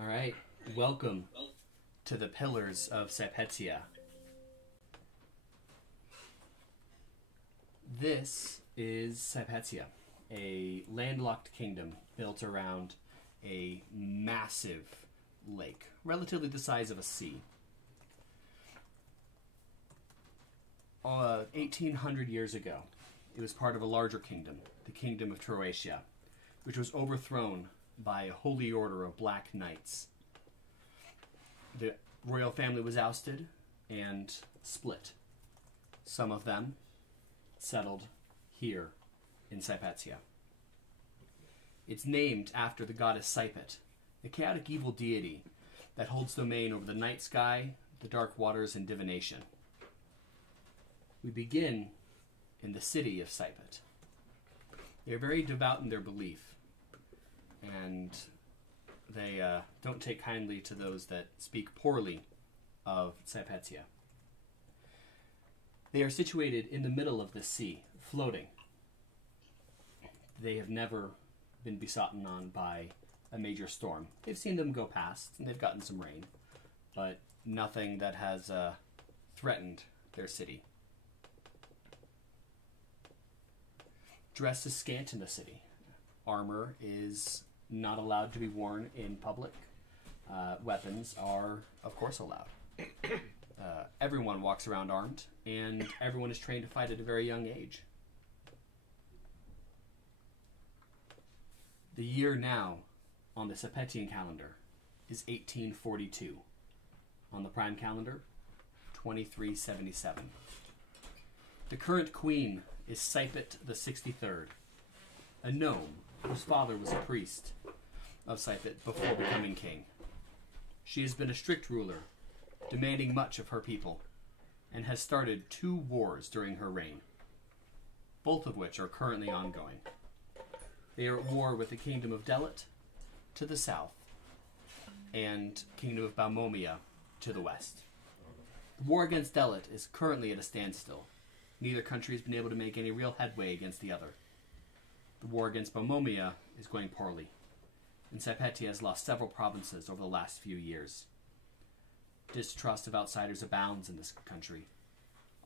All right, welcome to the Pillars of Sypetia. This is Sypetia, a landlocked kingdom built around a massive lake, relatively the size of a sea. 1800 years ago, it was part of a larger kingdom, the Kingdom of Troatia, which was overthrown by a holy order of black knights. The royal family was ousted and split. Some of them settled here in Sypetia. It's named after the goddess Sypet, the chaotic evil deity that holds domain over the night sky, the dark waters, and divination. We begin in the city of Sypet. They are very devout in their belief, and they don't take kindly to those that speak poorly of Sypetia. They are situated in the middle of the sea, floating. They have never been besotten on by a major storm. They've seen them go past, and they've gotten some rain, but nothing that has threatened their city. Dress is scant in the city. Armor is not allowed to be worn in public. Weapons are, of course, allowed. Everyone walks around armed, and everyone is trained to fight at a very young age. The year now on the Sypetian calendar is 1842. On the prime calendar, 2377. The current queen is Sypet the 63rd, a gnome whose father was a priest of Sypet before becoming king. She has been a strict ruler, demanding much of her people, and has started 2 wars during her reign, both of which are currently ongoing. They are at war with the Kingdom of Delet to the south, and Kingdom of Balmomia to the west. The war against Delet is currently at a standstill. Neither country has been able to make any real headway against the other. The war against Balmomia is going poorly, and Sypetia has lost several provinces over the last few years. Distrust of outsiders abounds in this country.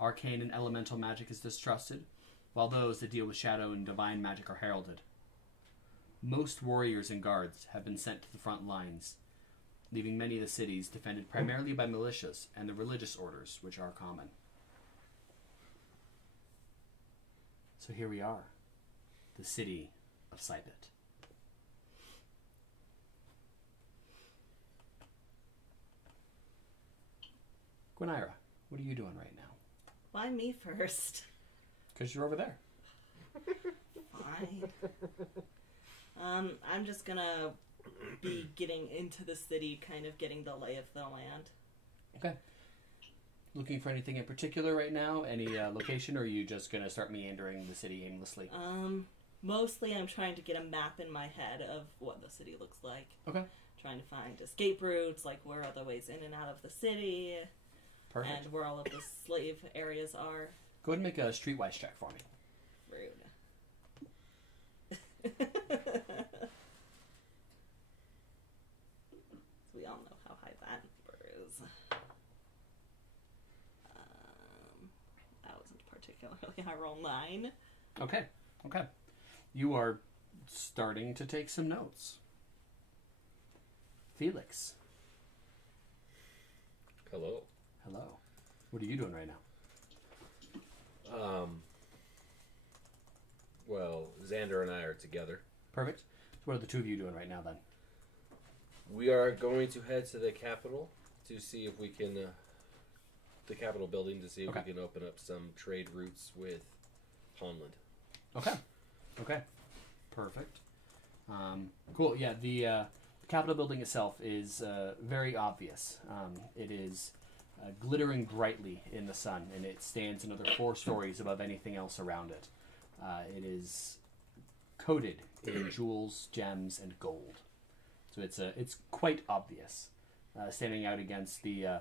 Arcane and elemental magic is distrusted, while those that deal with shadow and divine magic are heralded. Most warriors and guards have been sent to the front lines, leaving many of the cities defended primarily by militias and the religious orders, which are common. So here we are, the city of Sypet. Gwyneira, what are you doing right now? Why me first? Because you're over there. Fine. I'm just gonna be getting into the city, kind of getting the lay of the land. Okay. Looking for anything in particular right now? Any location, or are you just going to start meandering the city aimlessly? Mostly I'm trying to get a map in my head of what the city looks like. Okay. Trying to find escape routes, like where are the ways in and out of the city. Perfect. And where all of the slave areas are. Go ahead and make a streetwise check for me. Rude. We all know how high that number is. That wasn't particularly high. Roll 9. Okay. Okay. You are starting to take some notes. Felix. Hello. Hello. What are you doing right now? Well, Xander and I are together. Perfect. So what are the two of you doing right now then? We are going to head to the Capitol to see if we can, the Capitol building, to see if we can open up some trade routes with Honland. Okay. Okay. Perfect. Cool. Yeah, the Capitol building itself is very obvious. It is glittering brightly in the sun, and it stands another 4 stories above anything else around it. It is coated in jewels, gems, and gold. So it's quite obvious, standing out against the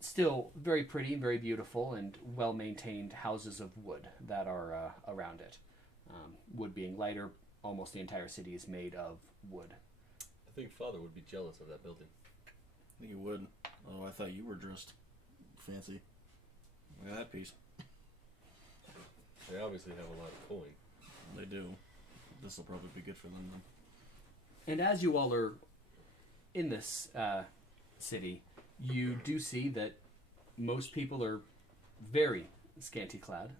still very pretty and very beautiful and well-maintained houses of wood that are around it. Wood being lighter, almost the entire city is made of wood. I think Father would be jealous of that building. I think you would. Oh, I thought you were dressed fancy. Look at that piece. They obviously have a lot of coin. They do. This will probably be good for them then. And as you all are in this city, you do see that most people are very scanty clad.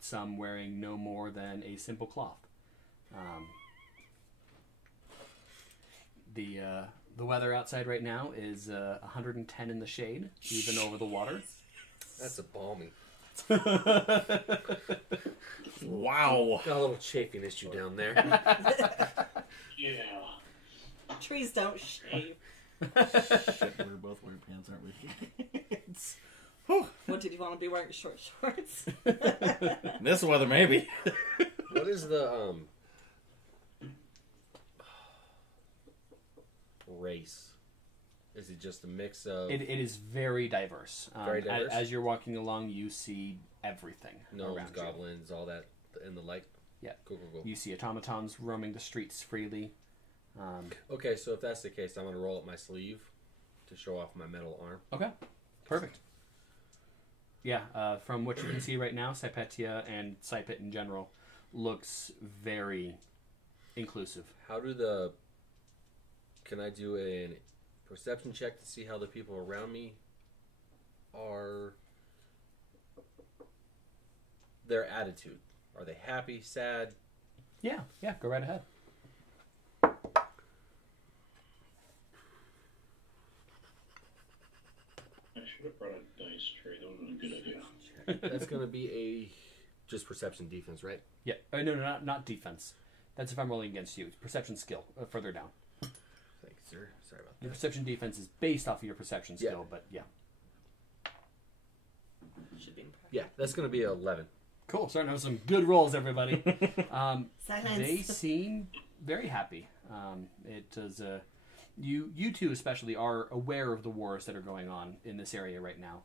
Some wearing no more than a simple cloth. The weather outside right now is 110 in the shade, even over the water. That's a balmy. Wow. Got a little chafing issue down there. Yeah. Trees don't shave. Shit, we're both wearing pants, aren't we? What did you want to be wearing? Short shorts? This weather, maybe. What is the race? Is it just a mix of It is very diverse. Very diverse? As you're walking along, you see everything gnomes, around you. goblins, all that, and the like? Yeah. Cool. You see automatons roaming the streets freely. Okay, so if that's the case, I'm going to roll up my sleeve to show off my metal arm. Okay, perfect. Yeah, from what you can see right now, Sypetia and Sypit in general looks very inclusive. Can I do a perception check to see how the people around me are, their attitude? Are they happy, sad? Yeah, go right ahead. I should have brought a dice tray. That would have been a good idea. That's going to be a just perception defense, right? Yeah, no, not defense. That's if I'm rolling against you. It's perception skill, further down. Thanks, sir. Sorry about Your that. perception defense is based off of your perception skill, but yeah. Should be in practice. Yeah, that's going to be 11. Cool, starting to have some good rolls, everybody. Silence. They seem very happy. It does. You two especially are aware of the wars that are going on in this area right now,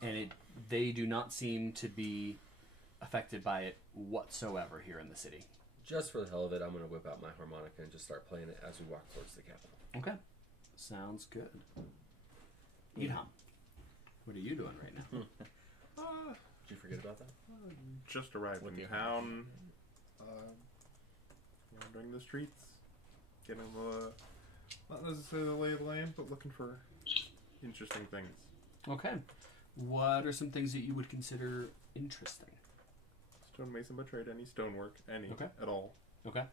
and they do not seem to be affected by it whatsoever here in the city. Just for the hell of it, I'm going to whip out my harmonica and just start playing it as we walk towards the capital. Okay, sounds good. Idham, what are you doing right now? Did you forget about that? Just arrived in town, wandering the streets, getting the, not necessarily the lay of the land, but looking for interesting things. Okay, what are some things that you would consider interesting? Stonemason by trade, any stonework, any Okay. at all, Okay.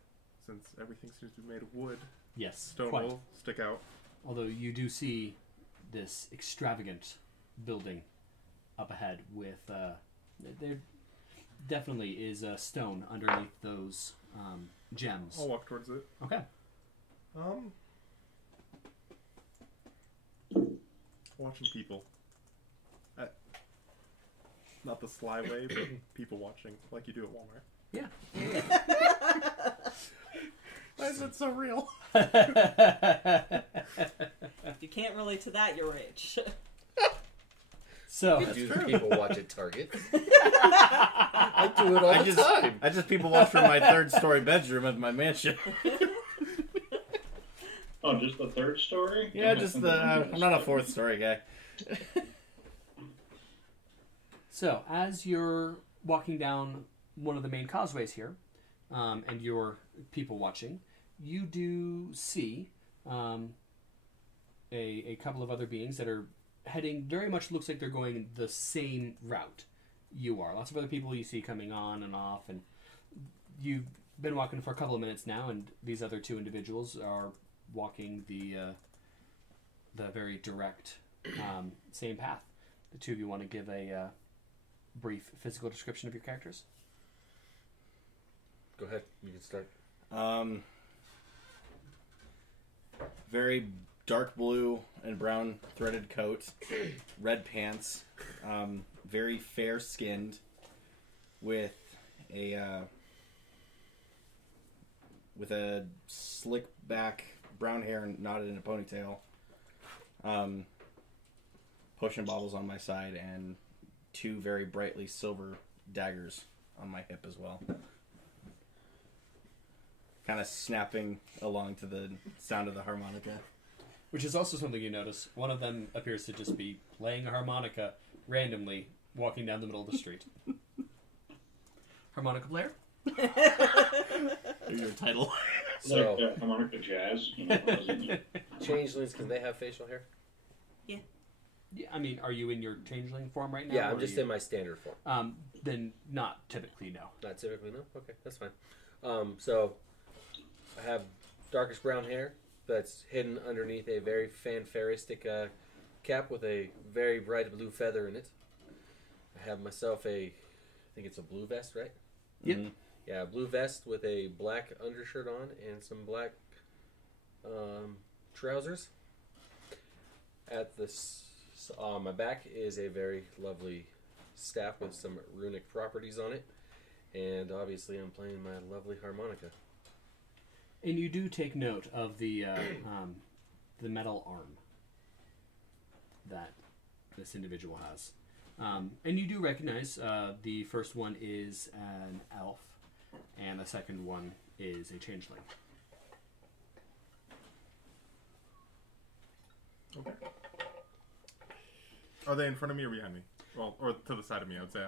since everything seems to be made of wood. Yes, Stone quite. will stick out. Although you do see this extravagant building up ahead with there definitely is a stone underneath those gems. I'll walk towards it. Okay. Watching people. Not the sly way, but people watching, like you do at Walmart. Yeah. Why is it so real? If you can't relate to that, you're rich. So Do the people watch at Target? I do it all the time. I just people watch from my third-story bedroom at my mansion. Oh, just the third story? Yeah, just the. I'm not a fourth-story guy. So, as you're walking down one of the main causeways here, and you're people watching, you do see a couple of other beings that are heading, very much looks like they're going the same route you are. Lots of other people you see coming on and off, and you've been walking for a couple of minutes now, and these other two individuals are walking the very direct same path. The two of you want to give a brief physical description of your characters? Go ahead. You can start. Very dark blue and brown threaded coat, red pants, very fair skinned, with a slick back brown hair and knotted in a ponytail. Potion bottles on my side and two very brightly silver daggers on my hip as well. kind of snapping along to the sound of the harmonica. Which is also something you notice. One of them appears to just be playing a harmonica randomly, walking down the middle of the street. Harmonica player? Your title. So, Like harmonica jazz. changelings, can they have facial hair? Yeah, I mean, are you in your changeling form right now? Yeah, I'm just in my standard form. Then not typically, no. Not typically, no? Okay, that's fine. So, I have darkish brown hair that's hidden underneath a very fanfaristic cap with a very bright blue feather in it. I have myself I think it's a blue vest, right? Yep. Mm-hmm. Yeah, blue vest with a black undershirt on and some black trousers. On my back is a very lovely staff with some runic properties on it. And obviously I'm playing my lovely harmonica. And you do take note of the metal arm that this individual has. And you do recognize the first one is an elf, and the second one is a changeling. Okay. Are they in front of me or behind me? Well, or to the side of me, I would say.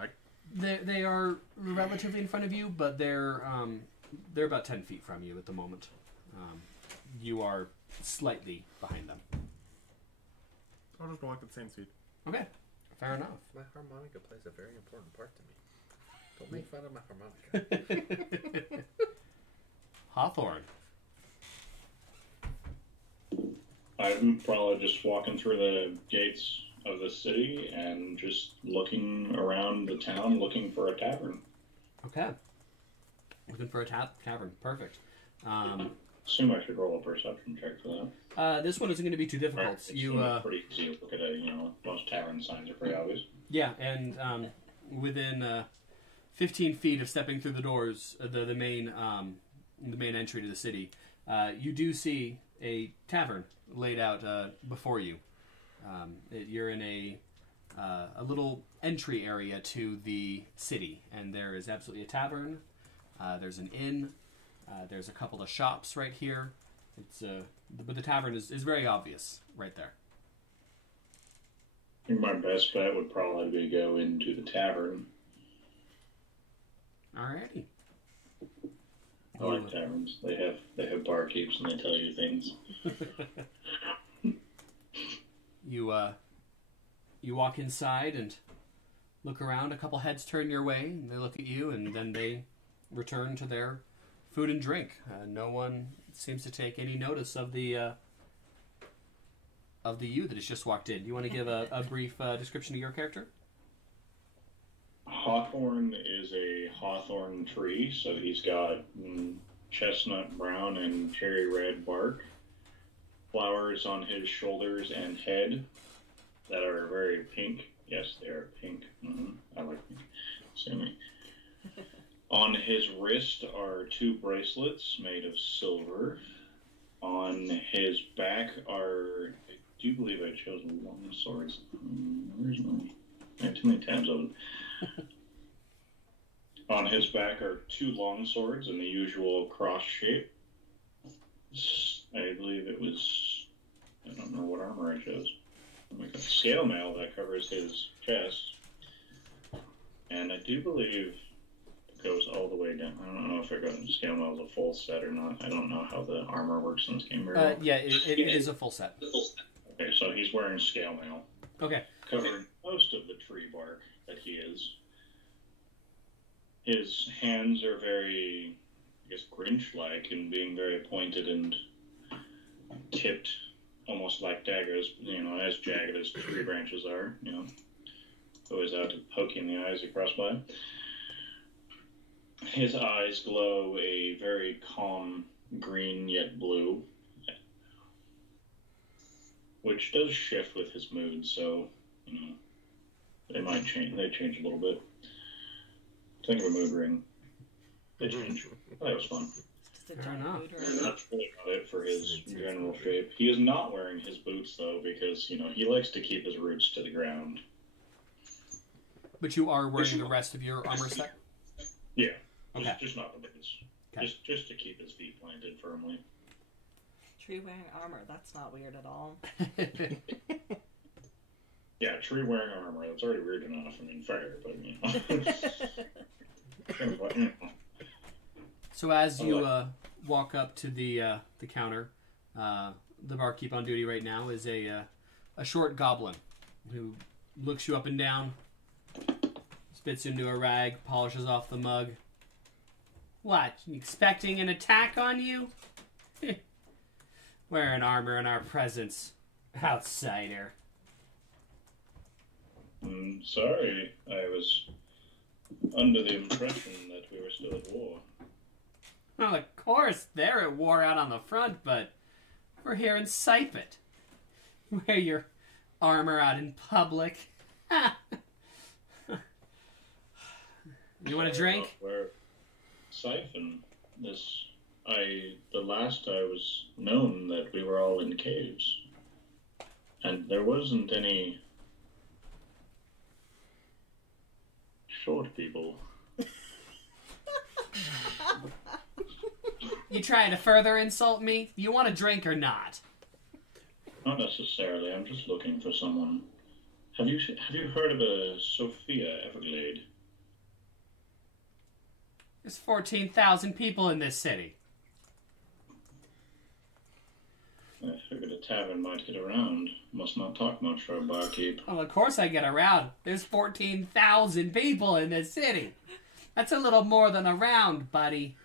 They are relatively in front of you, but they're about 10 feet from you at the moment. You are slightly behind them. I'll just walk at the same speed. Okay, fair enough. My harmonica plays a very important part to me. Don't make fun of my harmonica. Hawthorn. I'm probably just walking through the gates of the city and just looking around the town, looking for a tavern. Okay. Looking for a tavern. Perfect. Assume I should roll a perception check for that. This one isn't going to be too difficult. It's pretty easy to look at. Most tavern signs are pretty obvious. Yeah, and within 15 feet of stepping through the doors, the main entry to the city, you do see a tavern laid out before you. You're in a little entry area to the city, and there is absolutely a tavern. There's an inn. There's a couple of shops right here. But the tavern is very obvious right there. I think my best bet would probably be to go into the tavern. Alrighty. I like taverns. They have barkeeps and they tell you things. You walk inside and look around. A couple heads turn your way, and they look at you, and then they return to their food and drink. No one seems to take any notice of the you that has just walked in. Do you want to give a brief description of your character? Hawthorn is a hawthorn tree, so he's got chestnut brown and cherry red bark. Flowers on his shoulders and head that are very pink. Yes, they are pink. I like pink. Sue me. On his wrist are 2 bracelets made of silver. On his back are, I do believe I chose long swords. Where's my? I have too many tabs open. On his back are 2 long swords in the usual cross shape. I believe it was, I don't know what armor I chose. Like a scale mail that covers his chest. And I do believe it goes all the way down. I don't know if it goes, scale mail is a full set or not. I don't know how the armor works in this game very well. Yeah, it is a full set. Okay, so he's wearing scale mail. Okay. Covering most of the tree bark that he is. His hands are very, I guess, Grinch-like in being very pointed and tipped, almost like daggers, as jagged as tree branches are, always out to poke you in the eyes across by. His eyes glow a very calm green yet blue, which does shift with his mood, so, they might change. They change a little bit. Think of a mood ring. They change. That was fun. Fair enough. And that's really about it for his general shape. He is not wearing his boots, though, because, he likes to keep his roots to the ground. But you are wearing the rest of your armor set? Yeah. Okay. Just not the boots. Okay. Just to keep his feet planted firmly. Tree wearing armor. That's not weird at all. Yeah, tree wearing armor. That's already weird enough. I mean, fair, but So as you walk up to the counter, the barkeep on duty right now is a short goblin who looks you up and down, spits into a rag, polishes off the mug. What? You expecting an attack on you? Wearing armor in our presence, outsider. Sorry, I was under the impression that we were still at war. Well, of course, they're at war out on the front, but we're here in Sypet. Wear your armor out in public. You want a drink? Where Siphon, the last I was known that we were all in caves. And there wasn't any short people. You trying to further insult me? You want a drink or not? Not necessarily. I'm just looking for someone. Have you heard of a Sophia Everglade? There's 14,000 people in this city. I figured a tavern might get around. Must not talk much for a barkeep. Well, of course I get around. There's 14,000 people in this city. That's a little more than a round, buddy.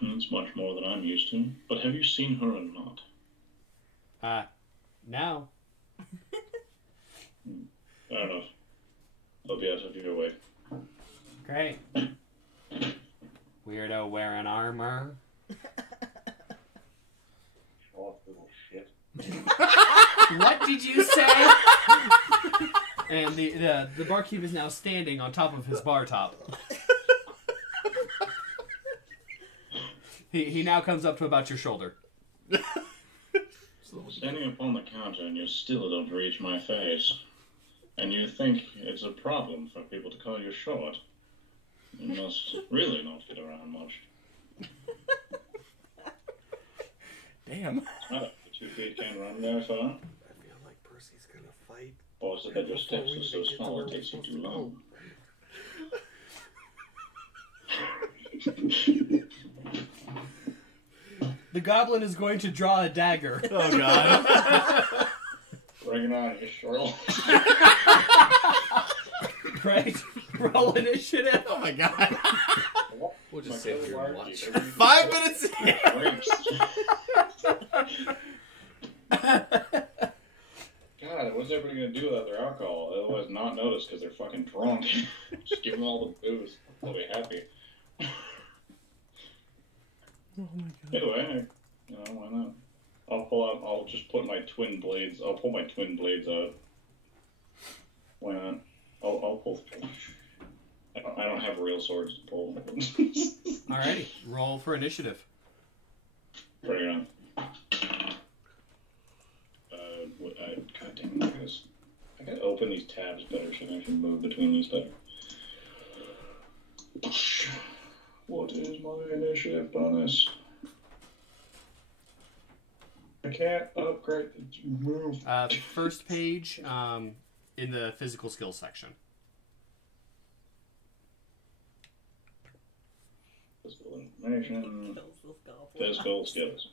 It's much more than I'm used to. But have you seen her or not? No. Fair enough. I'll be out of your way. Great. Weirdo wearing armor. Short little shit. What did you say? And the barkeep is now standing on top of his bar top. He now comes up to about your shoulder. Standing upon the counter and you still don't reach my face. And you think it's a problem for people to call you short. You must really not get around much. Damn. The 2 feet can't run very far. I feel like Percy's gonna fight. Or is it that your steps are so small it takes you too long? The goblin is going to draw a dagger. Oh god. Bring it on, you short. Right? Roll initiative. Oh my god. We'll just sit here and watch. 5 minutes in. God, what's everybody gonna do without their alcohol? Otherwise, not notice because they're fucking drunk. Just give them all the booze. They'll be happy. Oh my god. Anyway, why not? I'll just put my twin blades. I'll pull my twin blades out. Why not? I'll pull. I don't have real swords to pull. Alrighty, roll for initiative. Bring it on. God damn it, guys. I gotta open these tabs better so I can move between these better. What is my initiative bonus? I can't upgrade the move. First page in the physical skills section. Physical information. Kills this goblin. Physical skills.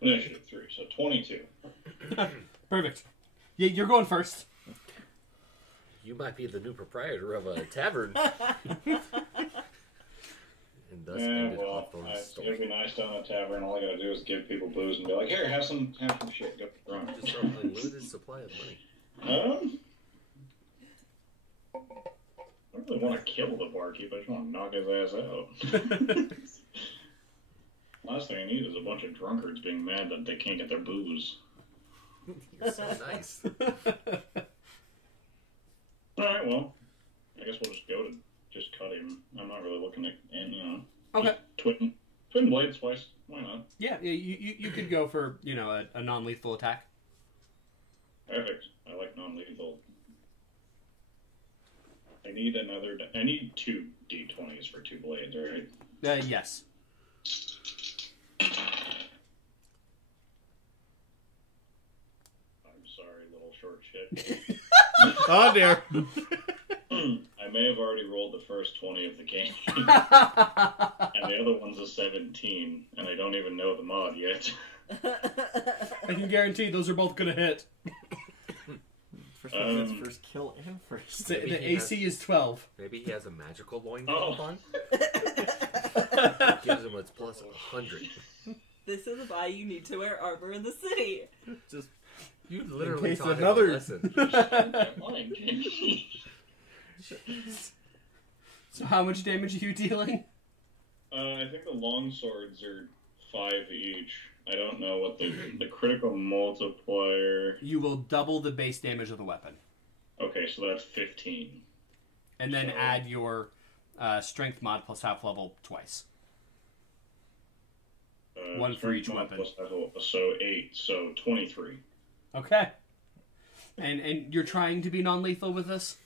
Initiative 3, so 22. Perfect. Yeah, you're going first. You might be the new proprietor of a tavern. And thus ended Hawthorn's it'd story. be nice down at a tavern. All I gotta do is give people booze and be like, here, have some shit. Go drunk. Just an unlimited supply of money. I don't really want to kill the barkeep. I just want to knock his ass out. Last thing I need is a bunch of drunkards being mad that they can't get their booze. You're so nice. Alright, well, I guess we'll just go to just cut him. I'm not really looking at, Okay. twin blades twice. Why not? Yeah, you could go for, a non-lethal attack. Perfect. I like non-lethal. I need another. I need 2 d20s for 2 blades, right? Yes. I'm sorry, little short shit. Oh dear. I may have already rolled the first 20 of the game, and the other one's a 17, and I don't even know the mod yet. I can guarantee those are both gonna hit. First kill and first. The AC is 12. Maybe he has a magical Oh. loincloth on. Gives him its plus 100. This is why you need to wear armor in the city. Just You literally case taught him another- a lesson. That line, Jaimie. So how much damage are you dealing? I think the long swords are 5 each. I don't know what the critical multiplier. You will double the base damage of the weapon. Okay, so that's 15. And then So- add your strength mod plus half level twice. One for each strength mod weapon. plus level, so 8, so 23. Okay. And you're trying to be non-lethal with this?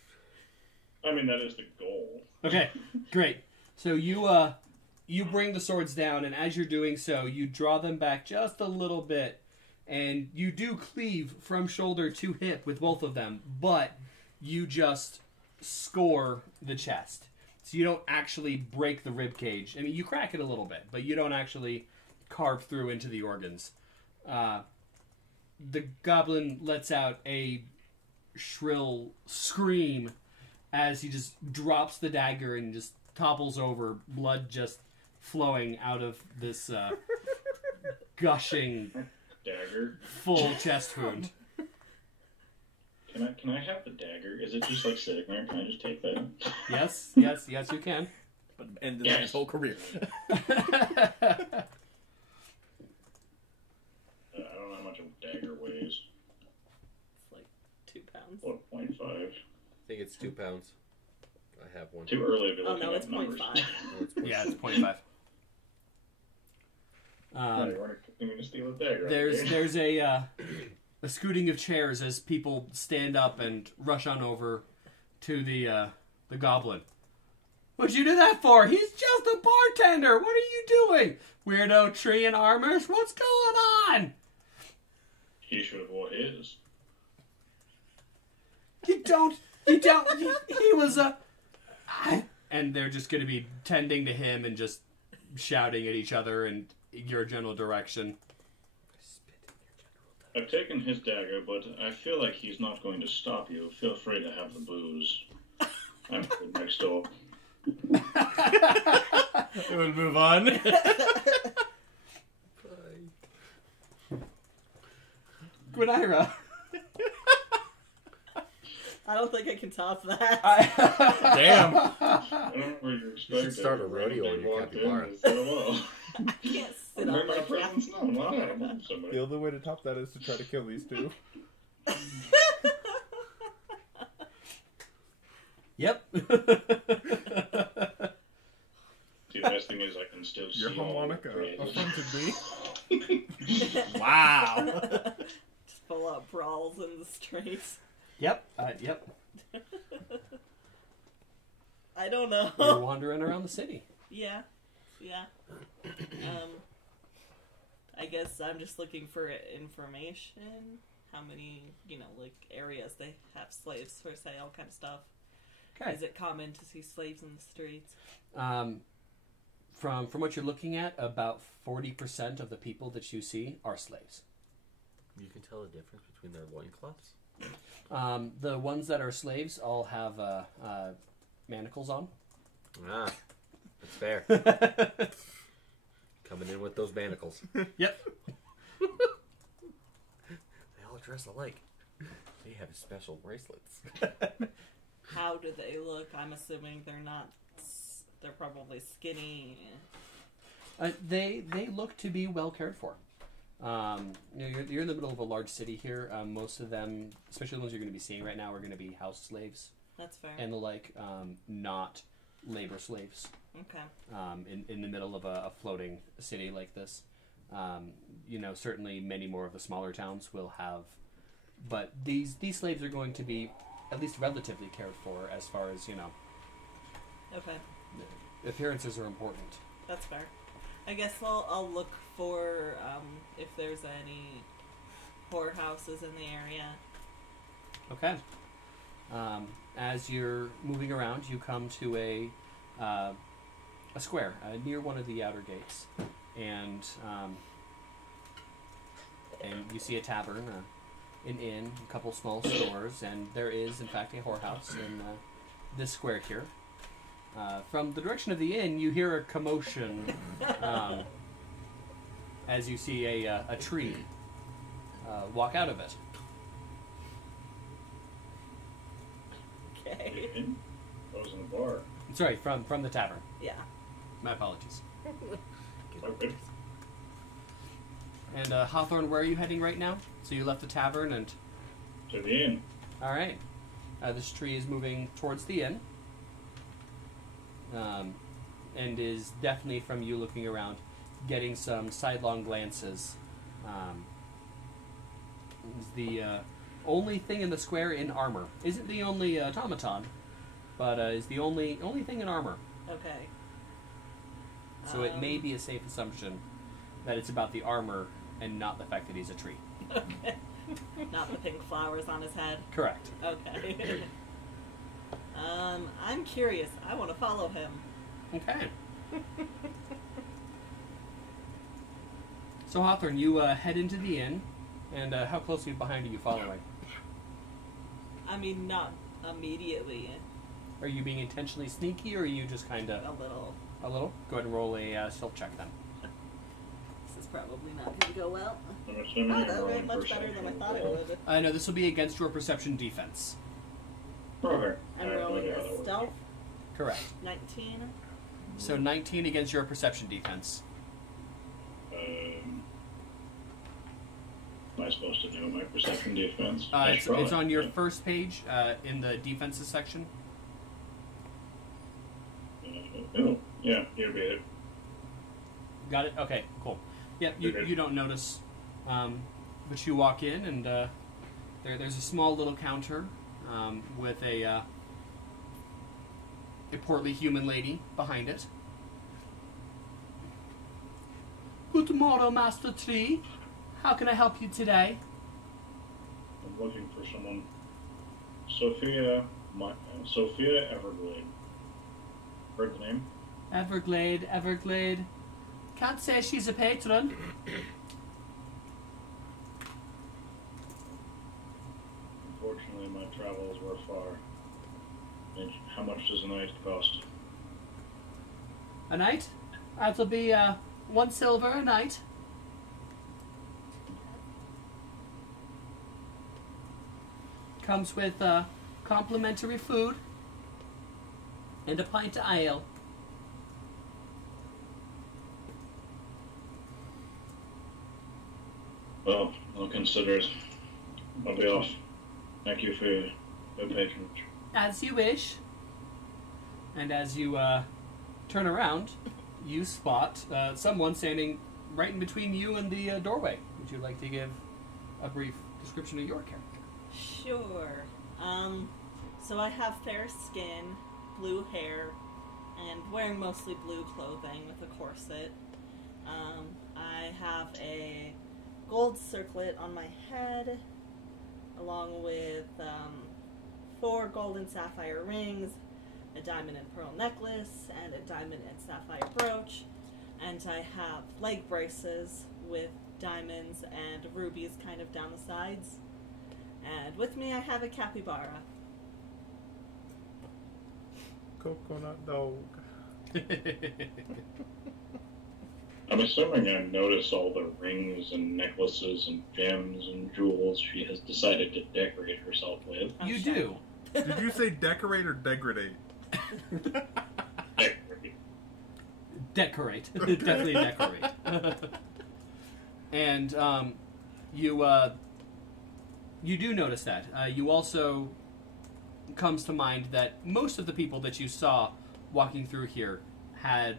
I mean, that is the goal. Okay, great. So you bring the swords down, and as you're doing so, you draw them back just a little bit, and you do cleave from shoulder to hip with both of them, but you just score the chest. So you don't actually break the rib cage. I mean, you crack it a little bit, but you don't actually carve through into the organs. The goblin lets out a shrill scream as he just drops the dagger and just topples over, blood just flowing out of this gushing Dagger. full chest wound. Can I have the dagger? Is it just like sitting there? Can I just take that? Yes, you can. But ended his whole career. I don't know how much a dagger weighs. It's like 2 pounds. What, 0.5? I think it's 2 pounds. I have one. Too early to be Oh, looking no, up it's numbers. 0.5. Oh, it's Yeah, it's 0.5. No, you weren't expecting me to steal a dagger. There's a scooting of chairs as people stand up and rush on over to the goblin. What'd you do that for? He's just a bartender. What are you doing? Weirdo tree and armors? What's going on? He should have wore his. You don't. He was a. And they're just going to be tending to him and just shouting at each other in your general direction. I've taken his dagger, but I feel like he's not going to stop you. Feel free to have the booze. I'm good next door. It would move on. Gwyneira. I don't think I can top that. Damn. I don't know where you're expecting. should start a rodeo on your capybara. Hello. I can't sit Bring on my my presents now. Why not? The Somebody. only way to top that is to try to kill these two. Yep. See, the best thing is I can still see Your all the harmonica phrases. affronted me. Wow. Just full out brawls in the streets. Yep. Yep. I don't know. You're wandering around the city. Yeah. I guess I'm just looking for information. How many, like areas they have slaves for sale, kind of stuff. Okay. Is it common to see slaves in the streets? From what you're looking at, about 40% of the people that you see are slaves. You can tell the difference between their loincloths? The ones that are slaves all have manacles on. Ah, that's fair. Coming in with those manacles. Yep. They all dress alike. They have special bracelets. How do they look? I'm assuming they're not. They're probably skinny. They look to be well cared for. You're in the middle of a large city here. Most of them, especially the ones you're going to be seeing right now, are going to be house slaves That's fair. and the like, not labor slaves. Okay. In the middle of a floating city like this, certainly many more of the smaller towns will have, but these slaves are going to be at least relatively cared for as far as, you know, Okay, appearances are important. that's fair. I guess I'll look for if there's any whorehouses in the area. Okay. As you're moving around, you come to a square near one of the outer gates, and you see a tavern, an inn, a couple small stores, and there is, in fact, a whorehouse in this square here. From the direction of the inn, you hear a commotion as you see a tree walk out of it. Okay. I was in the bar. Sorry, from the tavern. Yeah. My apologies. Okay. And Hawthorn, where are you heading right now? So you left the tavern and... To the inn. All right. This tree is moving towards the inn. And is definitely, from you looking around, getting some sidelong glances. Is the only thing in the square in armor. Isn't the only automaton, but is the only thing in armor. Okay. So it may be a safe assumption that it's about the armor and not the fact that he's a tree. Okay. Not the pink flowers on his head. Correct. Okay. I'm curious. I want to follow him. Okay. So Hawthorn, you head into the inn, and how closely behind are you following? I mean, not immediately. Are you being intentionally sneaky, or are you just kind of... A little. A little? Go ahead and roll a stealth check then. This is probably not going to go well. I'm assuming Oh, you're that rolling went much better than I perception thought it roll. would. No, this will be against your perception defense. Okay. I'm I have no rolling idea how that a works. stealth. Correct. 19. So 19 against your perception defense. Am I supposed to know my perception defense? I It's should probably. on your first page in the defenses section. Oh, yeah, you beat it. Got it? Okay, cool. Yep, you don't notice. But you walk in, and there's a small little counter with a portly human lady behind it. Good morning, Master Tree. How can I help you today? I'm looking for someone. Sophia Everglade. Heard the name? Everglade. Can't say she's a patron. Unfortunately, my travels were far. And how much does a night cost? A night? That'll be 1 silver a night. Comes with complimentary food and a pint of ale. Well, I'll consider it. I'll be off. Thank you for your patronage. As you wish. And as you turn around, you spot someone standing right in between you and the doorway. Would you like to give a brief description of your character? Sure. So I have fair skin, blue hair, and wearing mostly blue clothing with a corset. I have a gold circlet on my head, along with 4 gold and sapphire rings, a diamond and pearl necklace, and a diamond and sapphire brooch. And I have leg braces with diamonds and rubies kind of down the sides. And with me I have a capybara. Coconut dog. I'm assuming I notice all the rings and necklaces and gems and jewels she has decided to decorate herself with. I'm You shy. do. Did you say decorate or degrade? Decorate. Decorate. Definitely decorate. And you do notice that. You also comes to mind that most of the people that you saw walking through here had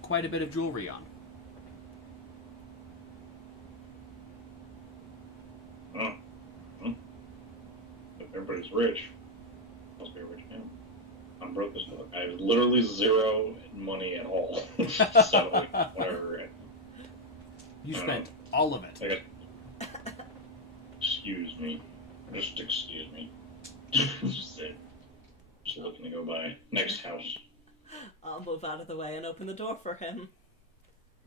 quite a bit of jewelry on. Oh. But everybody's rich. I'm broke as fuck. I have literally zero money at all. So, whatever. You spent all of it. Excuse me. Just excuse me. Just looking to go by. Next house. I'll move out of the way and open the door for him.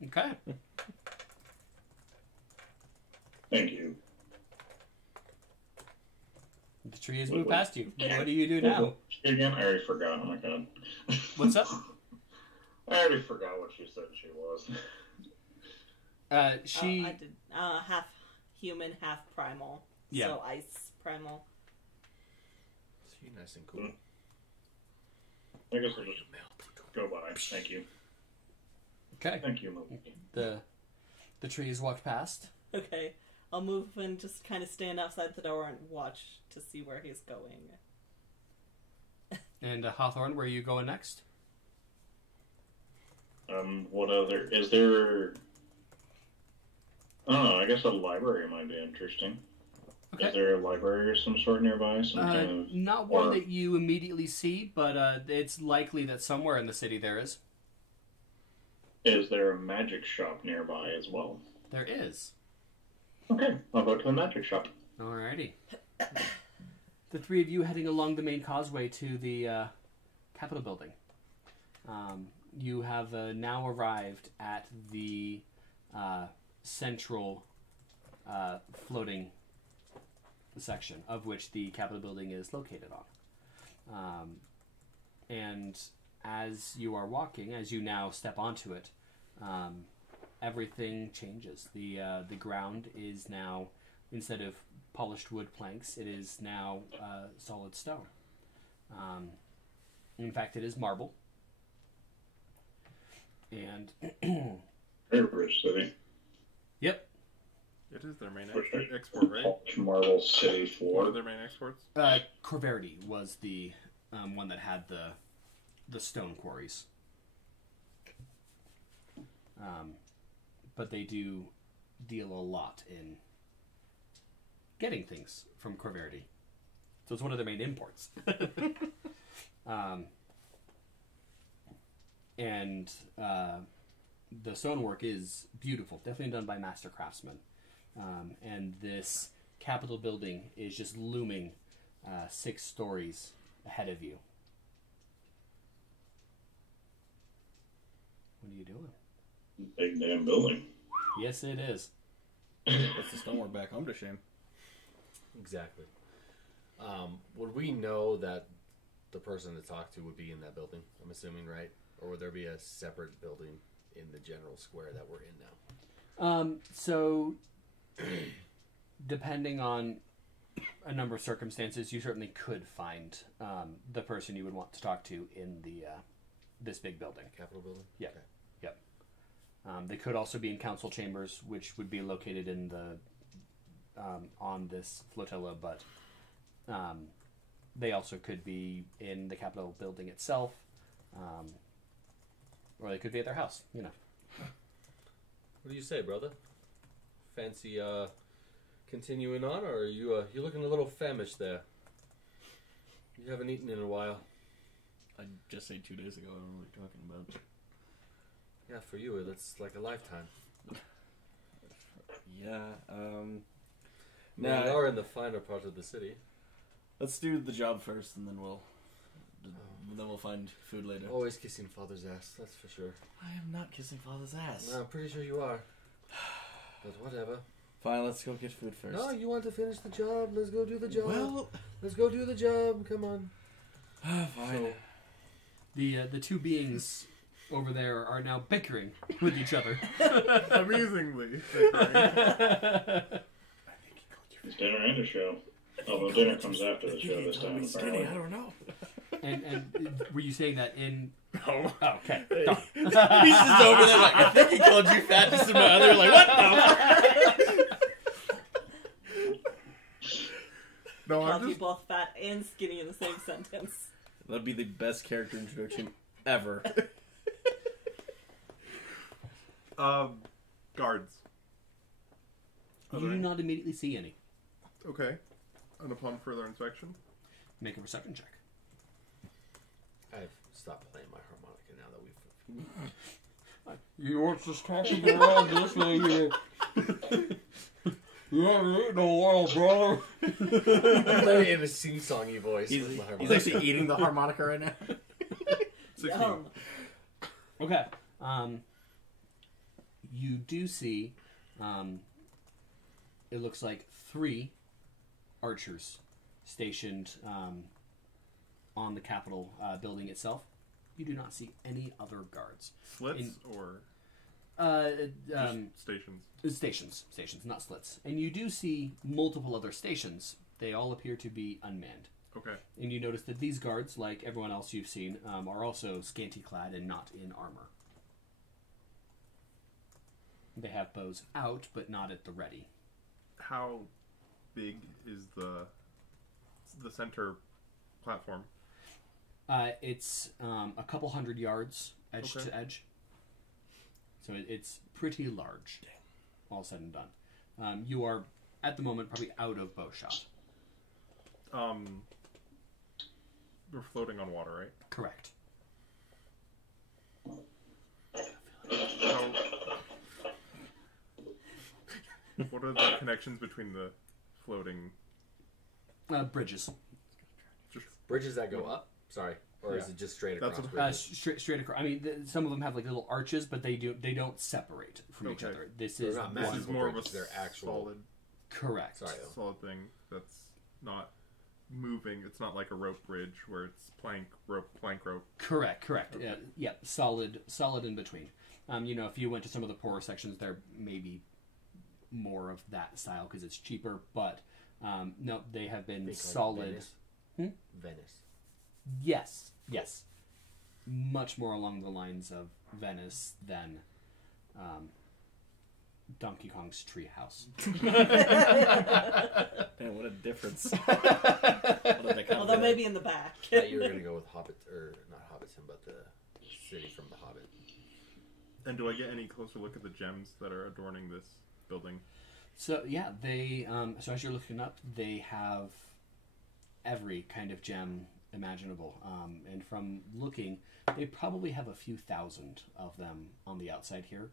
Okay. Thank you. The tree has moved past you. What do you do now? Again, I already forgot. Oh my god. What's up? I already forgot what she said she was. I did half human, half primal. Yeah. So ice primal. She's nice and cool. I guess I'll just go by. Thank you. Okay. Thank you, Moki. The tree has walked past. Okay. I'll move and just kind of stand outside the door and watch to see where he's going. And Hawthorn, where are you going next? What other... Is there... I don't know, I guess a library might be interesting. Okay. Is there a library of some sort nearby? Some kind of... Not one that you immediately see, but it's likely that somewhere in the city there is. Is there a magic shop nearby as well? There is. Okay, I'll go to the magic shop. Alrighty. The three of you heading along the main causeway to the Capitol building. You have now arrived at the central floating section of which the Capitol building is located on. And as you are walking, as you now step onto it, everything changes. The ground is now, instead of polished wood planks, it is now solid stone. In fact, it is marble. And Very rich city. yep, It is their main export, right? Marble City What for are their main exports? Corverity was the one that had the stone quarries. But they do deal a lot in getting things from Corverity. So it's one of their main imports. And the stonework is beautiful, definitely done by master craftsmen. And this Capitol building is just looming 6 stories ahead of you. What are you doing? big damn building. Yes, it is. That's the stonework back home to shame. Exactly. Would we know that the person to talk to would be in that building? I'm assuming, right? Or would there be a separate building in the general square that we're in now? So, depending on a number of circumstances, you certainly could find the person you would want to talk to in the this big building. Capitol building? Yeah. Okay. Yep. They could also be in council chambers, which would be located in the on this flotilla, but they also could be in the Capitol building itself, or they could be at their house. You know. What do you say, brother? Fancy continuing on, or are you looking a little famished there? You haven't eaten in a while. I just ate 2 days ago. I don't know what you're talking about. Yeah, for you, that's like a lifetime. Yeah. We are in the finer part of the city. Let's do the job first, and then we'll find food later. Always kissing father's ass, that's for sure. I am not kissing father's ass. No, I'm pretty sure you are. But whatever. Fine, let's go get food first. No, you want to finish the job? Let's go do the job. Well, let's go do the job. Come on. fine. So, the two beings over there are now bickering with each other. Amusingly. It's dinner and a show. Although dinner comes after the show this time, apparently. I don't know. And were you saying that in... No. Oh, okay. Done. He's just over there like, I think he called you fat just in my other. Like, what the? No, Called I'm you just... both fat and skinny in the same sentence. That'd be the best character introduction ever. Guards. You do not immediately see any. Okay. And upon further inspection? Make a perception check. I've stopped playing my harmonica now that we've... You want just talking around this way here? You haven't eaten a while, brother. Play in a sing-songy voice. He's with my harmonica. actually eating the harmonica right now. 16. Okay. You do see, it looks like 3 archers stationed on the Capitol building itself. You do not see any other guards. Slits or stations? Stations, not slits. And you do see multiple other stations. They all appear to be unmanned. Okay. And you notice that these guards, like everyone else you've seen, are also scanty clad and not in armor. They have bows out, but not at the ready. How big is the center platform? It's a couple hundred yards edge to edge. So it's pretty large, all said and done. You are, at the moment, probably out of bow shot. We're floating on water, right? Correct. What are the connections between the floating... Bridges. Bridges that go up? Sorry. Or is it just straight across bridges? Straight across. I mean, some of them have like little arches, but they don't separate from each other. This is more of a their actual solid... Correct. Sorry, solid thing that's not moving. It's not like a rope bridge where it's plank rope. Correct. Okay. Yeah, solid in between. If you went to some of the poorer sections, there may be more of that style because it's cheaper. But no, they have been solid. Like Venice. Yes. Much more along the lines of Venice than Donkey Kong's treehouse. Man, what a difference. Although maybe in the back. I thought you were going to go with Hobbit, or not Hobbiton, but the city from the Hobbit. And do I get any closer look at the gems that are adorning this building? So yeah, they. So as you're looking up, they have every kind of gem imaginable. And from looking, they probably have a few thousand of them on the outside here.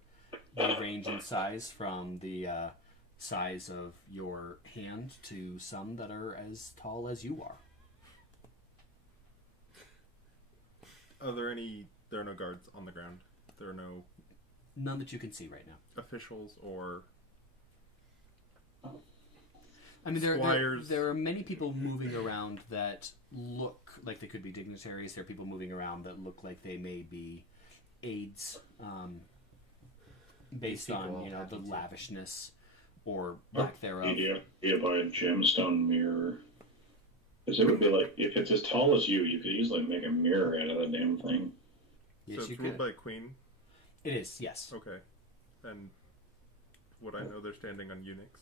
They range in size from the size of your hand to some that are as tall as you are. There are no guards on the ground. There are no... None that you can see right now. Officials or... I mean, squires. There are many people moving around that look like they could be dignitaries. There are people moving around that look like they may be aides, based on the lavishness or lack thereof. Idea by a gemstone mirror, because it would be like if it's as tall as you could easily make a mirror out of the damn thing. Yes, so it's you ruled could. by a queen. It is, yes. Okay, and would I know they're standing on eunuchs?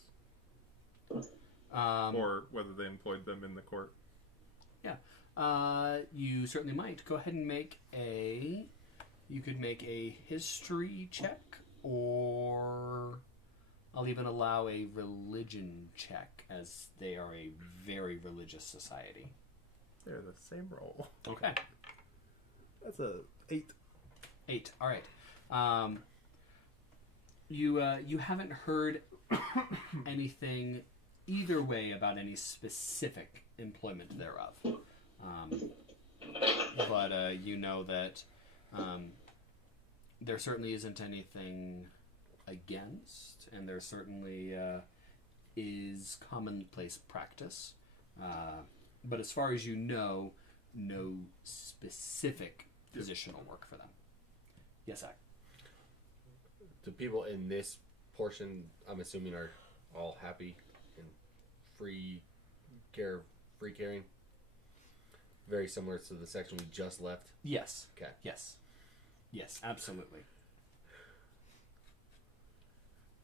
Or whether they employed them in the court? Yeah. You certainly might. Go ahead and make a... You could make a history check, or I'll even allow a religion check, as they are a very religious society. They're the same roll. Okay. That's a 8. 8. All right. You haven't heard anything either way about any specific employment thereof. But you know that there certainly isn't anything against, and there certainly is commonplace practice. But as far as you know, no specific positional work for them. Yes, Zach? The people in this portion, I'm assuming, are all happy and free carrying. Very similar to the section we just left. Yes. Okay. Yes, absolutely.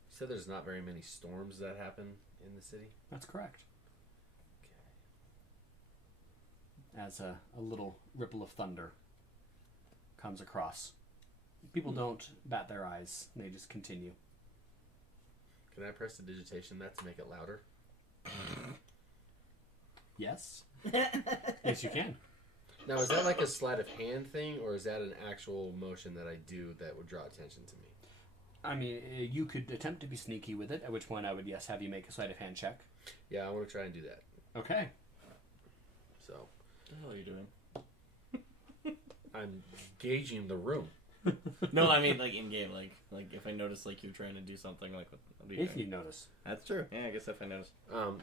You said there's not very many storms that happen in the city? That's correct. Okay. As a little ripple of thunder comes across. People don't bat their eyes. They just continue. Can I press the digitation that to make it louder? Yes. Yes, you can. Now, is that like a sleight of hand thing, or is that an actual motion that I do that would draw attention to me? I mean, you could attempt to be sneaky with it, at which point I would, yes, have you make a sleight of hand check. Yeah, I want to try and do that. Okay. So, What the hell are you doing? I'm gauging the room. No, I mean like in game, like if I notice like you're trying to do something, like what are you If doing? you notice. That's true. Yeah, I guess if I notice.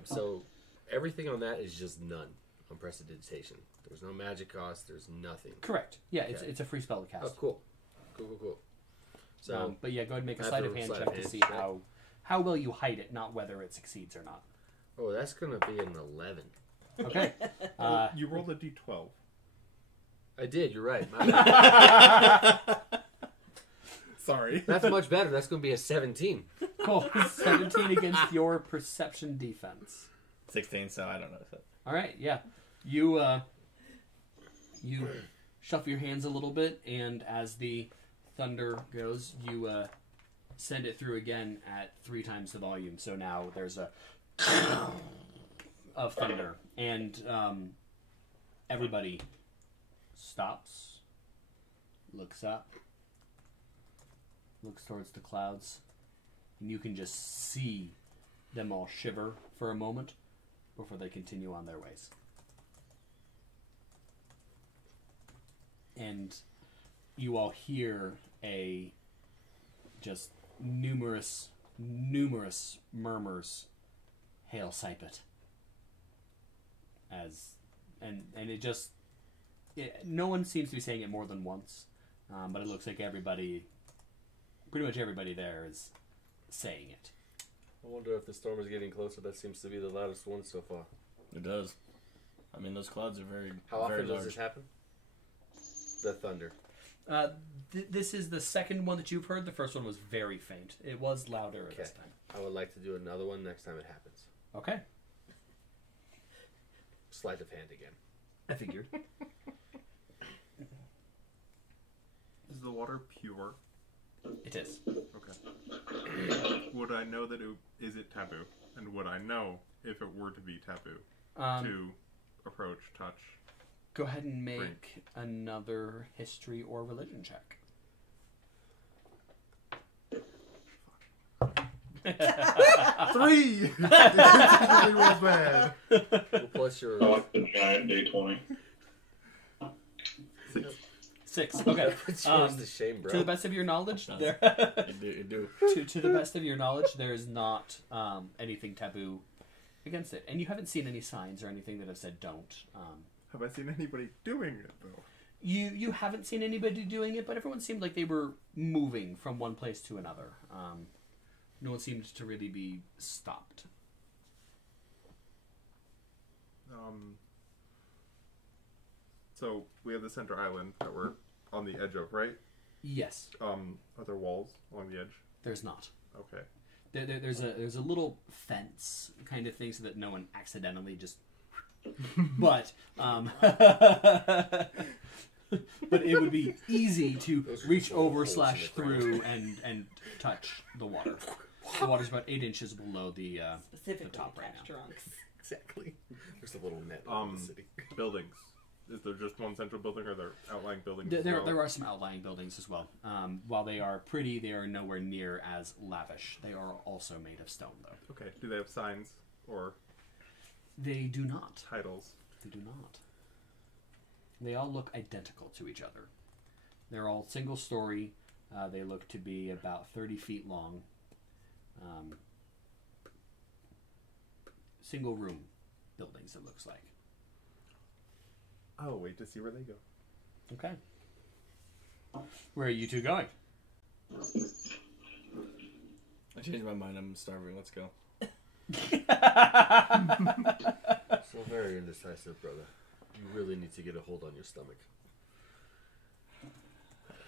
So everything on that is just none on prestidigitation. There's no magic cost. There's nothing. Correct. Yeah, Okay. it's a free spell to cast. Oh, cool. Cool. So, But yeah, go ahead and make a I have sleight to of hand sleight check of to hand see check. how well you hide it, not whether it succeeds or not. oh, that's gonna be an 11. Okay. You rolled a d12. I did. You're right. My bad. Sorry. That's much better. That's gonna be a 17. Cool. 17 against your perception defense. 16, so I don't notice it. All right. Yeah. You shuffle your hands a little bit, and as the thunder goes, you send it through again at 3 times the volume. So now there's a of thunder, and everybody stops, looks up, looks towards the clouds, and you can just see them all shiver for a moment before they continue on their ways. And you all hear a just numerous murmurs, "Hail Sypet." And it just no one seems to be saying it more than once, but it looks like pretty much everybody there is saying it. I wonder if the storm is getting closer. That seems to be the loudest one so far. It does. I mean, those clouds are very, How very often large. does this happen? The thunder. This is the second one that you've heard. The first one was very faint. It was louder this time. I would like to do another one next time it happens. Okay. Sleight of hand again. I figured. Is the water pure? It is. Okay. Would I know that is it taboo? And would I know if it were to be taboo to approach, touch? Go ahead and make Drink. another history or religion check. 3! It really was bad. Well, plus your... I like the giant D20. 6. Okay. Where's the shame, bro? To the best of your knowledge, there. You do. to the best of your knowledge, there is not anything taboo against it, and you haven't seen any signs or anything that have said don't. Have I seen anybody doing it, though? You haven't seen anybody doing it, but everyone seemed like they were moving from one place to another. No one seemed to really be stopped. So, we have the center island that we're on the edge of, right? Yes, Are there walls along the edge? there's not. Okay. There's a little fence kind of thing so that no one accidentally just. But but it would be easy to Those are reach just little over holes in / the ground. through and touch the water. The water's about 8 inches below the Specifically top right catch now. drunks. Exactly. There's a little net in the city. Buildings. Is there just one central building, or are there outlying buildings? There as well? are some outlying buildings as well. While they are pretty, they are nowhere near as lavish. They are also made of stone, though. Okay. Do they have signs or They do not. titles? They do not. They all look identical to each other. They're all single story. They look to be about 30 feet long. Single room buildings, it looks like. I'll wait to see where they go. Okay. Where are you two going? I changed my mind. I'm starving. Let's go. So very indecisive, brother. You really need to get a hold on your stomach.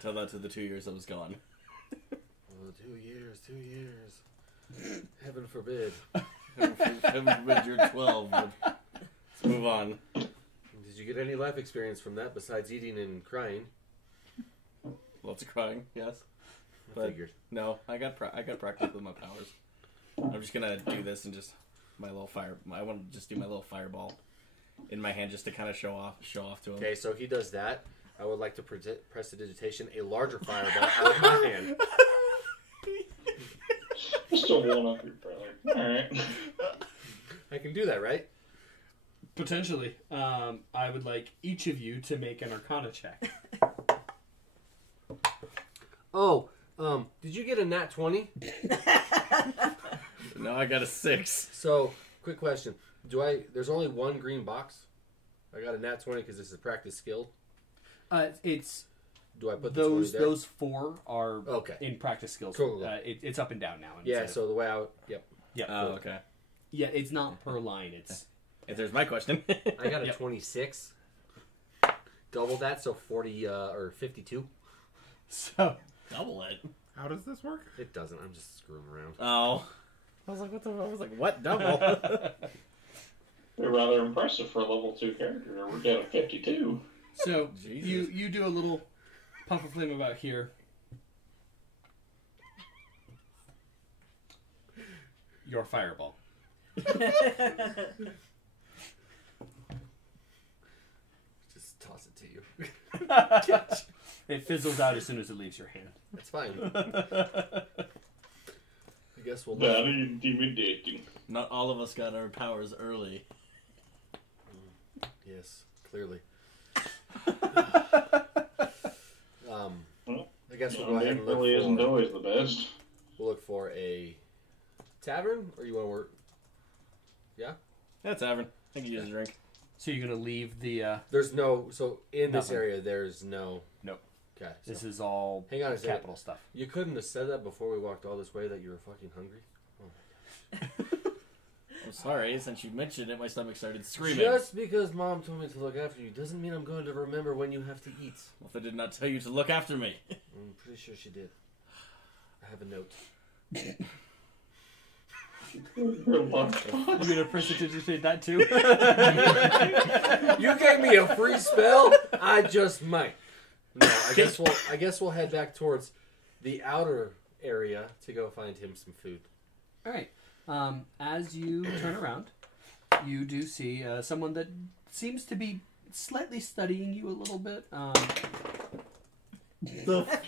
Tell that to the 2 years I was gone. Oh, 2 years, 2 years. Heaven forbid. Heaven forbid you're 12. But let's move on. Did you get any life experience from that besides eating and crying? Lots of crying, yes. I But figured. no, I got practice with my powers. I'm just gonna do this and just my little fire. I want to just do my little fireball, in my hand just to kind of show off to him. Okay, so he does that. I would like to prestidigitation a larger fireball out of my hand. Still one up your brother. Alright. I can do that, right? Potentially. I would like each of you to make an Arcana check. Oh, did you get a nat 20? No, I got a 6. So, quick question. There's only one green box? I got a nat 20 because this is practice skill. It's... Do I put the 20 there? Those 4 are okay. in practice skills. Cool. It's up and down now. Yeah, so the way I would... Yep. Yep. Oh, okay. Yeah, it's not per line. It's... If there's my question. I got a 26. Double that, so 40 or 52. So... Double it? How does this work? It doesn't. I'm just screwing around. Oh. I was like, what? Double? They're rather impressive for a level 2 character. We're down at 52. So, Jesus. you do a little puff of flame about here. Your fireball. Just toss it to you. It fizzles out as soon as it leaves your hand. That's fine. I guess we'll... Very intimidating. Not all of us got our powers early. Yes, clearly. I guess we'll go ahead and look really for... isn't always the best. We'll look for a tavern, or you want to work... Yeah? Yeah, tavern. I can use a drink. So you're going to leave the... There's no... So, in this Nothing. area, there's no... Nope. Okay. So This is all hang on a second. capital stuff. You couldn't have said that before we walked all this way that you were fucking hungry? I'm sorry, since you mentioned it, my stomach started screaming. Just because Mom told me to look after you doesn't mean I'm going to remember when you have to eat. Well, if I did not tell you to look after me. I'm pretty sure she did. I have a note. You're going to prestidigitate that too? You gave me a free spell? I just might. No, I guess we'll head back towards the outer area to go find him some food. All right. As you turn around, you do see someone that seems to be slightly studying you a little bit. The fuck?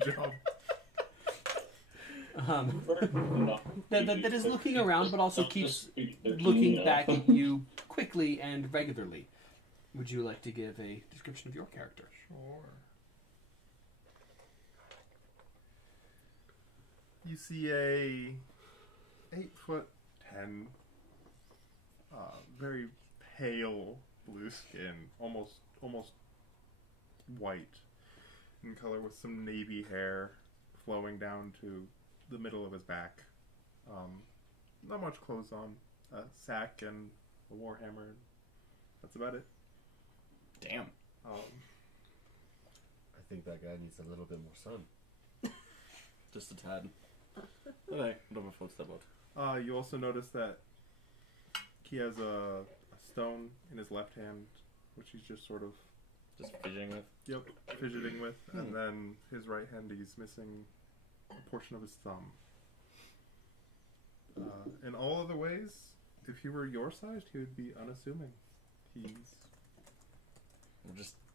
Good job. That is looking around, but also keeps looking back at you quickly and regularly. Would you like to give a description of your character? Sure. You see a 8'10", very pale blue skin, almost white in color, with some navy hair flowing down to the middle of his back. Not much clothes on, a sack and a warhammer. That's about it. Damn. I think that guy needs a little bit more sun. Just a tad. Okay, whatever folks that about. You also notice that he has a stone in his left hand, which he's just sort of... Just fidgeting with? Yep, fidgeting with. And then his right hand, he's missing a portion of his thumb. In all other ways, if he were your size, he would be unassuming.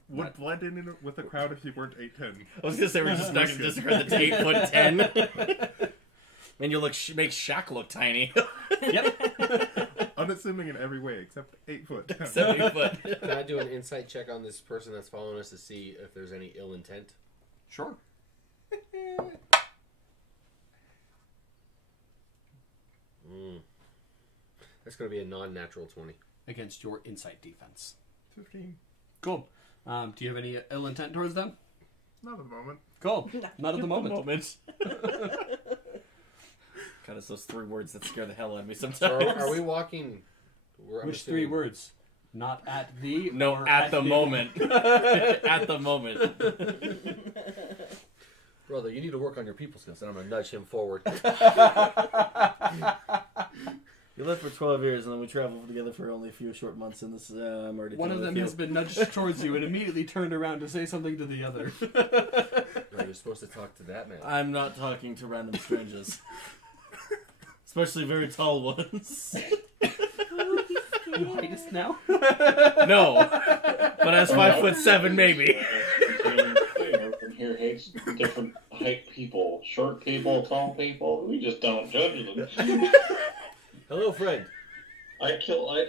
Would blend in with the crowd if he weren't 8'10". I was gonna say we're just not gonna disregard the 8'10". Man, you make Shaq look tiny. Yep. Unassuming in every way except 8'10". 7 foot. Can I do an insight check on this person that's following us to see if there's any ill intent? Sure. That's going to be a non-natural 20. Against your insight defense. 15. Cool. Do you have any ill intent towards them? Not at the moment. Cool. Not at the moment. God, it's those 3 words that scare the hell out of me sometimes. So are we walking... Which 3 words? Not at the... No, or at the moment. At the moment. Brother, you need to work on your people skills, and I'm going to nudge him forward. You lived for 12 years, and then we traveled together for only a few short months, and this, I'm already... One of them has been nudged towards you and immediately turned around to say something to the other. No, you're supposed to talk to that man. I'm not talking to random strangers. Especially very tall ones. You height us now? No, but as 5'7", maybe. Everyone here hates different height people. Short people, tall people. We just don't judge them. Hello, friend. I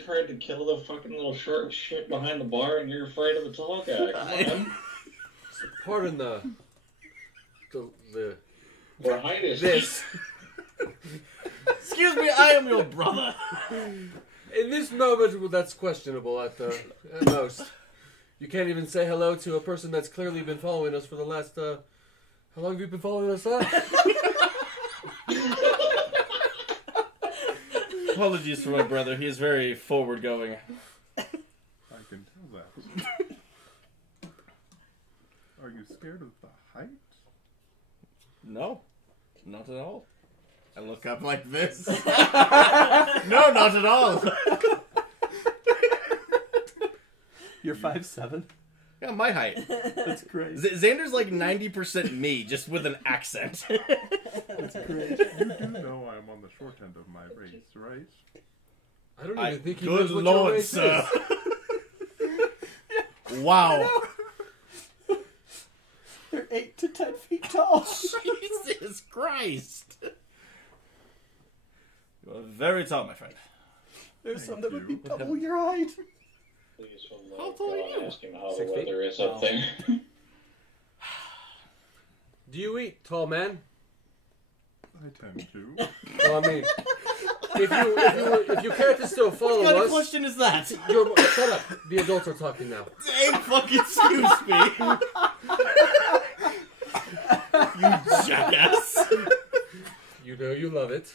tried to kill the fucking little short shit behind the bar, and you're afraid of the tall guy. Come on. Pardon the Or height is this. Excuse me, I am your brother. In this moment, well, that's questionable at most. You can't even say hello to a person that's clearly been following us for the last. How long have you been following us? Apologies for my brother. He is very forward-going. I can tell that. Are you scared of the height? No, not at all. I look up like this. No, not at all. You're 5'7"? Yeah, my height. That's great. Xander's like 90% me, just with an accent. That's great. You do know I'm on the short end of my race, right? I don't even think he good knows what your lord, race sir. is. Wow. They're 8 to 10 feet tall. Jesus Christ. You are very tall, my friend. There's some Thank that would be you. double your height. Please, How tall are you? ask him how 6 the feet? weather is up there. Do you eat, tall man? I tend to. Well, I mean, if you care to still follow What kind of us, question is that? shut up. The adults are talking now. Hey, fucking excuse me. You jackass. You know you love it.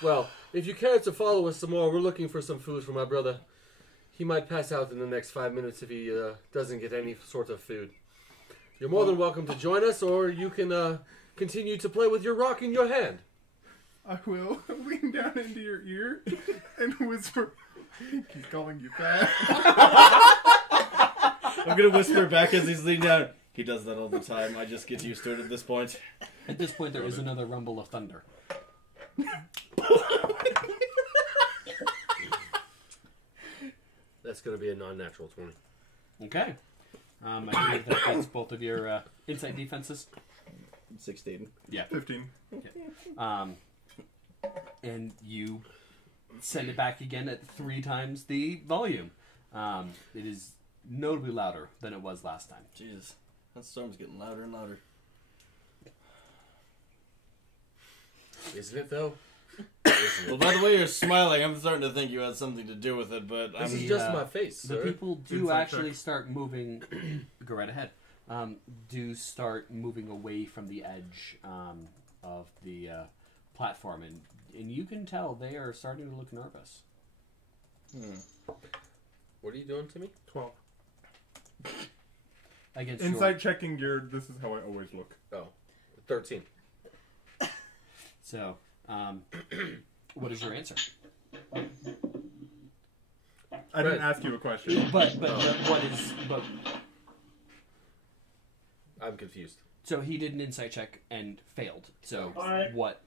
Well, if you care to follow us some more, we're looking for some food for my brother. He might pass out in the next 5 minutes if he doesn't get any sort of food. You're more than welcome to join us, or you can continue to play with your rock in your hand. I will lean down into your ear and whisper, I think he's calling you back. I'm gonna whisper back as he's leaning down. He does that all the time. I just get used to it at this point. At this point, there is another rumble of thunder. That's going to be a non-natural 20. Okay. I believe that that's both of your insight defenses. 16. Yeah. 15. And you send it back again at 3 times the volume. It is notably louder than it was last time. Jesus. That storm's getting louder and louder. Isn't it, though? Well, by the way you're smiling, I'm starting to think you had something to do with it, but This is The, just my face, The sir. people do Insight actually check. start moving. Go right ahead. Do start moving away from the edge of the platform, and you can tell they are starting to look nervous. What are you doing to me? 12. Against Insight checking your, this is how I always look. Oh, 13. So, what is your answer? I didn't ask you a question. But what is but? I'm confused. So he did an insight check and failed. So Alright. what?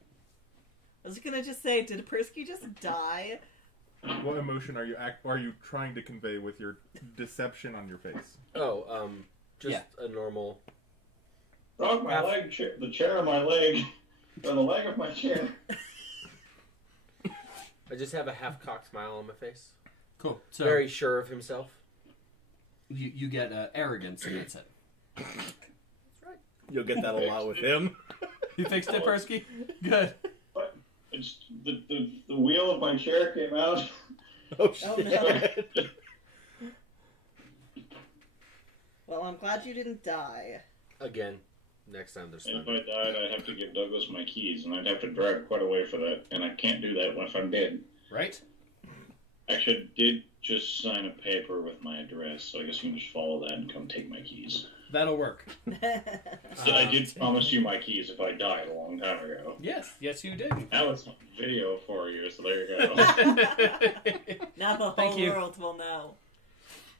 I was gonna just say, did Perske just die? What emotion are you trying to convey with your deception on your face? Oh, just a normal... Broke my leg, the chair on my leg, or the leg of my chair. I just have a half-cocked smile on my face. Cool. So Very sure of himself. you get arrogance, and that's it. you'll get that a lot with him. You fixed it, Perske? Good. But it's the wheel of my chair came out. Oh, Oh shit. no. Well, I'm glad you didn't die. Again, next time there's And if thunder. I died, I'd have to give Douglas my keys, and I'd have to drive quite a way for that, and I can't do that if I'm dead. Right? Actually, I did just sign a paper with my address, so I guess you can just follow that and come take my keys. That'll work. I did promise you my keys if I died a long time ago. Yes, you did. Now it's on video for you, so there you go. Now the Thank whole you. world will know.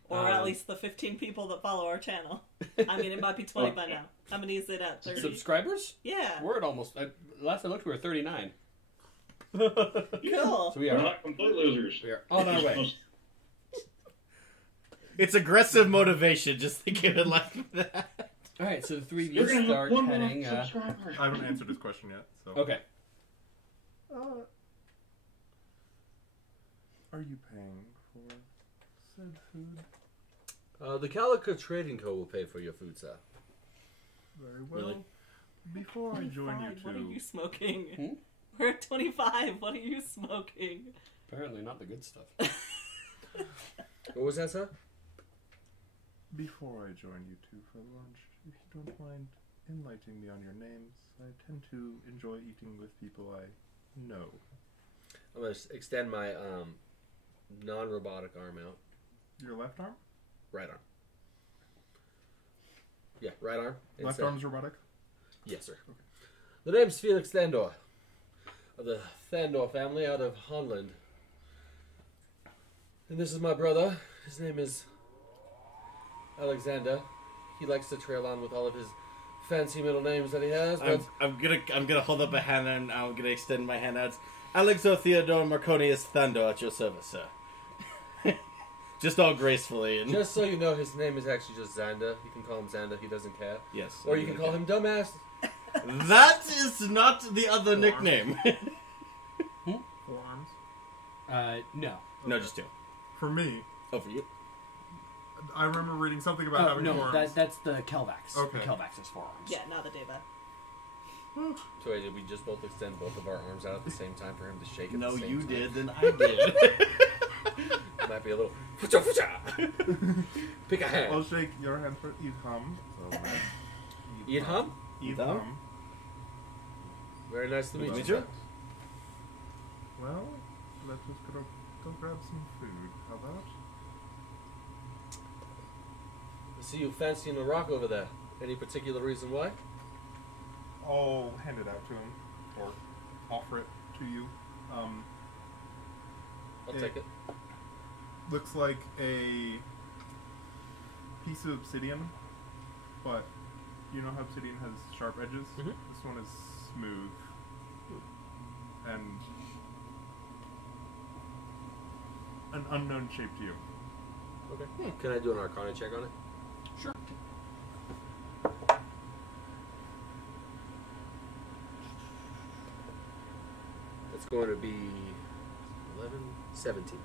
Or at least the 15 people that follow our channel. I mean, it might be 20 by now. How many is it at? 30? Subscribers? Yeah. We're at almost. Last I looked, we were 39. Cool. So we We're are not complete losers. on our way. It's aggressive motivation, just think of it like that. All right, so the three of You're you gonna start have one heading. more subscriber. I haven't answered this question yet. So. Okay. Are you paying for said food? The Calico Trading Co. will pay for your food, sir. Very well. Really? Before I join you 25, what are you two, smoking? Hmm? We're at 25. What are you smoking? Apparently not the good stuff. What was that, sir? before I join you two for lunch, if you don't mind enlightening me on your names, I tend to enjoy eating with people I know. I'm going to extend my non-robotic arm out. Your left arm? Right arm. Yeah, right arm. Left Instead- arm's robotic? Yes, sir. The name's Felix Thandor, of the Thandor family out of Honland. And this is my brother. His name is Alexander. He likes to trail on with all of his fancy middle names that he has. But I'm gonna hold up a hand and I'm gonna extend my hand out. Alexo Theodore Marconius Thandor at your service, sir. Just all gracefully and just so you know, his name is actually just Xander. You can call him Xander. He doesn't care. yes. Or you can call him Dumbass. That is not the other nickname. Forearms? No. No, just two. For me, Oh, for you. I remember reading something about Oh, having no, forearms. that's the Kelvax. Okay. The Kelvax's forearms. Yeah, not the Deva. So wait, did we just both extend both of our arms out at the same time for him to shake at No, the same you time? did, then I did. It might be a little... Fucha, fucha. Pick a hand. I'll shake your hand for Idham. So that's Idham? Idham. Very nice to meet Meet you. you. sir. Well, let's just go grab some food. How about? I see you fancying a rock over there. Any particular reason why? I'll hand it out to him, or offer it to you. I'll take it. Looks like a piece of obsidian, but you know how obsidian has sharp edges? Mhm. This one is smooth. And an unknown shape to you. Okay. Can I do an Arcana check on it? Sure. It's going to be 11, 17.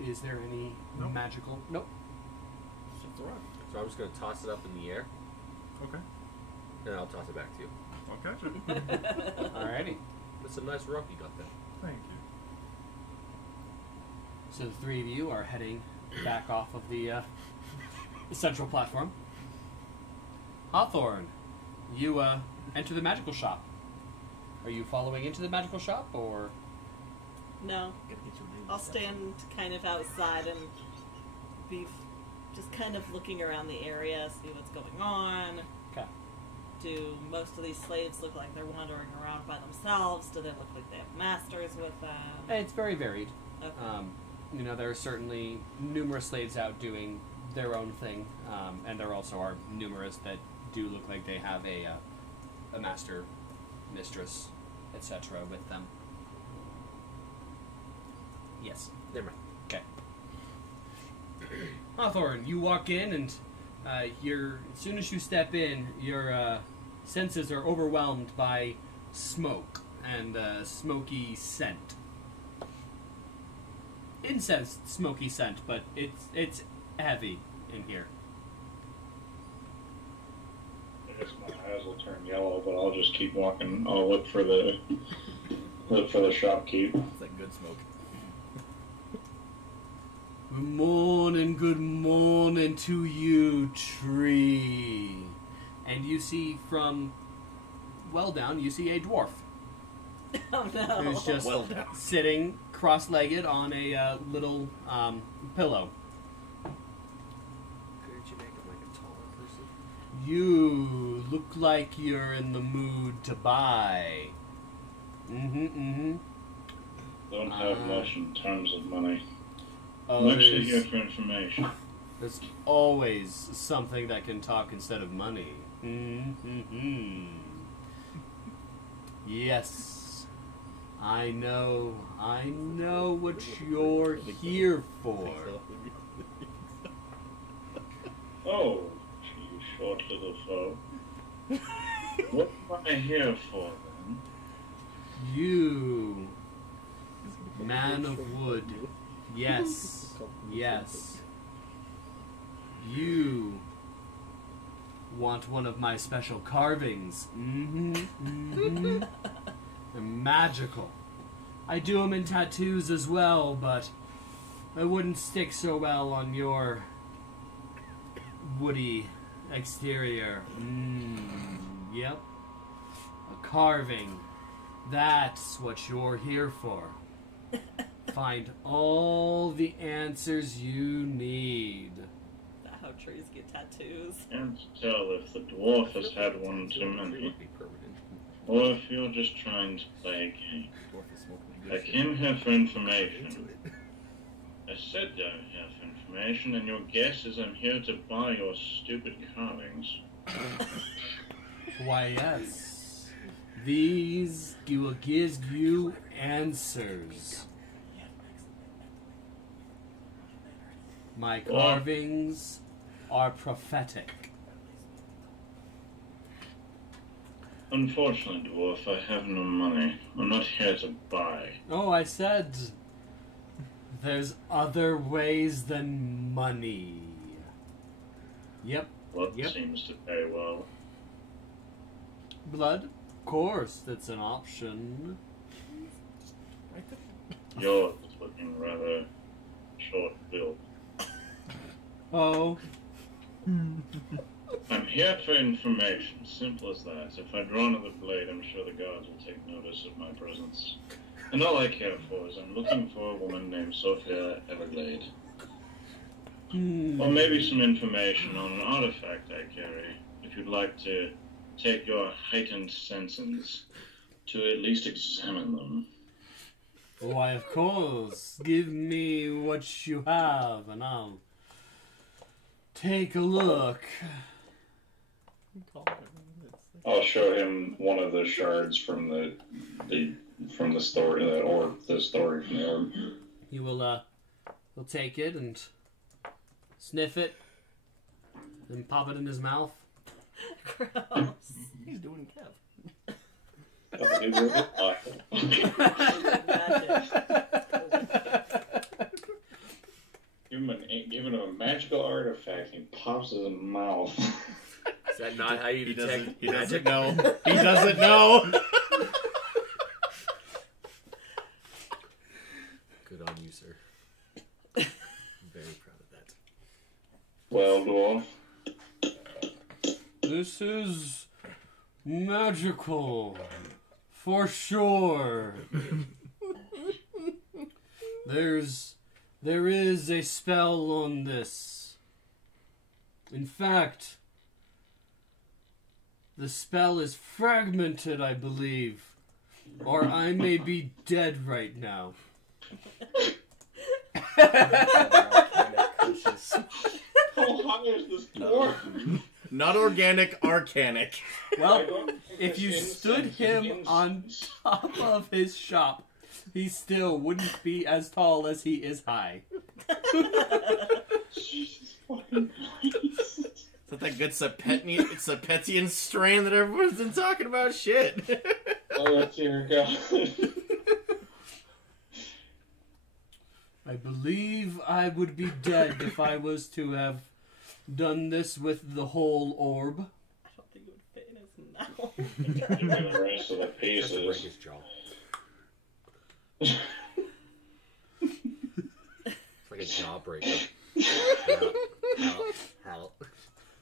Is there any Nope. magical? Nope. So I'm just going to toss it up in the air, Okay. and I'll toss it back to you. I'll catch it. Alrighty. It's a nice rock you got there. Thank you. So the three of you are heading back off of the central platform. Hawthorn, you enter the magical shop. Are you following into the magical shop, or? No. I'll stand kind of outside and be just kind of looking around the area, see what's going on. Okay. Do most of these slaves look like they're wandering around by themselves? Do they look like they have masters with them? It's very varied. Okay. You know, there are certainly numerous slaves out doing their own thing, and there also are numerous that do look like they have a master, mistress, etc. with them. Yes. Never mind. Okay. Hawthorn, you walk in, and as soon as you step in, your senses are overwhelmed by smoke and smoky scent. Incense smoky scent, but it's heavy in here. I guess my eyes will turn yellow, but I'll just keep walking. I'll look for the shopkeep. It's like good smoke. Good morning to you, tree. And you see from well down, you see a dwarf Oh no. who's just Well down. sitting cross-legged on a little pillow. Couldn't you make him like a taller person? You look like you're in the mood to buy. Don't have much in terms of money. Oh, Much to hear for information. there's always something that can talk instead of money. Yes. I know what you're here for. Oh, you short little foe. What am I here for, then? You, man of wood. Yes. Yes. You want one of my special carvings. They're magical. I do them in tattoos as well, but I wouldn't stick so well on your woody exterior. Yep. A carving. That's what you're here for. Find all the answers you need. Is that how trees get tattoos? Can't tell if the dwarf has had one too many, or if you're just trying to play a game. I came here for information. I said I'm here for information, and your guess is I'm here to buy your stupid carvings. Why, yes. These will give you answers. My carvings are prophetic. Unfortunately, dwarf, I have no money. I'm not here to buy. Oh, I said there's other ways than money. Yep. Blood Yep. seems to pay well. Blood? Of course, that's an option. Yours is looking rather short-built. Oh. I'm here for information, simple as that. If I draw another blade, I'm sure the gods will take notice of my presence. And all I care for is I'm looking for a woman named Sophia Everglade. Or maybe some information on an artifact I carry, if you'd like to take your heightened senses to at least examine them. Why, of course. Give me what you have, and I'll take a look. I'll show him one of the shards from the story, or the story from the orb. You will take it and sniff it, then pop it in his mouth. Gross. He's doing Kev. Give him a magical artifact, he pops his mouth. Is that not how you detect He magic? doesn't know. He doesn't know. Good on you, sir. I'm very proud of that. Well, dwarf, This is magical, for sure. There is a spell on this. In fact, the spell is fragmented, I believe. Or I may be dead right now. how high is this dwarf? Not organic, arcanic. Well, if you stood him on top of his shop, he still wouldn't be as tall as he is high. Jesus fucking Christ. Is that good Sypetian strain that everyone's been talking about? Shit. Oh, dear God. I believe I would be dead if I was to have done this with the whole orb. I don't think it would fit in his mouth. And the rest of the Just to break pieces. his jaw. It's like a jawbreaker. How?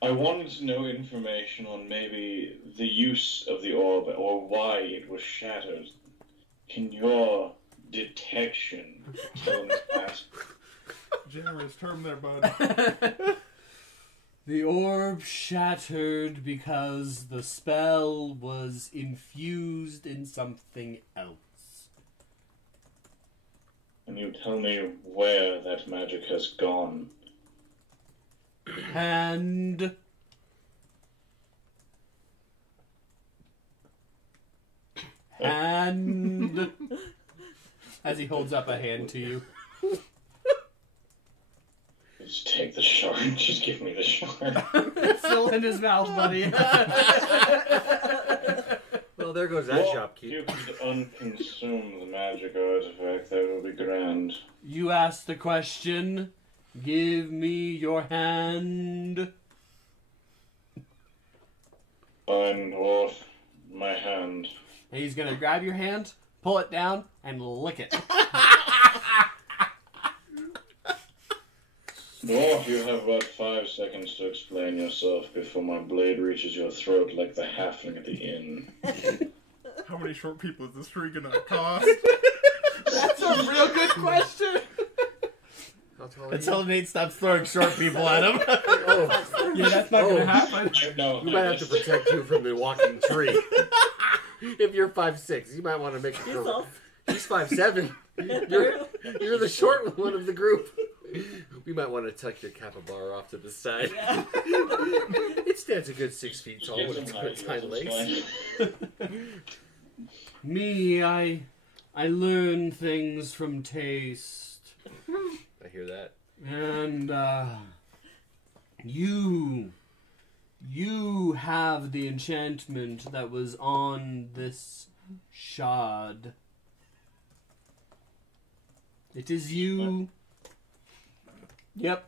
I wanted to know information on maybe the use of the orb or why it was shattered. Can your detection tell me that? Generous term there, bud. The orb shattered because the spell was infused in something else. Can you tell me where that magic has gone? Hand. And as he holds up a hand to you. Just take the shard. Just give me the shard. It's still in his mouth, buddy. Well, there goes that Well, shopkeep. you could unconsume the magic artifact. That would be grand. You asked the question. Give me your hand. Fine, dwarf. My hand. And he's gonna grab your hand, pull it down, and lick it. Dwarf, you have about 5 seconds to explain yourself before my blade reaches your throat like the halfling at the inn. How many short people is this tree gonna cost? That's a real good question. Until Nate stops throwing short people at him. Oh, Yeah, that's not gonna happen. No, we might have to protect you from the walking tree. If you're 5'6", you might want to make He's sure. all- He's 5'7". You're the short one of the group. We might want to tuck your capybara off to the side. Yeah. It stands a good 6 feet tall Get with some its ideas, hind legs. it's fine. Me, I learn things from taste. I hear that. And, you have the enchantment that was on this shard. It is you. Yep.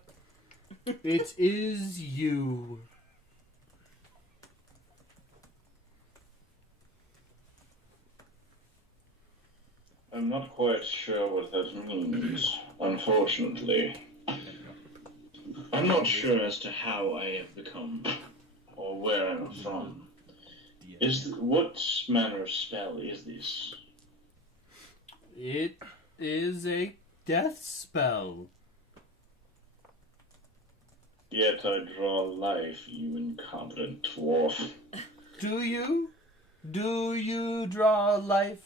It is you. I'm not quite sure what that means, unfortunately. I'm not sure as to how I have become, or where I'm from. What manner of spell is this? It is a death spell. Yet I draw life, you incompetent dwarf. Do you? Do you draw life?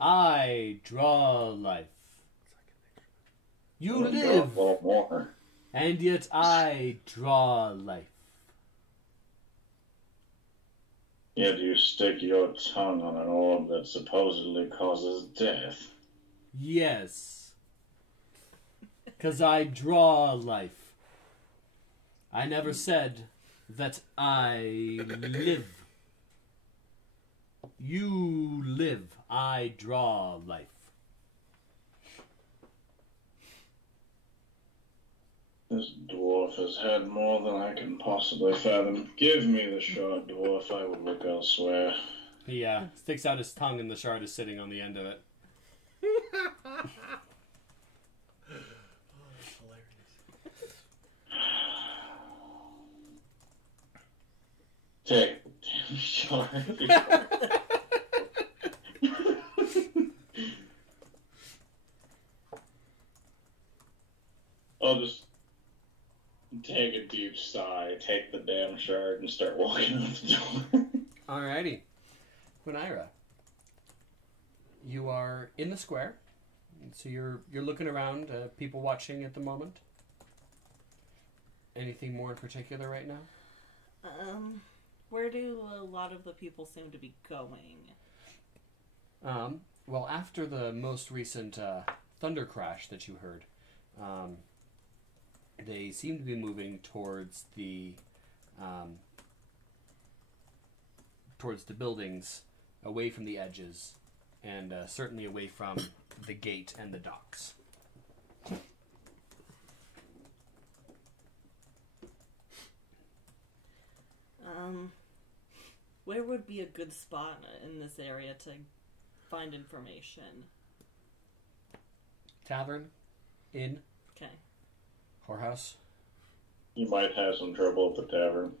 I draw life. You I'll draw live, a little more. and yet I draw life. Yet you stick your tongue on an orb that supposedly causes death. Yes. 'Cause I draw life. I never said that I live. You live. I draw life. This dwarf has had more than I can possibly fathom. Give me the shard, dwarf. I will look elsewhere. He sticks out his tongue and the shard is sitting on the end of it. Take the damn shard. I'll just take a deep sigh, take the damn shard, and start walking out the door. Alrighty. Gwyneira, you are in the square. So you're looking around, people watching at the moment. Anything more in particular right now? Where do a lot of the people seem to be going? Well, after the most recent thunder crash that you heard, they seem to be moving towards the buildings, away from the edges, and certainly away from the gate and the docks. Where would be a good spot in this area to find information? Tavern, inn, Okay. whorehouse. You might have some trouble at the tavern.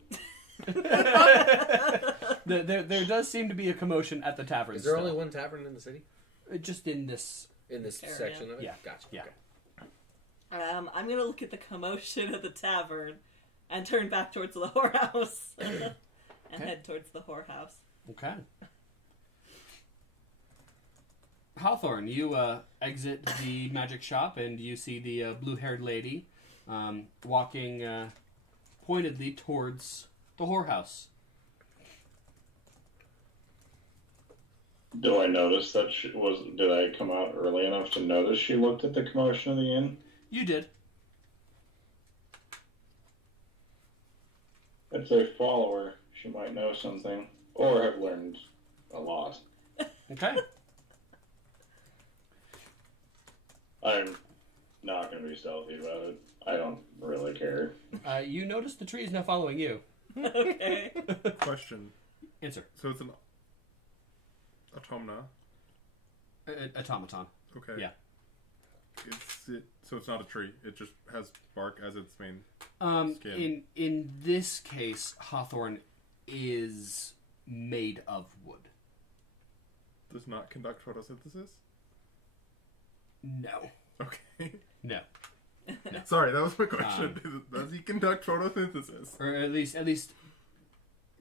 There does seem to be a commotion at the tavern. Is there still. only one tavern in the city? Just in this. In this Area. section of it? Yeah. Gotcha. Yeah. Okay. I'm gonna look at the commotion at the tavern and turn back towards the whorehouse. And Okay. head towards the whorehouse. Okay. Hawthorn, you exit the magic shop and you see the blue-haired lady walking pointedly towards the whorehouse. Do I notice that did I come out early enough to notice she looked at the commotion of the inn? You did. If they follow her, she might know something, or have learned a lot. Okay. I'm not going to be stealthy about it. I don't really care. You notice the tree is now following you. Okay. Question. Answer. So it's an automata. Automaton. Okay. Yeah. So it's not a tree. It just has bark as its main skin. In this case, Hawthorn is made of wood. Does not conduct photosynthesis? No. Okay. No. Sorry, that was my question. Does he conduct photosynthesis? Or at least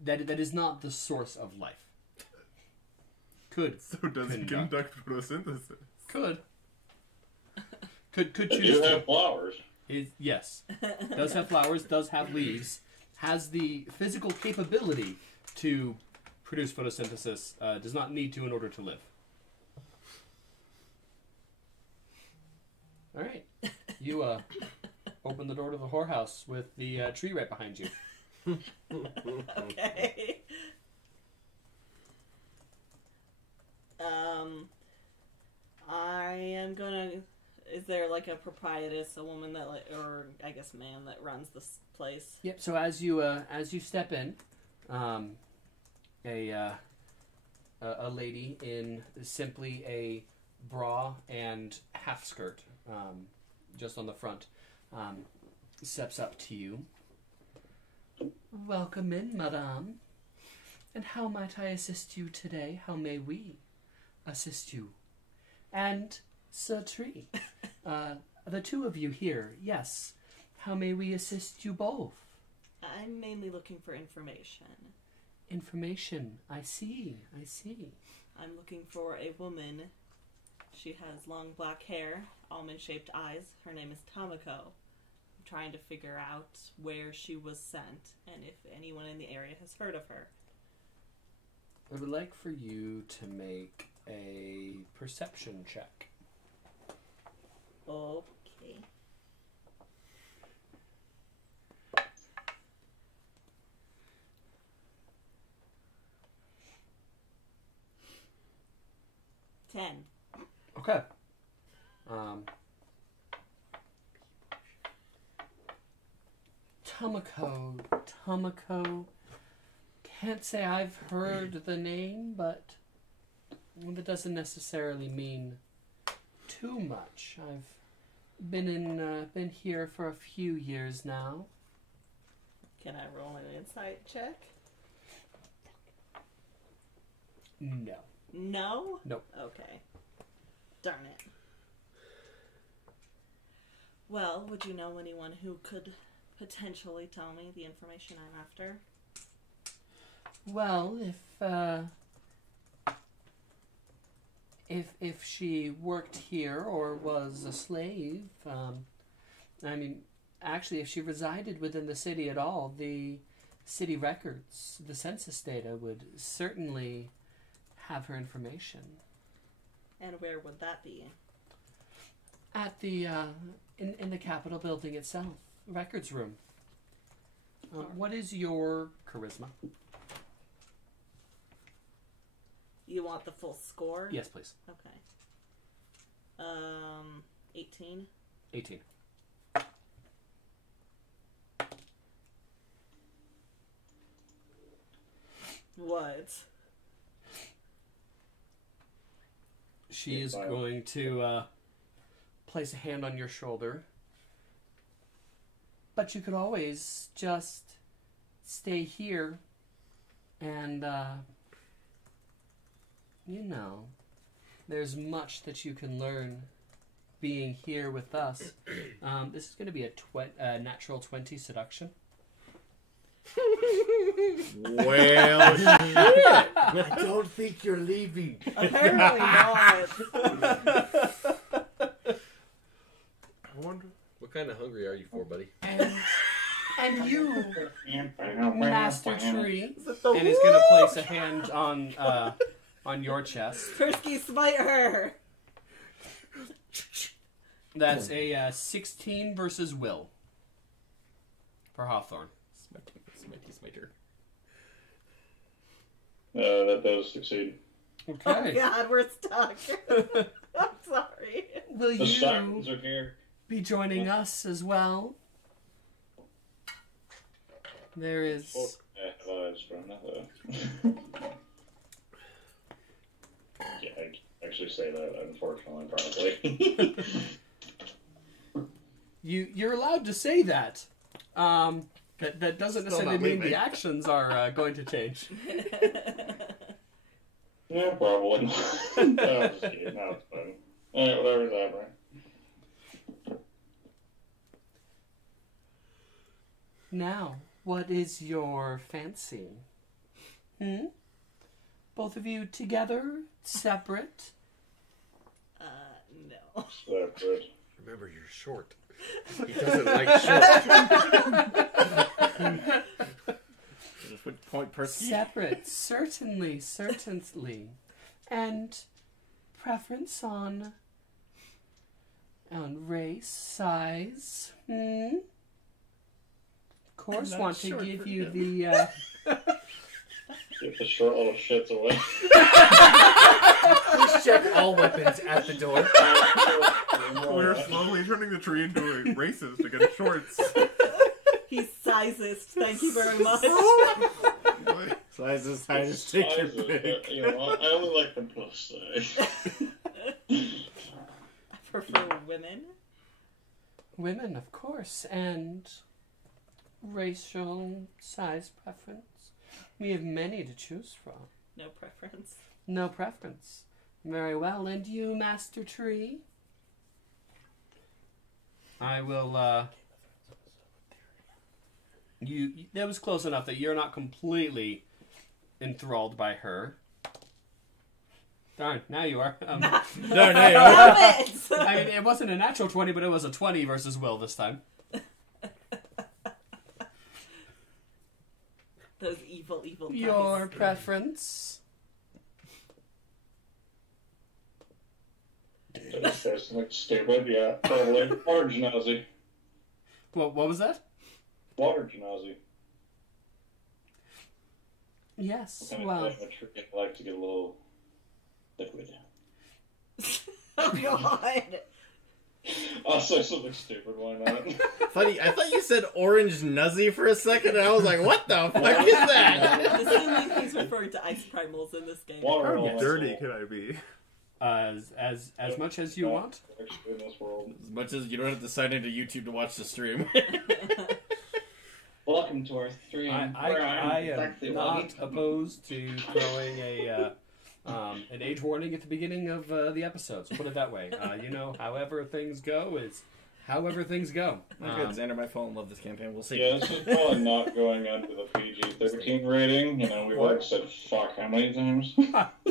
that is not the source of life. Could. So does he conduct photosynthesis? Could. Could They choose do to. have flowers. Yes. Does have flowers, does have leaves, has the physical capability to produce photosynthesis, does not need to in order to live. Alright. You open the door to the whorehouse with the tree right behind you. Okay. I am gonna. Is there like a proprietress, a woman that, or I guess man that runs this place? Yep. So as you step in, a lady in simply a bra and half skirt, just on the front, steps up to you. Welcome in, madame. And how might I assist you today? How may we assist you? And Sir Tree, the two of you here, yes. How may we assist you both? I'm mainly looking for information. Information. I see. I'm looking for a woman. She has long black hair, almond-shaped eyes. Her name is Tamako. I'm trying to figure out where she was sent and if anyone in the area has heard of her. I would like for you to make a perception check. Okay. $10. Okay. Tamako. Can't say I've heard the name, but that doesn't necessarily mean too much. I've been here for a few years now. Can I roll an insight check? No. No? Nope. Okay. Darn it. Well, would you know anyone who could potentially tell me the information I'm after? Well, if she worked here or was a slave, I mean, actually, if she resided within the city at all, the city records, the census data would certainly have her information. And where would that be? At the in the Capitol building itself, records room. What is your charisma? You want the full score? Yes, please. Okay. 18. 18. What? She is going to place a hand on your shoulder. But you could always just stay here and, you know, there's much that you can learn being here with us. This is going to be a natural 20 seduction. Well, shit. I don't think you're leaving. Apparently not. I wonder. What kind of hungry are you for, buddy? And you, Master Tree, and he's going to place a hand on your chest. Perske, smite her! That's a 16 versus will for Hawthorn. Smiter. That does succeed. Oh Okay. god, we're stuck. I'm sorry. Will The you sirens are here. be joining us as well? There is... Yeah, I can't actually say that, unfortunately, probably. You're allowed to say that. That doesn't Still necessarily not mean leaving. the actions are going to change. No, probably not. No, I'm just kidding. No, it's fine. Alright, whatever's happening. Now, what is your fancy? Both of you together? Separate? No. Separate. Remember, you're short. He doesn't like short. Just would point Perske. Separate, certainly. And preference on race, size? Of course, I'm not want to short give for you him. the Get the short little shits away. Please check all weapons at the door. We're slowly turning the tree into a racist to get shorts. He's sizist, thank you very much. Size is high to take your Sizes, pick. but, you know, I only like them plus size. I prefer women. women, of course, and racial size preference. We have many to choose from. No preference. No preference. Very well. And you, Master Tree? I will, that was close enough that you're not completely enthralled by her. Darn, now you are. No, you are. Damn it! I mean, it wasn't a natural 20, but it was a 20 versus Will this time. Those evil dice. Your preference? That's like stupid, yeah, probably. Water genasi. What was that? Water genasi. Yes, Kind well... of like to get a little liquid. Oh god! I'll say something stupid, why not? Funny, I thought you said orange nuzzy for a second, and I was like, what the fuck is that? I'm assuming he's referring to ice primals in this game. Water How elemental. dirty can I be? As much as you want. Actually, in this world. As much as you don't have to sign into YouTube to watch the stream. Welcome to our stream. I am not opposed to throwing an age warning at the beginning of the episodes. Put it that way. However things go is however things go. Good, Xander might fall in love with this campaign. We'll see. Yeah, this is probably not going under the PG-13 rating. You know, we've already said fuck how many times?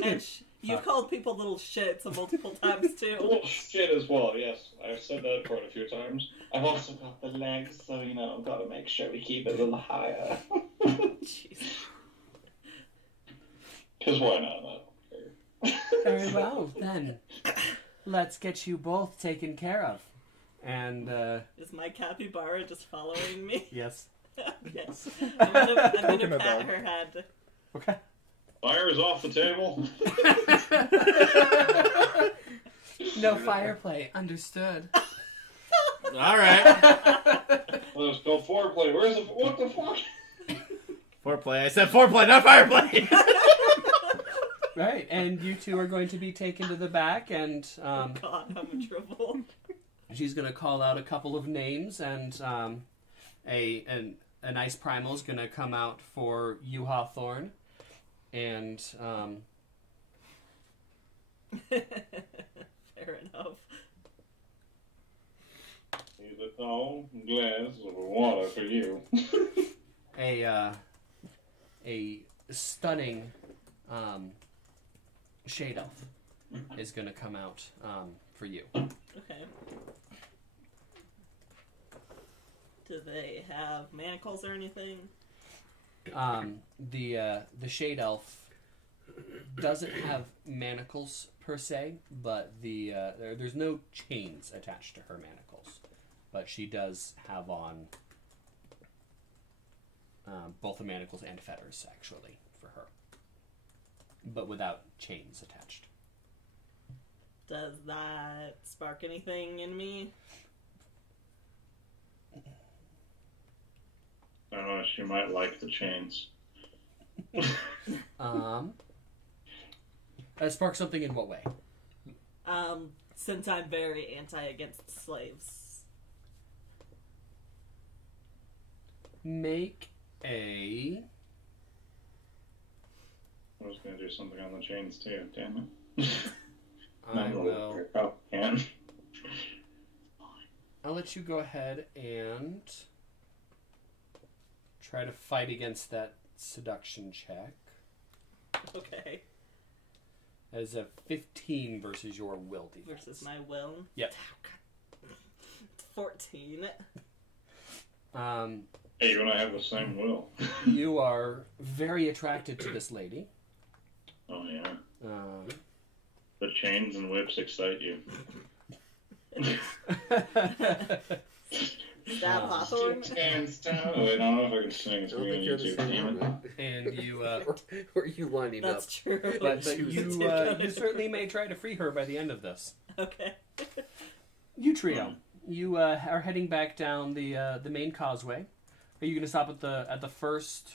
And you've called people little shits multiple times A too. little shit as well, yes. I've said that quite a few times. I've also got the legs, so, you know, I've got to make sure we keep it a little higher. Jeez. Because why not? I don't care. Very well, then. Let's get you both taken care of. And, Is my capybara just following me? yes. Yes. I'm gonna Coconut pat dog. her head. Okay. Fire is off the table. No fire play. Understood. Alright. Let's go foreplay. Where's the... What the fuck? Foreplay. I said foreplay, not fireplay. Right, and you two are going to be taken to the back, and God, I'm in trouble. she's going to call out a couple of names, and an ice primal is going to come out for you, Hawthorn, and Fair enough. Here's a tall glass of water for you. a stunning shade elf is going to come out for you. Okay. Do they have manacles or anything? The shade elf doesn't have manacles per se, but there's no chains attached to her manacles. But she does have on both the manacles and fetters, actually, for her. But without chains attached. Does that spark anything in me? I don't know, she might like the chains. Spark something in what way? Since I'm very anti-against slaves. Make a... I was going to do something on the chains too, damn it. I will... Can. I'll let you go ahead and try to fight against that seduction check. Okay. That is a 15 versus your will defense. Versus my will? Yep. 14. Hey, you and I have the same will. You are very attracted to this lady. Oh, yeah. The chains and whips excite you. Stab Hawthorn? Oh, I don't know if I can sing. It's I don't going think you're to the YouTube. same Damn one. it. And you, Or are you lining That's up? true. but you certainly may try to free her by the end of this. Okay. You trio, you are heading back down the main causeway. Are you going to stop at the first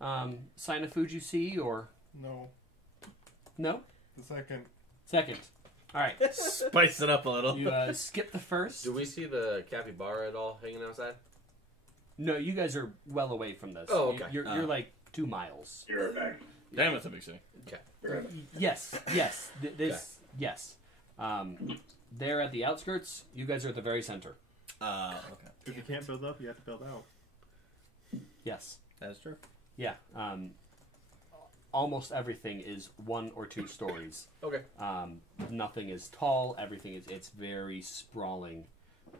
sign of food you see, or No. no? The second. Second. All right. Spice it up a little. You skip the first. Do we see the capybara at all hanging outside? No, you guys are well away from this. Oh, okay. You're like 2 miles. You're right back. Damn, it's a big city. Okay. You're right back. Yes. Yes. They're at the outskirts. You guys are at the very center. Okay. If you can't build up, you have to build out. Yes. That is true. Yeah. Almost everything is 1 or 2 stories. Okay. Nothing is tall. Everything is it's very sprawling,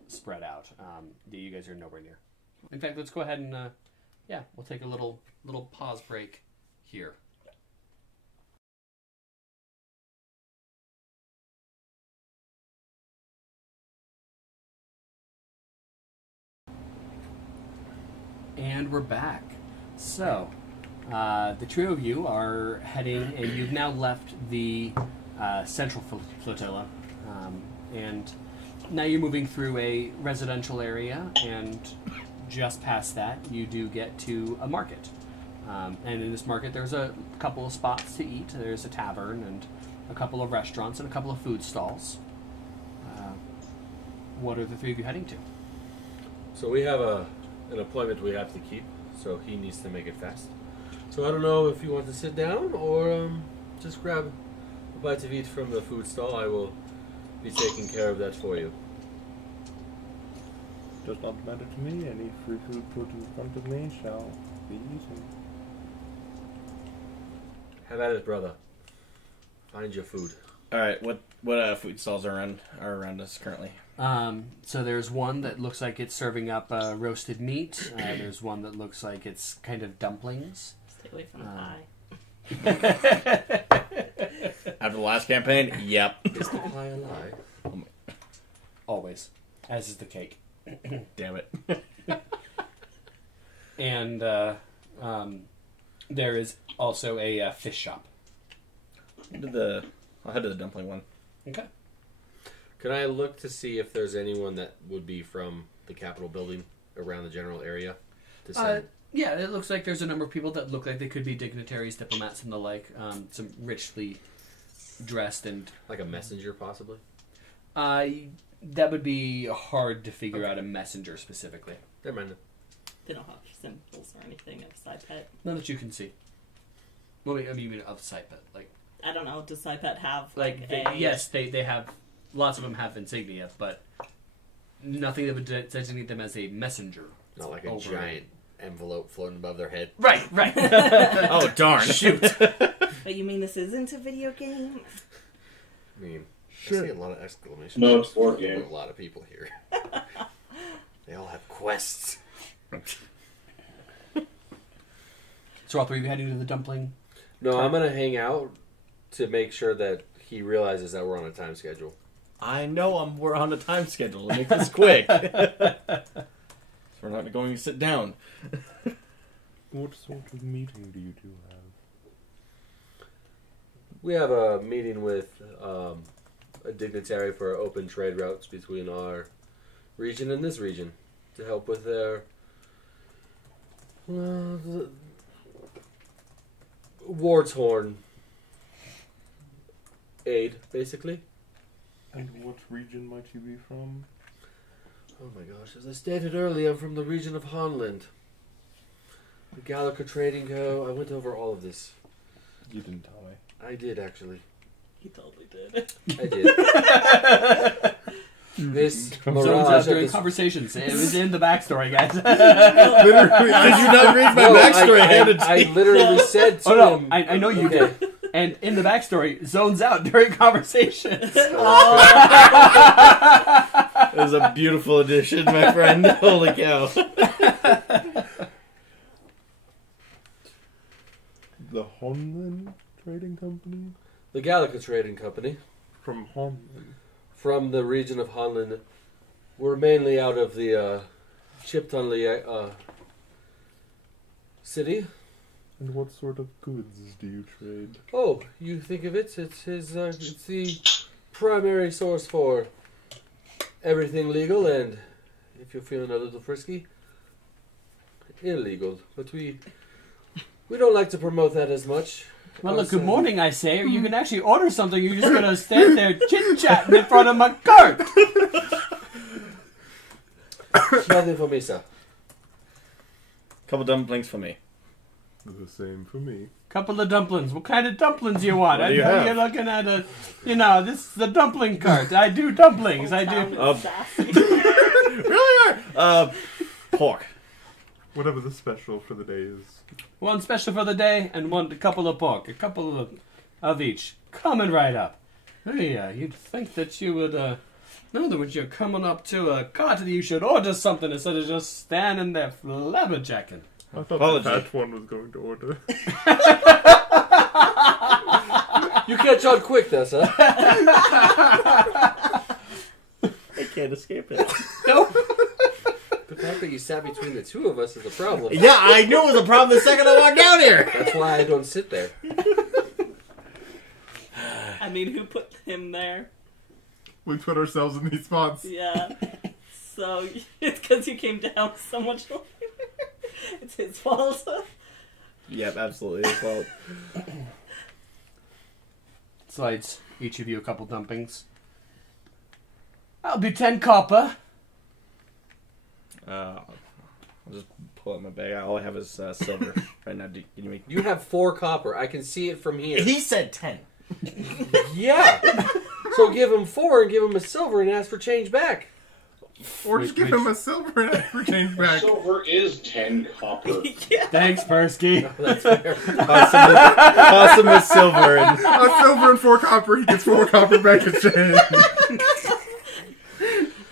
spread out. You guys are nowhere near. In fact, let's go ahead and we'll take a little pause break here. And we're back. So, the trio of you are heading, and you've now left the central flotilla, and now you're moving through a residential area, and just past that, you do get to a market. And in this market, there's a couple of spots to eat. There's a tavern and a couple of restaurants and a couple of food stalls. What are the three of you heading to? So we have an appointment we have to keep, so he needs to make it fast. So I don't know if you want to sit down or just grab a bite to eat from the food stall. I will be taking care of that for you. Does not matter to me. Any free food put in front of me shall be eaten. Have at it, brother. Find your food. All right. What food stalls are around us currently? So there's one that looks like it's serving up roasted meat. There's one that looks like it's kind of dumplings. Stay away from the pie. After the last campaign, yep. Is the pie a lie? Always. As is the cake. Damn it. And there is also a fish shop. I'll head to the dumpling one. Okay. Can I look to see if there's anyone that would be from the Capitol building around the general area? To send? Yeah, it looks like there's a number of people that look like they could be dignitaries, diplomats, and the like. Some richly dressed and... Like a messenger, possibly? That would be hard to figure out a messenger specifically. Never mind. They don't have symbols or anything of Sypet. None that you can see. Well, I mean of sight, but like... I don't know. Does Sypet have like Yes, they have... Lots of them have insignia, but nothing that would designate them as a messenger. Not like a giant envelope floating above their head. Right. Oh, darn. Shoot. But you mean this isn't a video game? I mean, I see a lot of exclamation No, marks it's board from game. a lot of people here. They all have quests. So all three of you heading to the dumpling? No, I'm going to hang out to make sure that he realizes that we're on a time schedule. I know we're on a time schedule. Make this quick. So we're not going to sit down. What sort of meeting do you two have? We have a meeting with a dignitary for open trade routes between our region and this region to help with their Hawthorn aid, basically. And what region might you be from? Oh my gosh, as I stated earlier, I'm from the region of Honland. The Gallagher Trading Co. I went over all of this. You didn't tell me. I did, actually. He totally did. I did. This Zones mirage out of during this... conversations. It was in the backstory, guys. Literally, Did you not read my backstory? I literally said to Oh no, him... I know you Okay. did. And in the backstory, zones out during conversations. It was a beautiful addition, my friend. Holy cow. the Honlin Trading Company? The Gallagher Trading Company. From Honlin. From the region of Honland. We're mainly out of the Chiptonley city. And what sort of goods do you trade? Oh, you think of it? It's the primary source for everything legal, and if you're feeling a little frisky, illegal. But we don't like to promote that as much. Well, look, good morning, I say. You can actually order something. You're just going to stand there chit-chatting in front of my cart. Nothing for me, sir. Couple dumplings for me. The same for me. Couple of dumplings. What kind of dumplings you want? What do you have? You're looking at this is the dumpling cart. I do dumplings. I do. Really are? Pork. Whatever the special for the day is. One special for the day and a couple of pork. A couple of each. Coming right up. Hey, you'd think that you would know that when you're coming up to a cart that you should order something instead of just standing there flabberjacking. I thought Apology. the fat one was going to order. You catch on quick, though, sir. I can't escape it. Nope. The fact that you sat between the two of us is a problem. Yeah, I knew it was a problem the second I walked down here. That's why I don't sit there. I mean, who put him there? We put ourselves in these spots. Yeah. So, it's because you came down so much later. It's his fault. Yep, absolutely his fault. Slides each of you a couple dumplings. I'll be 10 copper. I'll just pull out my bag. All I have is silver right now. Can you make? You have 4 copper. I can see it from here. He said 10. Yeah. So give him 4 and give him a silver and ask for change back. Or just give him a silver and ask for change back. Silver is 10 copper. Yeah. Thanks, Perske. That's fair. Awesome with silver and A silver and 4 copper, he gets 4 copper back in change.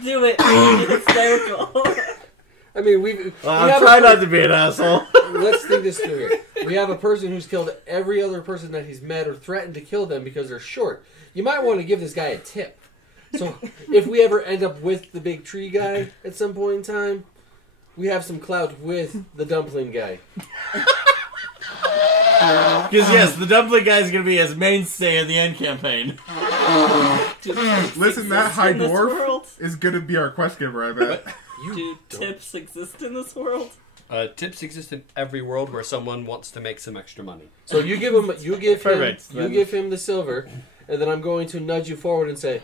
Do it. It's hysterical. I mean, we I'm have trying not to be an asshole. Let's think this through here. We have a person who's killed every other person that he's met or threatened to kill them because they're short. You might want to give this guy a tip. So if we ever end up with the big tree guy at some point in time, we have some clout with the dumpling guy. Because yes, the dumpling guy is going to be his mainstay in the end campaign. Listen, that high in this dwarf world? is going to be our quest giver, I bet. Do tips exist in this world? Tips exist in every world where someone wants to make some extra money. So you give him Perfect. the silver, and then I'm going to nudge you forward and say,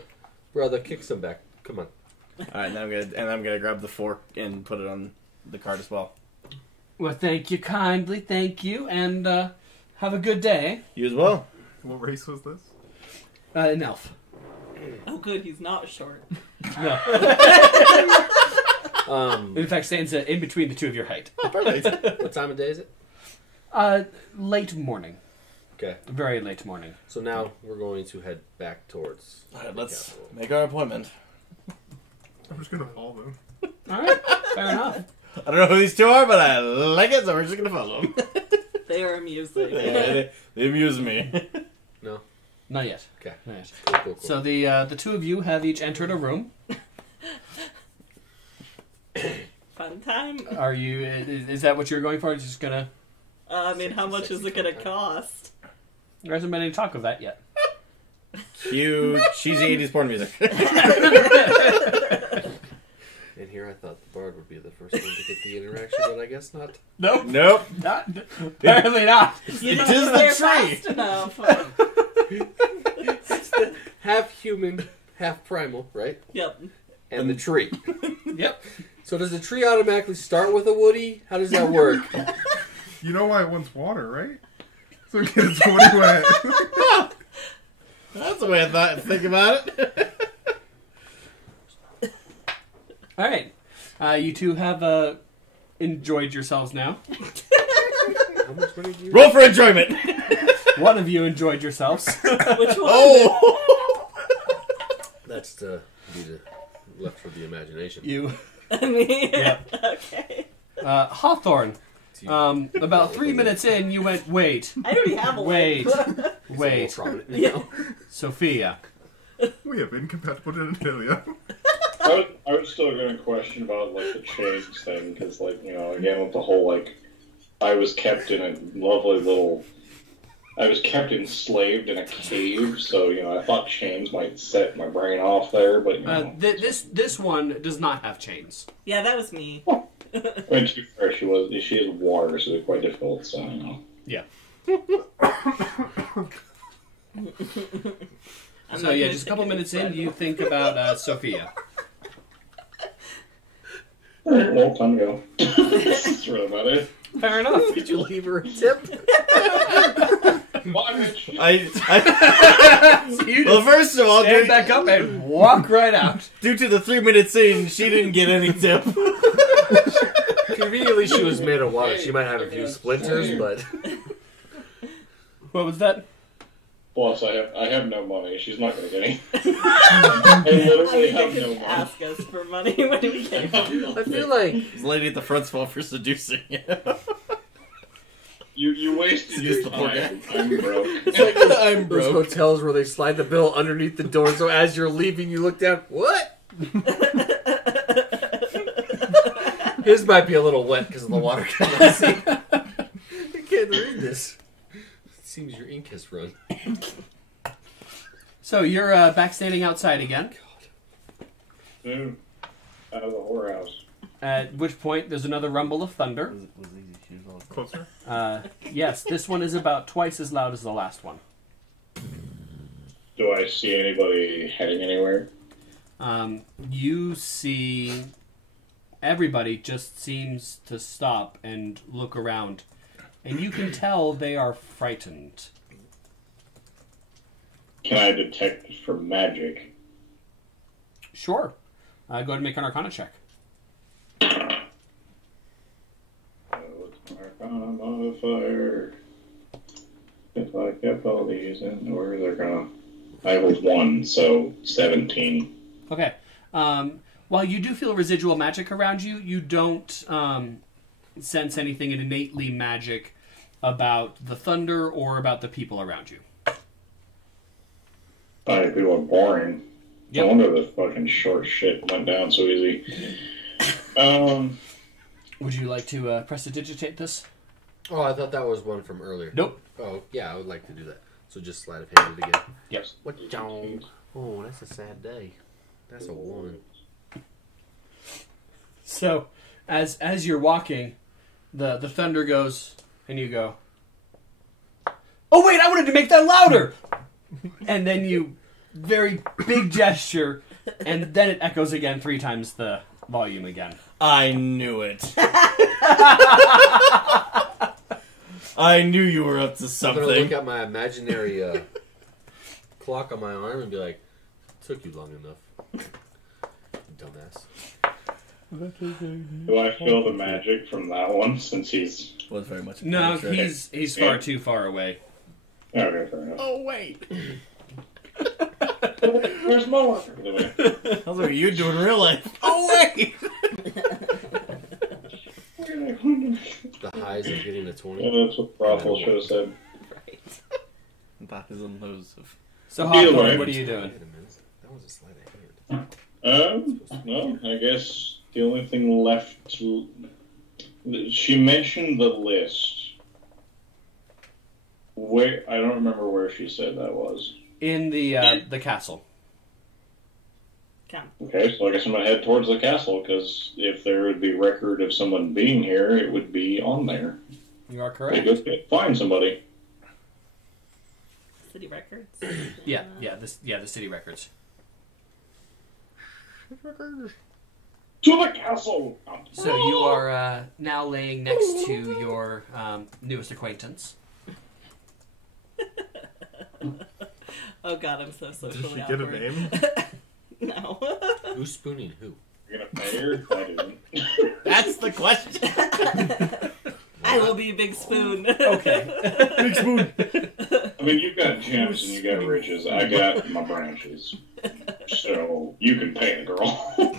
"Brother, kick some back. Come on." All right, now I'm gonna grab the fork and put it on the cart as well. Well, thank you kindly, thank you, and have a good day. You as well. What race was this? An elf. Oh, good, he's not short. No. In fact, stands in between the two of your height. Perfect. What time of day is it? Late morning. Okay. Very late morning. So now we're going to head back towards. All right, let's the capital. make our appointment. I'm just going to follow them. Alright, fair enough. I don't know who these two are, but I like it, so we're just gonna follow them. They are amusing. They amuse me. No. Not yet. Okay. Not yet. Cool. So the two of you have each entered a room. Fun time. Are you? Is that what you're going for? Just gonna? I mean, how much is it gonna cost? There hasn't been any talk of that yet. Cute, cheesy 80s porn music. And here I thought the bard would be the first one to get the interaction, but I guess not. Nope. Nope. Not. Apparently not. You It don't is the clear tree. fast enough. It's the half human, half primal, right? Yep. And the tree. Yep. So does the tree automatically start with a woody? How does that work? You know why it wants water, right? So it gets woody wet. That's the way I thought to think about it. All right. You two have enjoyed yourselves now. How much money do you Roll for enjoyment. One of you enjoyed yourselves. Which one? Oh! That's to be left for the imagination. You. I mean, Yep. okay. Hawthorn. It's you. About 3 minutes in, you went, wait. I already have a Wait. leg. He's a little Wait. prominent Yeah. now. Sophia. We have incompatible genitalia. I was still going to question about like the chains thing because, like, you know, again with the whole like, I was kept in a lovely little. I was kept enslaved in a cave, so you know I thought chains might set my brain off there, but you know. This one does not have chains. Yeah, that was me. I mean, to be fair, she is water, so it's quite difficult. So you know. Yeah. I'm So not yeah, gonna just a take couple any minutes in, sweat. you think about Sophia. All right, well, time to go. That's really about it. Fair enough. Did you leave her a tip? Well, I mean, she- So you Well, just first of all, stand back up and walk right out. due to the 3-minute scene, she didn't get any tip. Conveniently, she was made of water. She might have a few splinters, but What was that? Plus, I have no money. She's not going to get any. I literally I have think no you money. can ask us for money when we get home. I feel like This lady at the front's fault for seducing you. You wasted Use your the poor time. I'm broke. it's like those, I'm those broke. hotels where they slide the bill underneath the door, so as you're leaving, you look down. What? His might be a little wet because of the water coming out. I can't read this. It seems your ink has run. So you're back standing outside again. Dude, out of the whorehouse. At which point, there's another rumble of thunder. Closer. Yes, this one is about twice as loud as the last one. Do I see anybody heading anywhere? You see everybody just seems to stop and look around, and you can tell they are frightened. Can I detect for magic? Sure. Go ahead and make an Arcana check. Arcana modifier. If I kept all these in order, they're gonna. I was 1, so 17. Okay. While you do feel residual magic around you, you don't sense anything innately magic about the thunder or about the people around you. People are boring. Yep. No wonder the fucking short shit went down so easy. Would you like to prestidigitate this? Oh, I thought that was one from earlier. Nope. Oh, yeah, I would like to do that. So just sleight of hand it again. Yes. What? Oh, that's a sad day. That's a 1. So, as you're walking, the thunder goes, and you go, "Oh wait, I wanted to make that louder!" And then you, very big gesture, and then it echoes again 3 times the volume again. I knew it. I knew you were up to I'm gonna look something. at my imaginary clock on my arm and be like, "Took you long enough, dumbass." Do I feel the magic from that one since he's. Was very much. No, Sure. he's far too far away. Okay, fair enough. Oh wait. There's more! Anyway. I was like, you doing in real life? Oh wait. The highs of getting a 20. Yeah, that's what Brothel should have said. That is on those of So, Either Hawthorn, way. what are you doing? Wait a minute. That was a sleight of hand. Well, I guess the only thing left to... She mentioned the list. Where I don't remember where she said that was. In the castle. Okay, so I guess I'm gonna head towards the castle, because if there would be record of someone being here, it would be on there. You are They correct. go find somebody. City records. Yeah, the city records. To the castle! So you are now laying next to your newest acquaintance. Oh god, I'm so Did socially she get a awkward. name? No. Who's spooning who? You're gonna pay her? I didn't. That's the question. I will be Big Spoon. Okay. Big spoon. I mean, you've got gems and you got riches. I got my branches. So, you can pay the girl.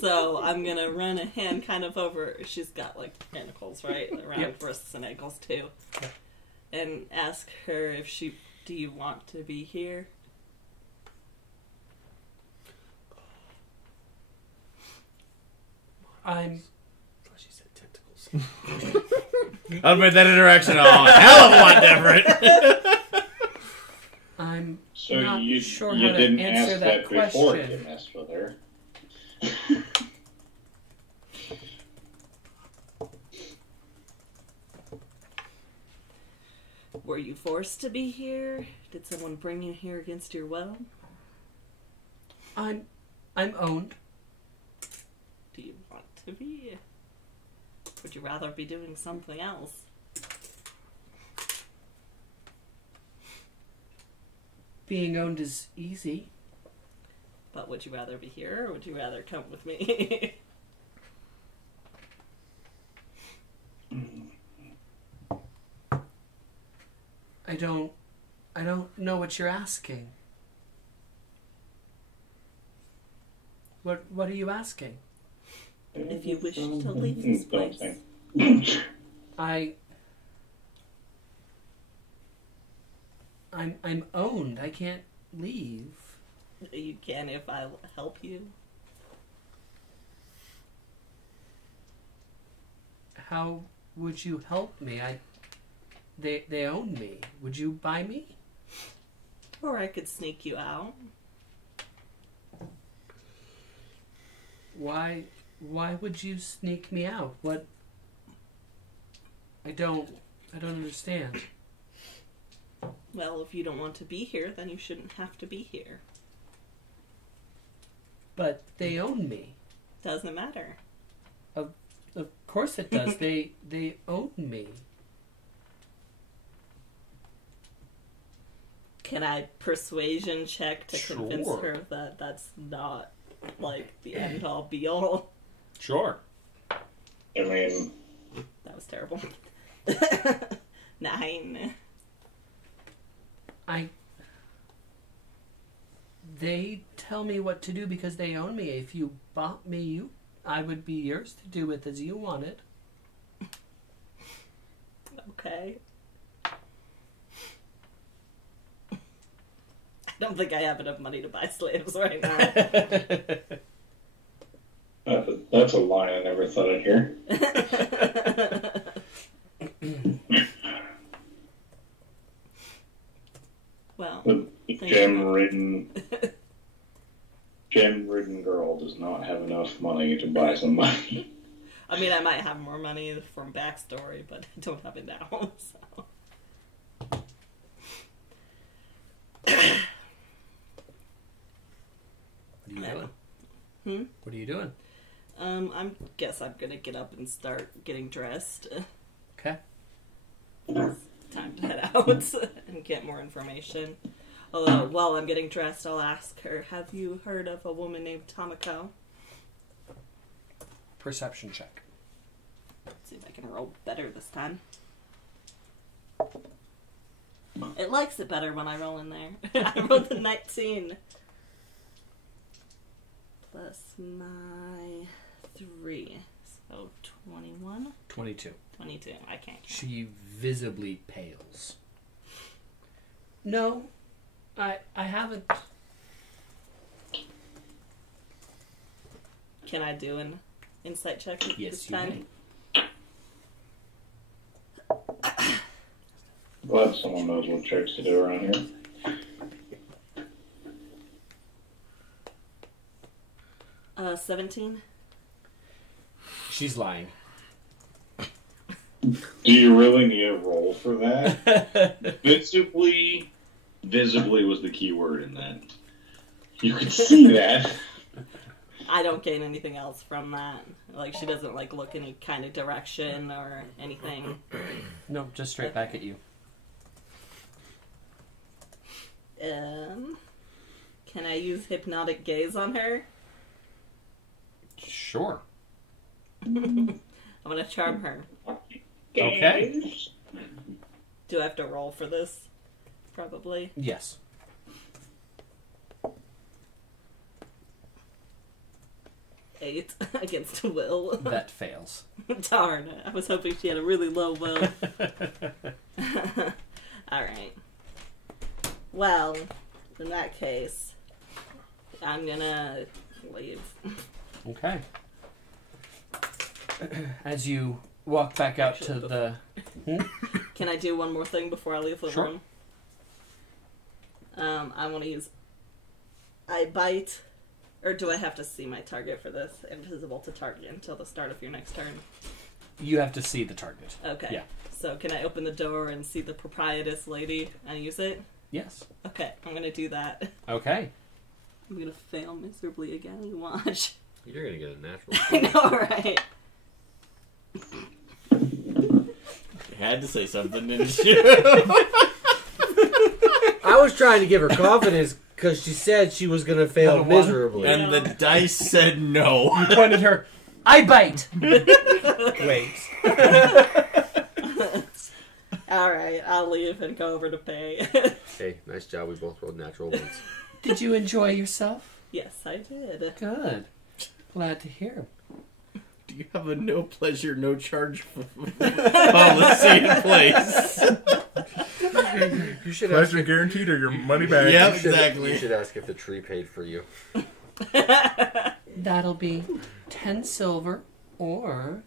So I'm gonna run a hand kind of over. She's got like ankles, right, around Yep. wrists and ankles too, and ask her if she. Do you want to be here? I'm. Oh, she said tentacles. I'll make that interaction a hell of a lot different. I'm So, not you sure you how to didn't answer ask that that before question. you messed with her. Were you forced to be here? Did someone bring you here against your will? I'm owned. Do you want to be? Would you rather be doing something else? Being owned is easy. But would you rather be here, or would you rather come with me? I don't know what you're asking. What are you asking? If you wish to leave this Don't place. say. I'm owned. I can't leave. You can if I'll help you. How would you help me? They own me. Would you buy me? Or I could sneak you out. Why would you sneak me out? What? I don't understand. Well, if you don't want to be here, then you shouldn't have to be here. But they own me. Doesn't matter. Of course it does. They own me. Can I persuasion check to convince Sure. her that that's not, like, the end-all be-all? Sure. I mean, That was terrible. 9. They tell me what to do because they own me. If you bought me, I would be yours to do with as you wanted. Okay. I don't think I have enough money to buy slaves right now. that's a line I never thought I'd hear. Well, The Thank gem-ridden girl does not have enough money to buy somebody. I mean, I might have more money from backstory, but I don't have it now, so. What are you doing? Hmm? What are you doing? I guess I'm gonna get up and start getting dressed. Okay. Time to head out and get more information. Although, while I'm getting dressed, I'll ask her, have you heard of a woman named Tomoko? Perception check. Let's see if I can roll better this time. It likes it better when I roll in there. I rolled a 19. Plus my 3. So 21? 22. 22. I can't count. She visibly pales. No, I haven't. Can I do an insight check Yes, this you time? may. Glad someone knows what checks to do around here. 17. She's lying. Do you really need a roll for that? Visibly was the key word in that. You could see that. I don't gain anything else from that. Like, she doesn't, like, look any kind of direction or anything. No, just straight back at you. Can I use Hypnotic Gaze on her? Sure. I'm gonna charm her. Okay. Do I have to roll for this? Probably. Yes. Eight against will. That fails. Darn it. I was hoping she had a really low will. Alright. Well, in that case, I'm gonna leave. Okay. As you walk back out to the... Can I do one more thing before I leave the Sure. room? I want to use... I bite... Or do I have to see my target for this? Invisible to target until the start of your next turn. You have to see the target. Okay. Yeah. So can I open the door and see the proprietress lady and use it? Yes. Okay, I'm gonna do that. Okay. I'm gonna fail miserably again. You watch. You're gonna get a natural. I know, right? You had to say something, didn't you? I was trying to give her confidence because she said she was going to fail miserably. And the dice said no. You pointed her. I bite. Wait. Alright, I'll leave and go over to pay. Hey, nice job. We both rolled natural ones. Did you enjoy yourself? Yes, I did. Good. Glad to hear. Do you have a no pleasure, no charge policy in place? You should Pleasure guaranteed or your money back. Yep, You should- exactly. You should ask if the tree paid for you. That'll be 10 silver, or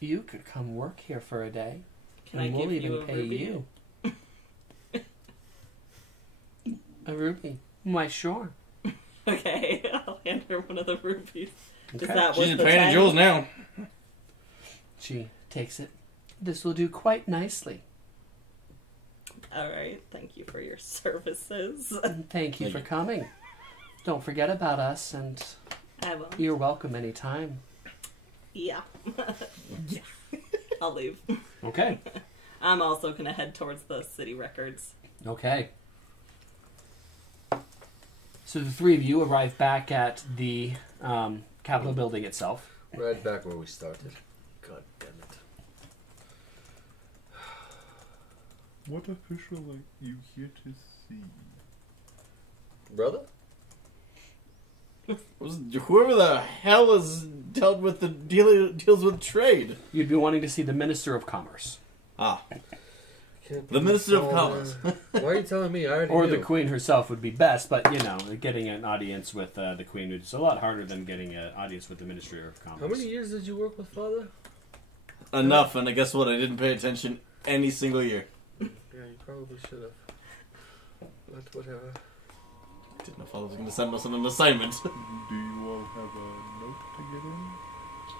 you could come work here for a day. Can and I we'll give even you a pay ruby? you. A ruby? Why, sure. Okay, I'll hand her one of the rubies. Is Okay. that She's worth in the pain and 10? jewels now. She takes it. This will do quite nicely. Alright, thank you for your services. And thank you Thank for you. coming. Don't forget about us, and I will. you're welcome anytime. Yeah. Yeah. I'll leave. Okay. I'm also gonna head towards the city records. Okay. So the three of you arrive back at the Capitol building itself. Right back where we started. God damn it. What official are you here to see? Brother? Whoever the hell has dealt with the deals with trade. You'd be wanting to see the Minister of Commerce. Ah, Can't the be Minister of called, Commerce. Why are you telling me? I already Or knew. the Queen herself would be best, but, you know, getting an audience with the Queen is a lot harder than getting an audience with the Minister of Commerce. How many years did you work with Father? Enough, and guess what? I didn't pay attention any single year. Yeah, you probably should have. But whatever. Didn't know if I was going to send us on an assignment. Do you all have a note to get in?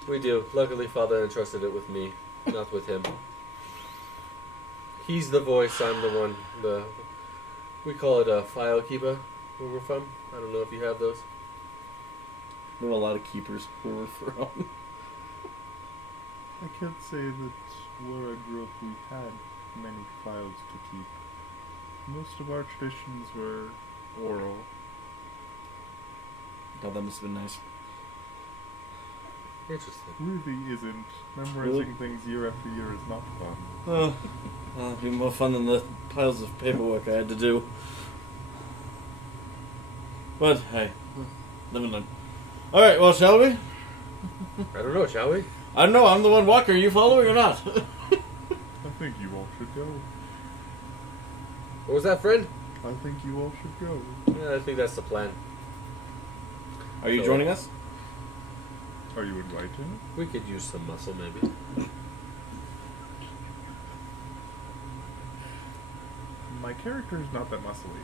We do. Luckily, Father entrusted it with me, not with him. He's the voice. I'm the one. We call it a file keeper where we're from. I don't know if you have those. There were a lot of keepers who were thrown. I can't say that where I grew up we had many files to keep. Most of our traditions were oral. God, that must have been nice. Interesting. Really isn't. Memorizing things year after year is not fun. Oh, it'd be more fun than the piles of paperwork I had to do. But hey, live and learn. All right, well, shall we? I don't know. Shall we? I don't know. I'm the one walker. Are you following or not? I think you all should go. What was that, friend? I think you all should go. Yeah, I think that's the plan. Are you joining us? Are you invited? We could use some muscle, maybe. My character is not that muscly.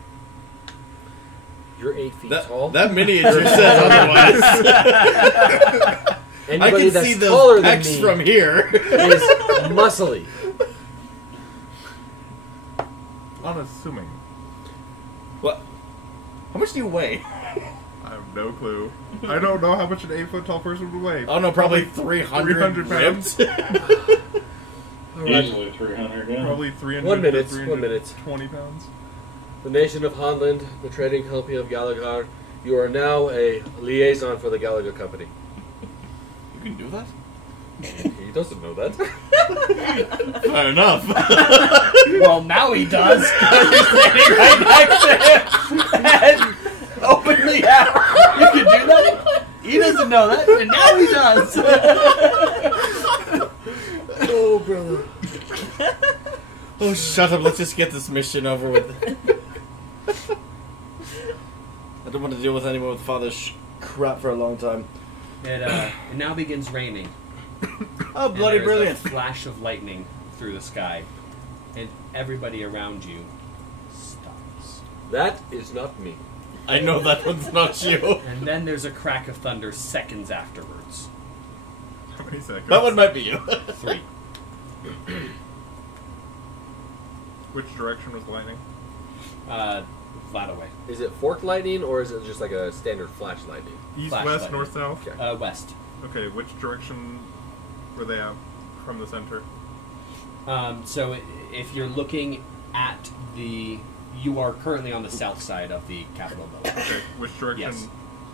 You're 8 feet tall. That miniature says otherwise. I Anybody can that's see the taller than pecs me from here. is muscly. Unassuming. What? How much do you weigh? I have no clue. I don't know how much an 8-foot tall person would weigh. Oh no, probably 300 pounds. Easily 300, yeah. Probably 300 1 minute, to 1 minute. 20 pounds. The nation of Hanland, the trading company of Gallagher, you are now a liaison for the Gallagher Company. You can do that? He doesn't know that. Fair enough. Well, now he does. He's standing right next to him and openly out. You can do that? He doesn't know that, and now he does. Oh, brother. Oh, shut up. Let's just get this mission over with. I don't want to deal with anyone with father's crap for a long time. It now begins raining. Oh, bloody And there's brilliant. A flash of lightning through the sky, and everybody around you stops. That is not me. I know that one's not you. And then there's a crack of thunder seconds afterwards. How many seconds? That one might be you. 3. Which direction was the lightning? Flat away. Is it forked lightning or is it just like a standard flash lightning? East, Flash west, lightning. north, south? Okay. West. Okay, which direction were they at from the center? So if you're looking at the... You are currently on the south side of the Capitol building. Okay, which direction Yes.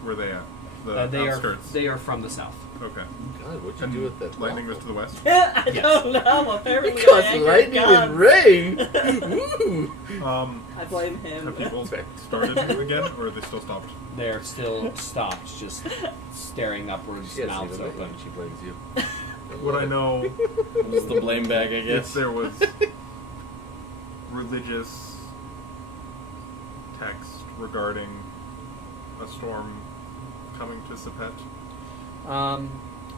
were they at? The outskirts? They are from the south. Okay. God, what'd you And do with that? lightning was to the west? I Yes. don't know. Apparently, It caused I angered lightning God. and rain. Woo. I blame him. Have people started again, or are they still stopped? They're still stopped, just staring upwards, Yes, mouths even open. she blames you. Would I know It's the blame bag, I if guess. there was religious text regarding a storm coming to Sypet?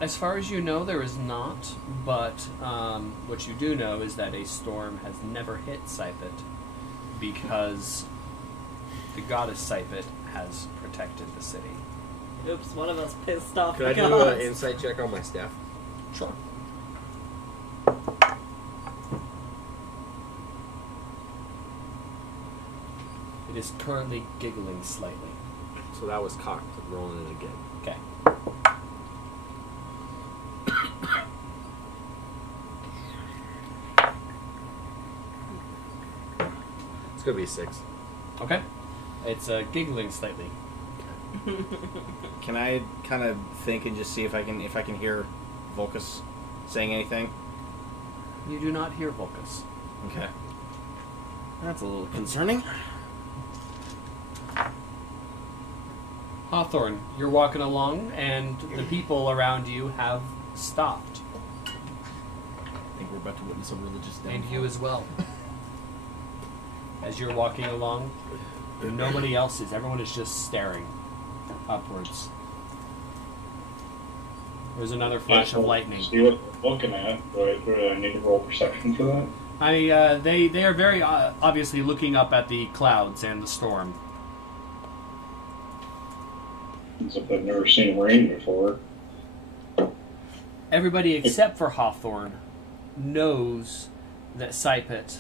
As far as you know, there is not, but what you do know is that a storm has never hit Sypet because the goddess Sypet has protected the city. Oops, one of us pissed off Can the I do gods. an insight check on my staff? Sure. It is currently giggling slightly. So that was cocked. I'm rolling it again. Okay. It's gonna be a 6. Okay. It's giggling slightly. Can I kind of think and just see if I can hear Volcus saying anything? You do not hear Volcus. Okay. That's a little concerning. Hawthorn, you're walking along, and the people around you have stopped. I think we're about to witness a religious And downfall. you as well. As you're walking along, nobody else is. Everyone is just staring upwards. There's another flash of lightning. See what they're looking at. Do I need to roll perception for that? They are very obviously looking up at the clouds and the storm. As if I've never seen rain before. Everybody except for Hawthorn knows that Sypet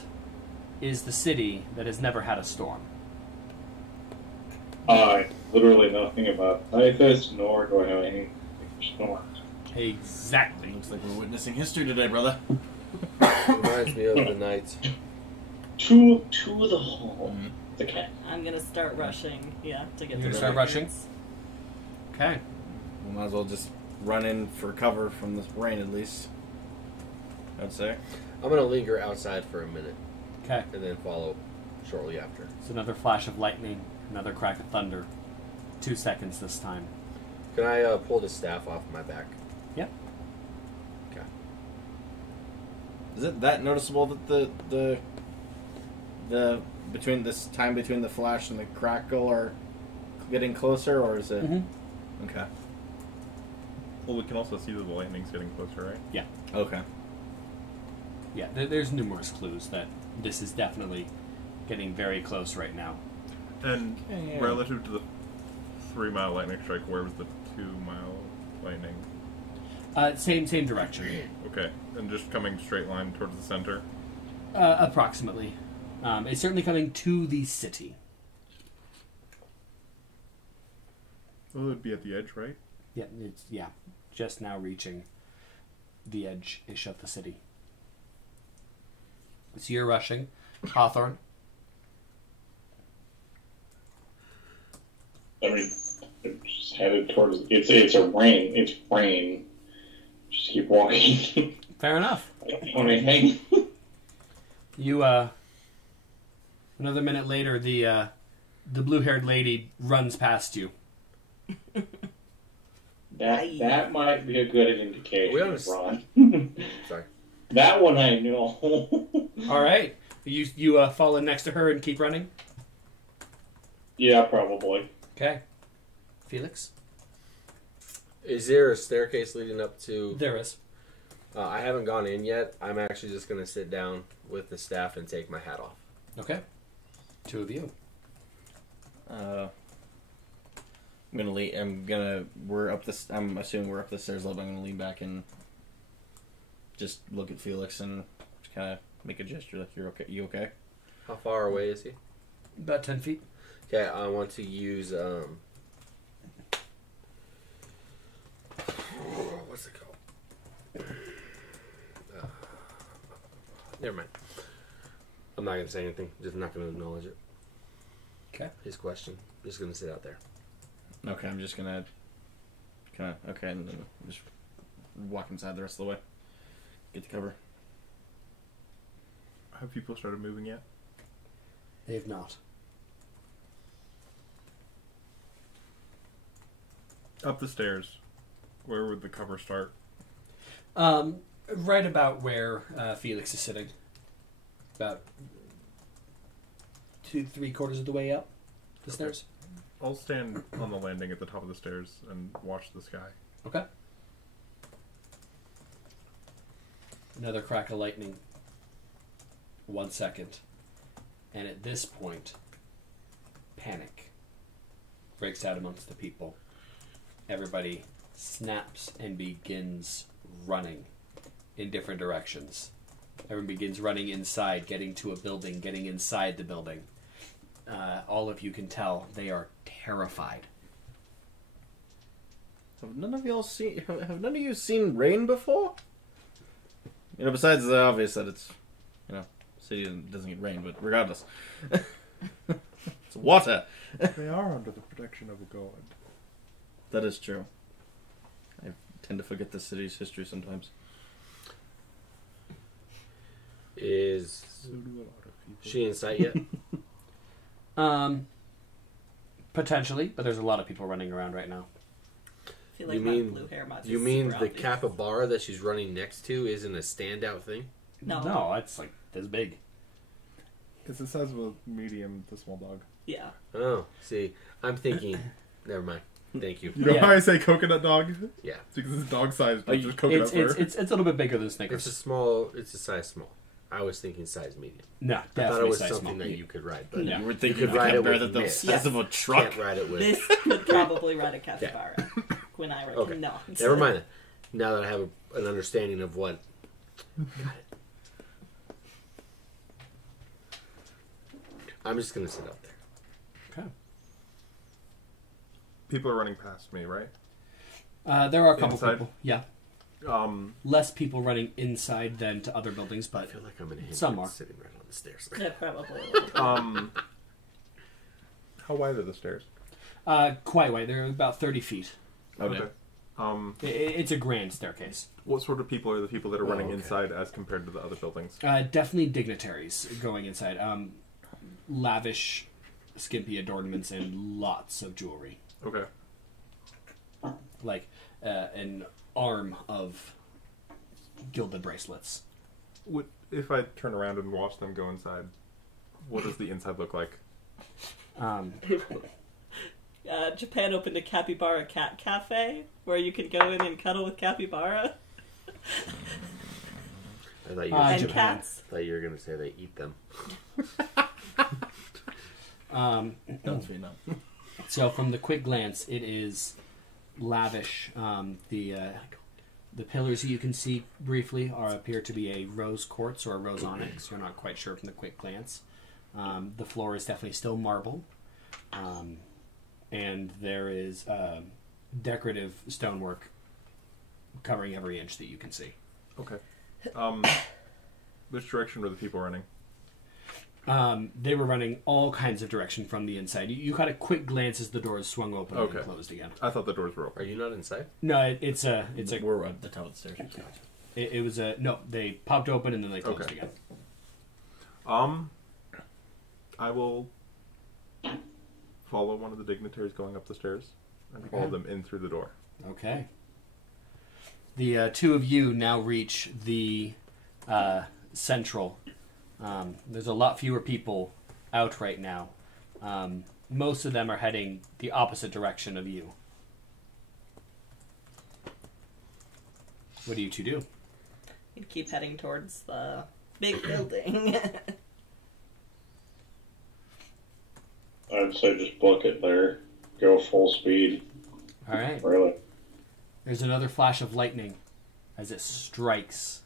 is the city that has never had a storm. I literally nothing about Typhus, nor do I know anything for storms. Exactly. Looks like we're witnessing history today, brother. Reminds me of the night. To the hall. The cat. I'm gonna start rushing. Yeah, to get You're to gonna the start rushing? records. Okay. We might as well just run in for cover from this rain, at least. I'd say. I'm gonna linger outside for a minute Okay. and then follow shortly after. It's another flash of lightning, another crack of thunder. 2 seconds this time. Can I pull the staff off my back? Yep. Okay. Is it that noticeable that the between the flash and the crackle are getting closer, or is it? Mm-hmm. Okay. Well, we can also see that the lightning's getting closer, right? Yeah. Okay. Yeah, there's numerous clues that this is definitely getting very close right now. And Okay, yeah. relative to the 3-mile lightning strike, where was the 2-mile lightning? Same direction. Okay, and just coming straight line towards the center. Approximately. It's certainly coming to the city. Well, it would be at the edge, right? Yeah, it's just now reaching the edge-ish of the city. So you're rushing. Hawthorn. I mean, just headed towards. It's rain. It's rain. Just keep walking. Fair enough. I don't do anything. You another minute later, the blue-haired lady runs past you. That might be a good indication, We honest- Ron. Sorry. That one I know. All right. You fall in next to her and keep running. Yeah, probably. Okay. Felix. Is there a staircase leading up to? There is. I haven't gone in yet. I'm actually just gonna sit down with the staff and take my hat off. Okay. Two of you. I'm gonna lean. We're up this. I'm assuming we're up the stairs level. I'm gonna lean back and just look at Felix and just kind of make a gesture like you're okay. You okay? How far away is he? About 10 feet. Okay, I want to use what's it called? Never mind. I'm not gonna say anything. Just not gonna acknowledge it. Okay. His question. Just gonna sit out there. Okay, I'm just gonna kind of okay, and then just walk inside the rest of the way. Get the cover. Have people started moving yet? They have not. Up the stairs. Where would the cover start? Right about where Felix is sitting. About 2-3/4 of the way up the Okay. stairs. I'll stand on the landing at the top of the stairs and watch the sky. Okay. Another crack of lightning. 1 second. And at this point, panic breaks out amongst the people. Everybody snaps and begins running in different directions. Everyone begins running inside, getting to a building, getting inside the building. All of you can tell they are terrified. Have none of you seen rain before? You know, besides the obvious that it's, city doesn't get rain, but regardless. It's water. They are under the protection of a god. That is true. I tend to forget the city's history sometimes. Is So do a lot of people. she in sight yet? Potentially, but there's a lot of people running around right now. I feel like You my mean- blue hair must You be mean super the obvious. capybara that she's running next to isn't a standout thing? No. it's like this big. It's the size of a medium to small dog. Yeah. Oh, see, I'm thinking. Never mind. Thank you. You know Yeah. how I say coconut dog? Yeah, It's because it's dog sized, but Oh, just coconut fur. It's a little bit bigger than it's Snickers. a size small. I was thinking size medium. No, I thought definitely it was size something small. that you could ride, but Yeah. You were thinking could of a ride it capybara with that the mist. size of a truck. can't ride it with. This could probably ride a capybara. Gwyneira Okay. cannot. Never mind that. Now that I have an understanding of what. Got it. I'm just gonna sit up there. Okay. People are running past me, right? There are a couple Inside? people. Yeah. Less people running inside than to other buildings, I but feel like I'm in a Some hindrance are. sitting right on the stairs. Yeah, probably. How wide are the stairs? quite wide. They're about 30 feet. Okay. It's a grand staircase. What sort of people are the people that are running okay. inside as compared to the other buildings? Definitely dignitaries going inside. Lavish, skimpy adornments and lots of jewelry. Okay. Like an arm of gilded bracelets. If I turn around and watch them go inside, What does the inside look like? Japan opened a capybara cat cafe where you could go in and cuddle with capybara. I thought you And Japan. cats. thought you were going to say they eat them. Don't Vietnam. So from the quick glance, it is lavish. The pillars that you can see briefly appear to be a rose quartz or a rose onyx. You're not quite sure from the quick glance. The floor is definitely still marble. And there is decorative stonework covering every inch that you can see. Okay. Which direction were the people running? They were running all kinds of direction from the inside. You got a quick glance as the doors swung open Okay. and closed again. I thought the doors were Are open. you not inside? No, it's a. We're at the top of the stairs. It was a no. They popped open and then they closed Okay. again. I will follow one of the dignitaries going up the stairs and follow them in through the door. Okay. The two of you now reach the central. There's a lot fewer people out right now. Most of them are heading the opposite direction of you. What do you two do? You'd keep heading towards the big building. I'd say just book it there. Go full speed. All right. Really. There's another flash of lightning as it strikes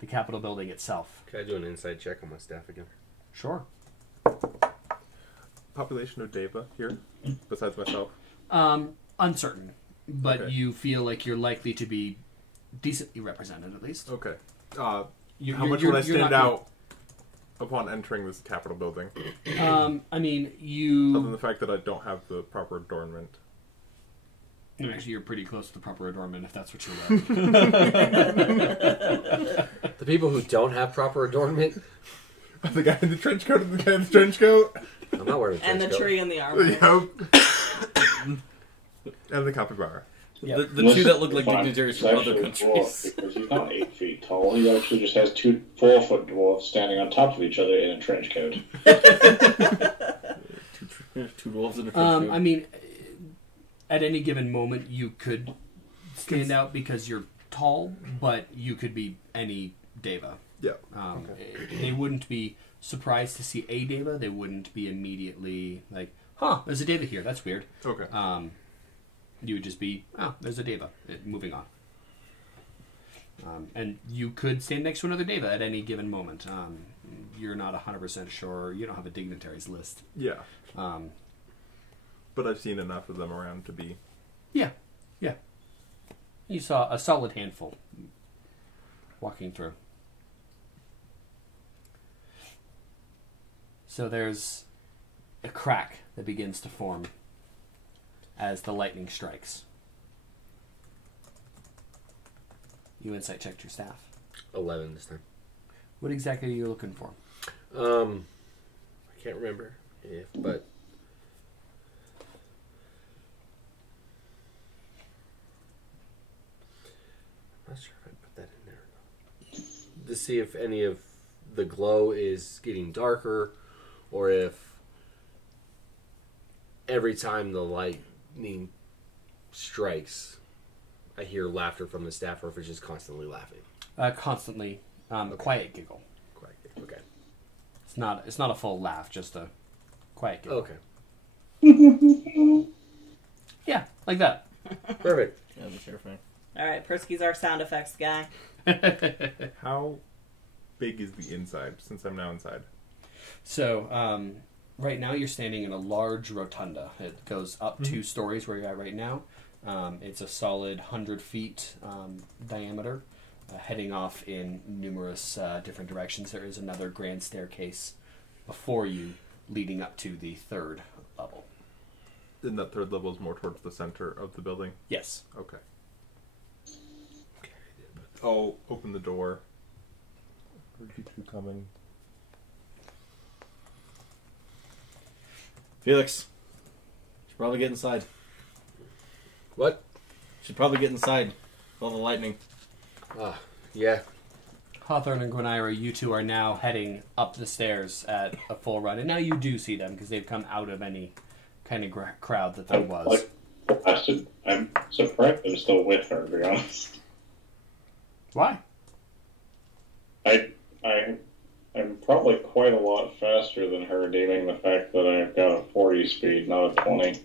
the Capitol building itself. Can I do an inside check on my staff again? Sure. Population of Deva here, besides myself. Uncertain, but Okay. you feel like you're likely to be decently represented at least. Okay. How How much would I stand out upon entering this Capitol building? I mean, Other than the fact that I don't have the proper adornment. Actually, you're pretty close to the proper adornment, if that's what you want. The people who don't have proper adornment? The guy in the trench coat and the guy in the trench coat. I'm not wearing a trench And the coat. tree and the armor. Yep. And the capybara. Yep. The two that look like Fine. dignitaries He's from other actually a countries. dwarf because he's not 8 feet tall. He actually just has 2 4-foot dwarfs standing on top of each other in a trench coat. Two wolves in a trench coat. I mean, at any given moment, you could stand out because you're tall, but you could be any Deva. Yeah. They wouldn't be surprised to see a Deva. They wouldn't be immediately like, huh, there's a Deva here. That's weird. Okay. You would just be, oh, there's a Deva. Moving on. And you could stand next to another Deva at any given moment. You're not 100% sure. You don't have a dignitaries list. Yeah. But I've seen enough of them around to be... Yeah. You saw a solid handful walking through. So there's a crack that begins to form as the lightning strikes. You insight checked your staff. 11 this time. What exactly are you looking for? I can't remember, but I'm not sure if I put that in there or not. To see if any of the glow is getting darker, or if every time the lightning strikes, I hear laughter from the staff, or if it's just constantly laughing. Constantly, quiet giggle. Quiet. Okay. It's not a full laugh, just a quiet giggle. Okay. Yeah, like that. Perfect. Yeah, that's terrifying. Alright, Perske's our sound effects guy. How big is the inside, since I'm now inside? So, right now you're standing in a large rotunda. It goes up 2 stories where you're at right now. It's a solid 100 feet diameter, heading off in numerous different directions. There is another grand staircase before you, leading up to the 3rd level. And that 3rd level is more towards the center of the building? Yes. Okay. I'll open the door. Heard you two coming. Felix. Should probably get inside. What? Should probably get inside. With all the lightning. Yeah. Hawthorn and Gwyneira, you two are now heading up the stairs at a full run. And now you do see them because they've come out of any kind of crowd that there was. I'm surprised I'm still with her, to be honest. Why? I'm probably quite a lot faster than her, dealing the fact that I've got a 40 speed, not a 20.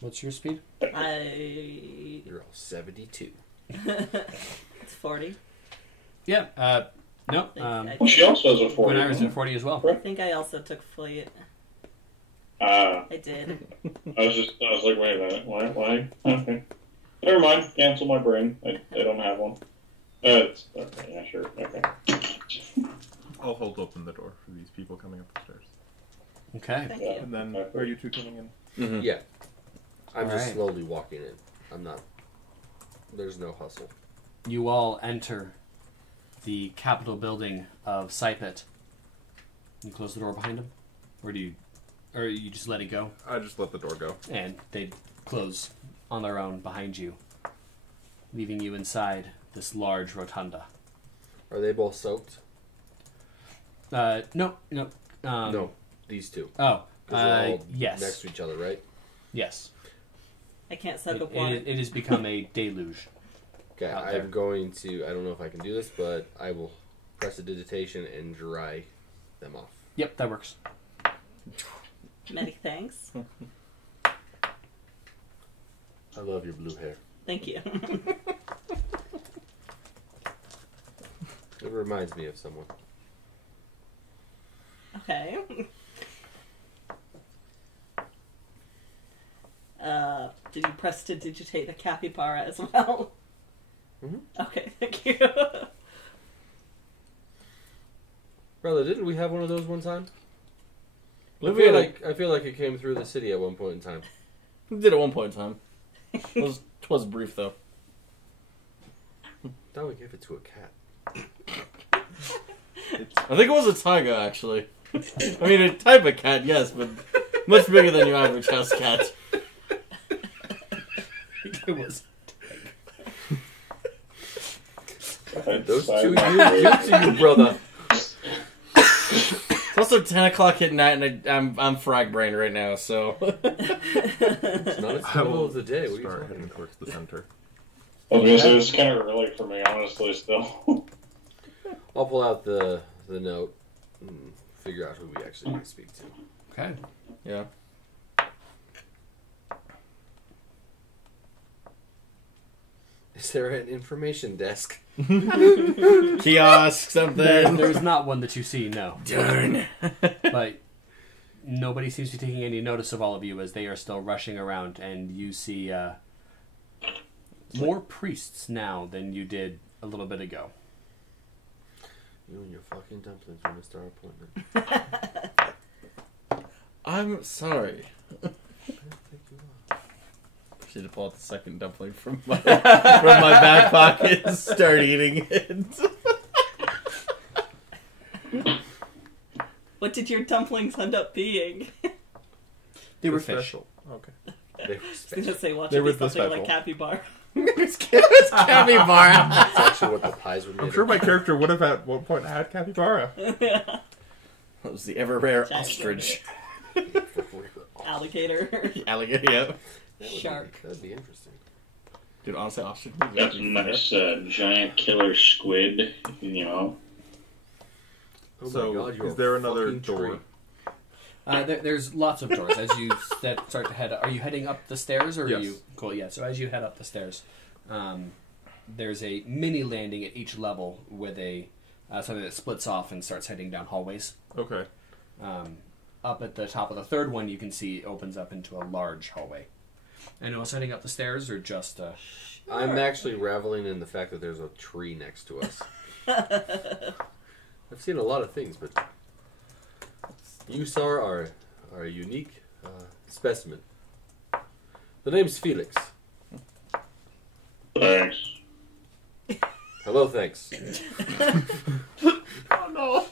What's your speed? You're all 72. It's 40. Yeah. No. Well, she also has a 40. Gwyneira's at 40 as well. I think I also took fleet. I did. I was like, wait a minute, why? Okay. Never mind, cancel my brain. I don't have one. It's, okay, yeah, sure, okay. I'll hold open the door for these people coming up the stairs. Okay. Thank you. And then, are you two coming in? Mm-hmm. Yeah. I'm just Alright. slowly walking in. I'm not. There's no hustle. You all enter the Capitol building of Sypet. You close the door behind him? Or you just let it go? I just let the door go. And they close on their own behind you, leaving you inside this large rotunda. Are they both soaked? No. No, these two. Oh, 'Cause they're all yes. next to each other, right? Yes. I can't soak up It, water. it has become a deluge. Okay, Out there. I'm going to. I don't know if I can do this, but I will prestidigitation and dry them off. Yep, that works. Many thanks. I love your blue hair. Thank you. It reminds me of someone. Okay. Did you prestidigitate a capybara as well? Mhm. Okay, thank you. Brother, didn't we have one of those one time? I Live feel like it came through the city at one point in time. We did at one point in time. It was brief though. Thought we gave it to a cat. I think it was a tiger actually. I mean, a type of cat, yes, but much bigger than your average house cat. It was. Those two, you brother. It's also 10 o'clock at night, and I'm frag brain right now, so. It's not the middle of the day. What are you Start talking heading about? towards the center. Okay, so it's kind of early for me, honestly, still. I'll pull out the note and figure out who we actually need to speak to. Okay. Yeah. Is there an information desk? Kiosk, something. There's not one that you see, no. Darn. But nobody seems to be taking any notice of all of you as they are still rushing around, and you see more priests now than you did a little bit ago. You and your fucking dumplings we missed our appointment. I'm sorry. I don't think you are. Should have pulled out the second dumpling from my back pocket and start eating it. What did your dumplings end up being? They were The fish. special. Okay. They were I was special. gonna say, watch They it were be the something like special. capybara. It's capybara. That's actually what the pies were made I'm sure of. my character would have at one point had capybara. That was the ever rare Jack ostrich. Alligator. Alligator, yeah. Shark. That'd be interesting. Dude, honestly, ostrich. Got some nice giant killer squid, you know. Oh my So, God, you're is there a another fucking door? tree. There's lots of doors as you start to head. Are you heading up the stairs, or are Yes. you cool? Yeah. So as you head up the stairs, there's a mini landing at each level with a something that splits off and starts heading down hallways. Okay. Up at the top of the third one, you can see it opens up into a large hallway. Anyone else heading up the stairs, or just? I'm actually reveling in the fact that there's a tree next to us. I've seen a lot of things, but you, sir, are a unique specimen. The name's Felix. Thanks. Hello, thanks. Oh no.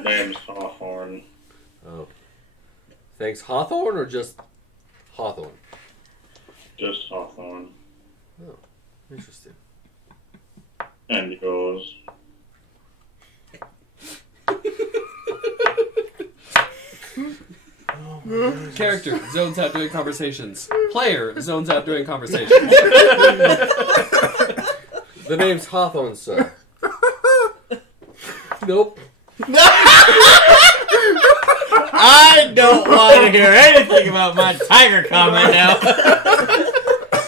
Name's Hawthorn. Oh. Thanks, Hawthorn, or just Hawthorn? Just Hawthorn. Oh, interesting. And yours. Character zones out doing conversations. Player zones out doing conversations. The name's Hawthorn, sir. Nope. I don't want to hear anything about my tiger comment now.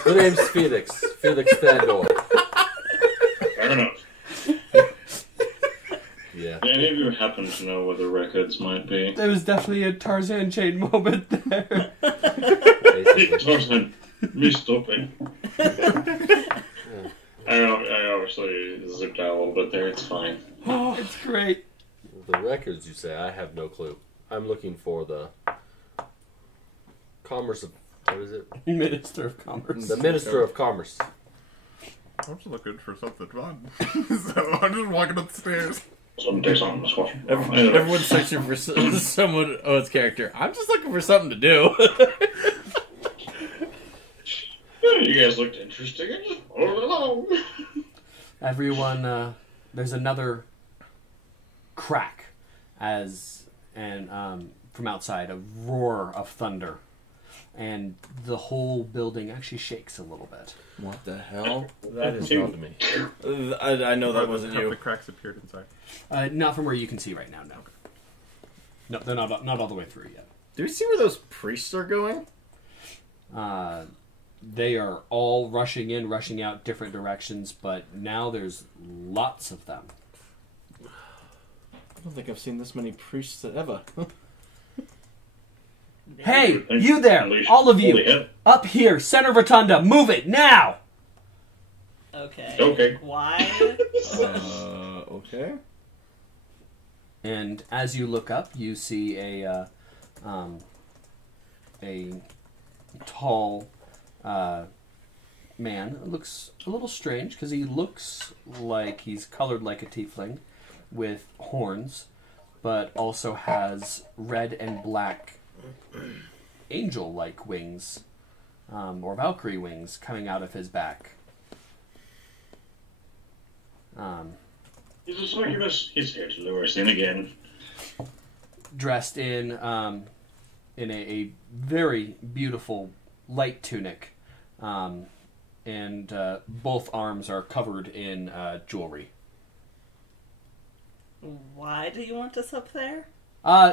The name's Felix. Felix Thandor. Fair enough. Yeah. Do any of you happen to know where the records might be? There was definitely a Tarzan chain moment there. Tarzan, me stupid. I obviously zipped out a little bit there. It's fine. Oh, it's great. The records, you say? I have no clue. I'm looking for the Commerce of... What is it? Minister of Commerce. The Minister of Commerce. I'm just looking for something fun. So I'm just walking up the stairs. Something takes on this one. Everyone's searching for someone Owen's character. I'm just looking for something to do. You guys looked interesting. I just followed along. Everyone, there's another crack from outside, a roar of thunder, and the whole building actually shakes a little bit. What the hell? That is not me. I know that wasn't Have you. the cracks appeared inside? Not from where you can see right now, no. No, they're not all the way through yet. Do we see where those priests are going? They are all rushing in, rushing out different directions, but now there's lots of them. I don't think I've seen this many priests ever. Hey, you there! All of you! Up here, center rotunda, move it, now! Okay. Okay. Why? Okay. And as you look up, you see a tall man. It looks a little strange because he looks like he's colored like a tiefling with horns, but also has red and black angel-like wings, or Valkyrie wings, coming out of his back. He's a succubus. He's here to lure us in again. Dressed in a very beautiful light tunic, and both arms are covered in jewelry. Why do you want us up there?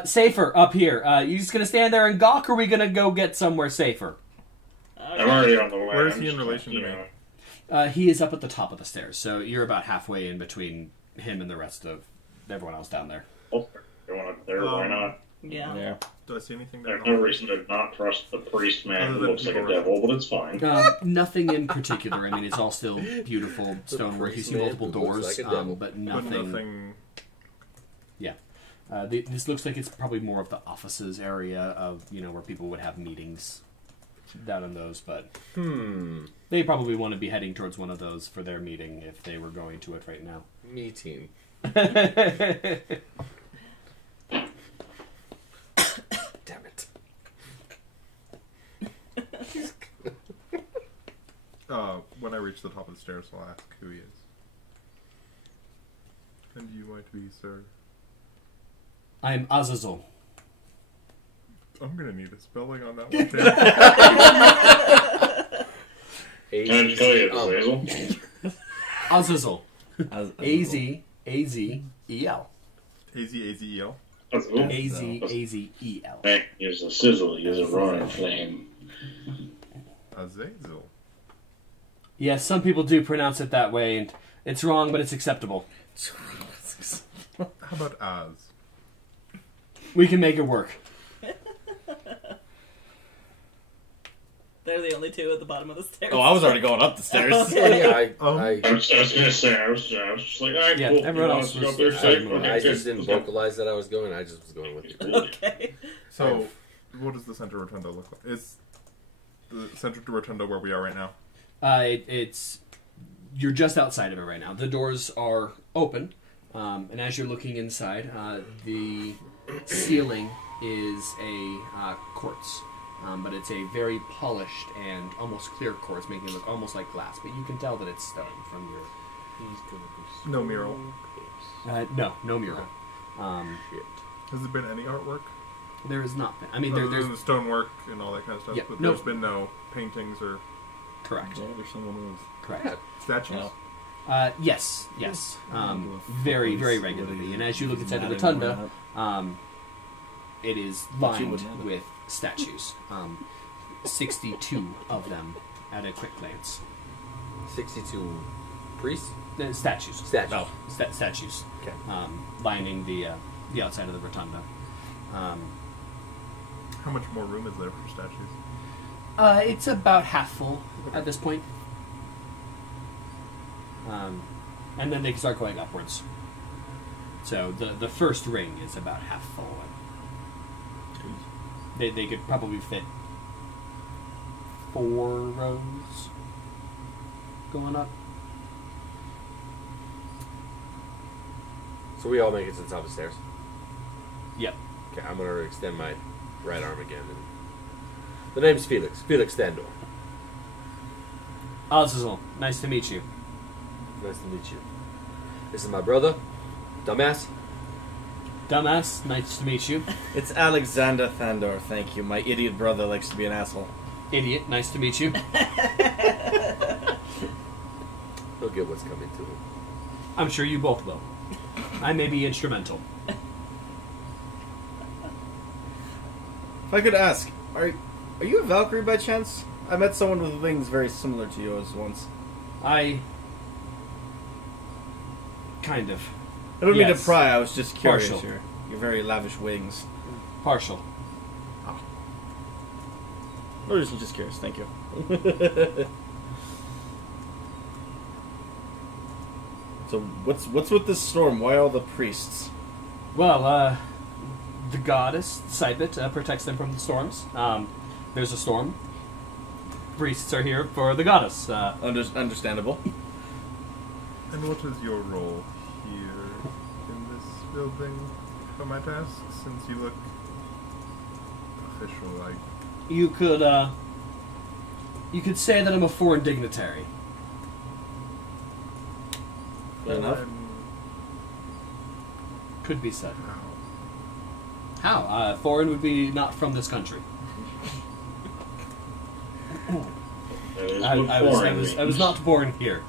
Safer up here. You just gonna stand there and gawk, or are we gonna go get somewhere safer? I'm already on the way. Where is he in relation to me? He is up at the top of the stairs, so you're about halfway in between him and the rest of everyone else down there. Oh, going up there, why not? Yeah. Do I see anything There's there? no reason to not trust the priest man who looks like a devil, but it's fine. Nothing in particular. I mean, it's all still beautiful stonework. You see multiple doors, like a devil. but But nothing. Yeah. This looks like it's probably more of the offices area of, where people would have meetings down in those, but they probably want to be heading towards one of those for their meeting if they were going to it right now. Meeting. Damn it. When I reach the top of the stairs, I'll ask who he is. And you might be, sir. I'm Azazel. I'm gonna need a spelling on that one. Can I just tell you it's Azazel? Azazel. A-Z-A-Z-E-L. A-Z-A-Z-E-L? A-Z-A-Z-E-L. Man, use a sizzle, use a roaring flame. Azazel. Yes, some people do pronounce it that way, and it's wrong, but it's acceptable. How about Az? We can make it work. They're the only two at the bottom of the stairs. Oh, I was already going up the stairs. Yeah, I was gonna say, I was just like, alright, Yeah, cool. everyone You else want us to was- go up there safe? I Okay, I good. just didn't vocalize that I was going. I just was going with you. Okay. So, what does the Center Rotunda look like? Is the Center Rotunda where we are right now? You're just outside of it right now. The doors are open, and as you're looking inside, the ceiling is a quartz, but it's a very polished and almost clear quartz, making it look almost like glass. But you can tell that it's stone from your. No mural. No mural. Has there been any artwork? There has not been. I mean, Other there's than the stonework and all that kind of stuff, Yeah, but no. there's been no paintings or correct. Yeah, there's someone else. Correct. statues. Yes. Very, very regularly. And as you look inside the rotunda, it is But you lined wouldn't have it. with statues. 62 of them at a quick glance. 62 priests? Statues. Statues. Oh, statues. Okay. Lining the outside of the rotunda. How much more room is there for statues? It's about half full at this point. And then they start going upwards. So the first ring is about half full. They could probably fit 4 rows going up. So we all make it to the top of the stairs? Yep. Okay, I'm going to extend my right arm again. And the name's Felix. Felix Thandor. Azazel, nice to meet you. Nice to meet you. This is my brother, Dumbass. Dumbass, nice to meet you. It's Alexander Thandor, thank you. My idiot brother likes to be an asshole. Idiot, nice to meet you. He'll get what's coming to him. I'm sure you both will. I may be instrumental. If I could ask, are you a Valkyrie by chance? I met someone with wings very similar to yours once. Kind of. I don't mean to Yes. pry, I was just curious. Partial. Your very lavish wings. Partial. Or just curious, thank you. So what's with this storm? Why all the priests? Well, the goddess, Sypet, protects them from the storms. There's a storm. Priests are here for the goddess. Understandable. And what is your role here in this building, if I might ask, since you look official, like... You could say that I'm a foreign dignitary. Fair enough. And Could be said. how? How? Foreign would be not from this country. That is I what was foreign not born here.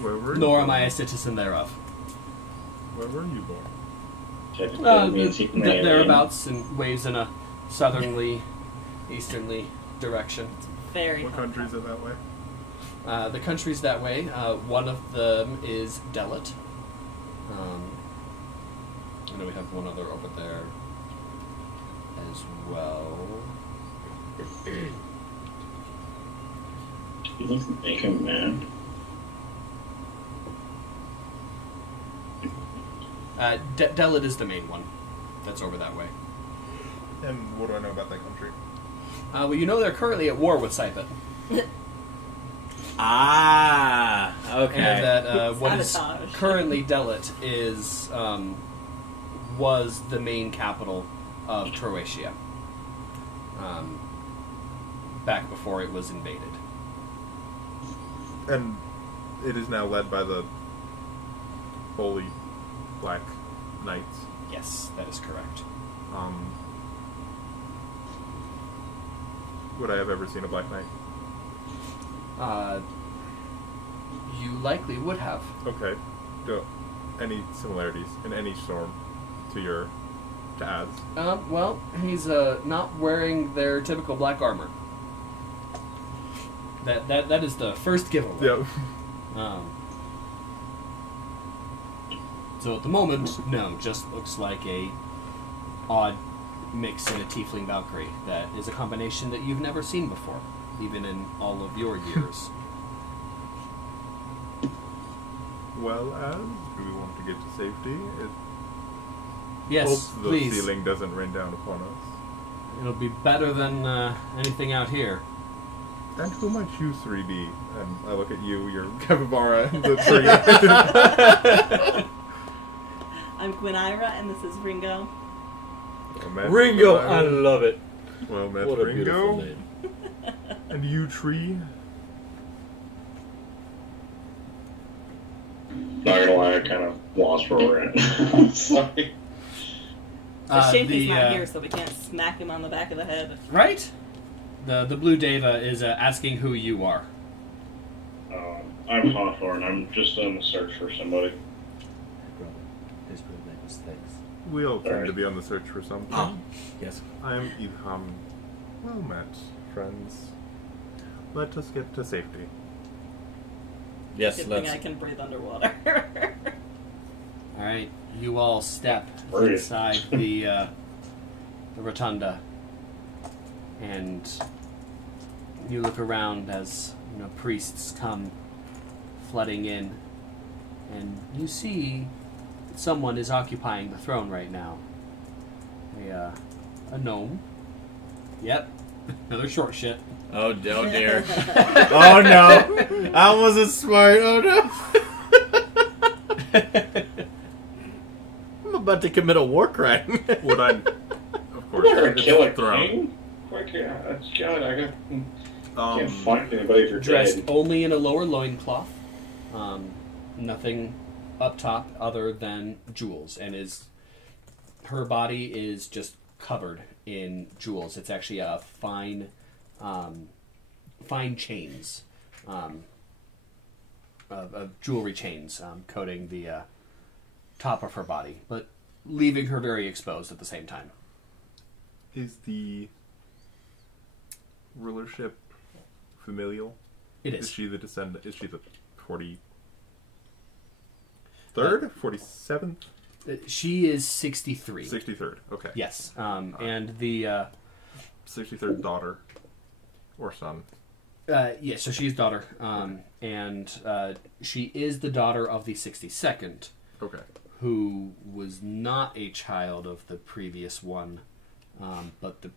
Where were you Nor born? am I a citizen thereof. Where were you born? Technically means he can alien. Thereabouts, and waves in a southerly, easternly direction. Very What hot. countries are that way? The countries that way, one of them is Delit. I know we have one other over there as well. He looks like him, man. Delit is the main one that's over that way. And what do I know about that country? Well, you know they're currently at war with Sypet. Ah, okay. And that what is Sabotage. currently Delit is was the main capital of Croatia. Back before it was invaded. And it is now led by the Holy Black Knights. Yes, that is correct. Would I have ever seen a Black Knight? You likely would have. Okay. Any similarities in any storm to Az? Well, he's not wearing their typical black armor. That is the first giveaway. Yep. So at the moment, no, just looks like a odd mix in a tiefling Valkyrie. That is a combination that you've never seen before, even in all of your years. Well, Az, do we want to get to safety? Yes, Hope the please. ceiling doesn't rain down upon us. It'll be better than anything out here. And who might you three be? And I look at you, you're capybara in the tree. I'm Gwyneira, and this is Ringo. Well met, Ringo, Gwyneira. I love it. Well met, What a Ringo. beautiful name. And you, Tree? Not gonna lie, I kind of lost where we're at. Sorry. It's a shame he's not here, so we can't smack him on the back of the head. Right? The blue Deva is asking who you are. I'm Hawthorn. I'm just on the search for somebody. His real name is Felix. We'll tend to be on the search for something. Yes. I'm Idham. Well met, friends. Let us get to safety. Yes, Good let's. thing I can breathe underwater. All right, you all step Breathe. inside the rotunda, and you look around as priests come flooding in, and you see someone is occupying the throne right now. A gnome. Yep, another short shit. Oh dear. Oh no. I wasn't smart. Oh no. I'm about to commit a war crime. Would I, of course, You're gonna it's kill a throne. king? God, I can't find anybody for Dressed dead. only in a lower loincloth. Nothing up top other than jewels, and her body is just covered in jewels. It's actually a fine chains of jewelry chains coating the top of her body, but leaving her very exposed at the same time. Is the rulership familial? It Is is. she the descendant? Is she the 43rd? 47th? She is 63. 63rd. Okay. Yes, and the 63rd daughter or son. yeah, so she's daughter, and she is the daughter of the 62nd, Okay. who was not a child of the previous one, but the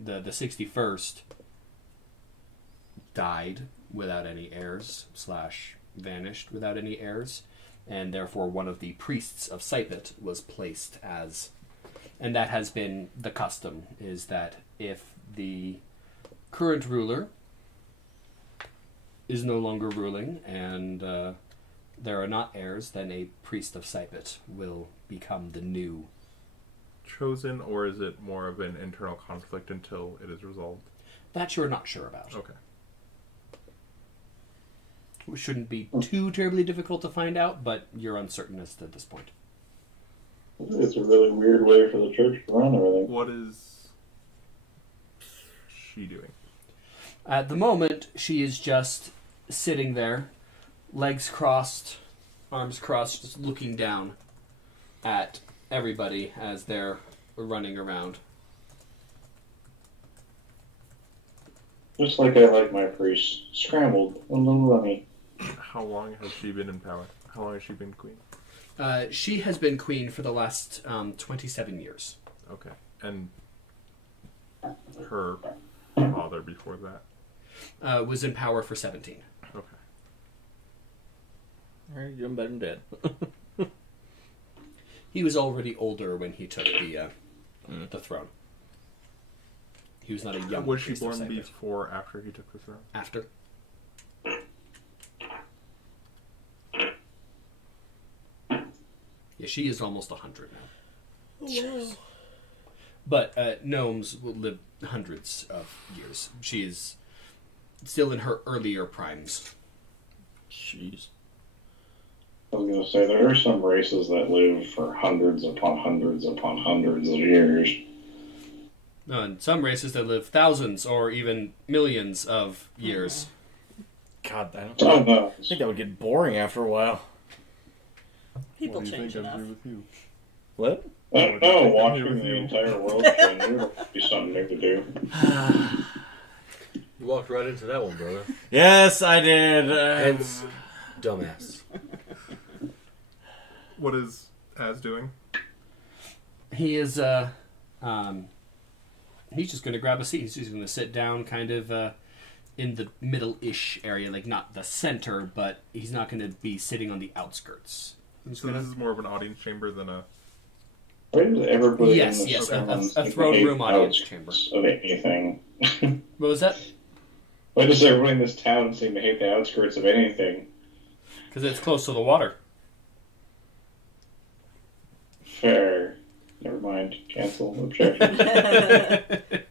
61st died without any heirs / vanished without any heirs, and therefore one of the priests of Sypet was placed as, and that has been the custom, is that if the current ruler is no longer ruling and there are not heirs, then a priest of Sypet will become the new. Chosen, or is it more of an internal conflict until it is resolved? That you're not sure about. Okay. It shouldn't be too terribly difficult to find out, but you're uncertain as to this point. It's a really weird way for the church to run everything. What is she doing? At the moment, she is just sitting there, legs crossed, arms crossed, just looking down at everybody as they're running around. Just like I like my priests. Scrambled. A little runny. How long has she been in power? How long has she been queen? She has been queen for the last 27 years. Okay. And her father before that? Was in power for 17. Okay. Alright, you're better than dead. He was already older when he took the throne. He was not a young Was she priest of born Sypet. before or after he took the throne? After. Yeah, she is almost 100 now. Jeez. But gnomes will live hundreds of years. She is still in her earlier primes. Jeez. I was going to say, there are some races that live for hundreds upon hundreds upon hundreds of years. And some races that live thousands or even millions of years. God, Oh, no. I think that would get boring after a while. People What do you change think enough. I'd do with you? What? I don't know, watching the entire world change would be something new to do. You walked right into that one, brother. Yes, I did. Hence, dumbass. What is Az doing? He is, he's just going to grab a seat. He's just going to sit down kind of in the middle-ish area, like not the center, but he's not going to be sitting on the outskirts. He's So gonna... this is more of an audience chamber than a... Why does everybody Yes, in this yes, town a seem to throne hate room audience outskirts chamber. of anything? What was that? Why does everybody in this town seem to hate the outskirts of anything? Because it's close to the water. Fair. Never mind. Cancel. Objection.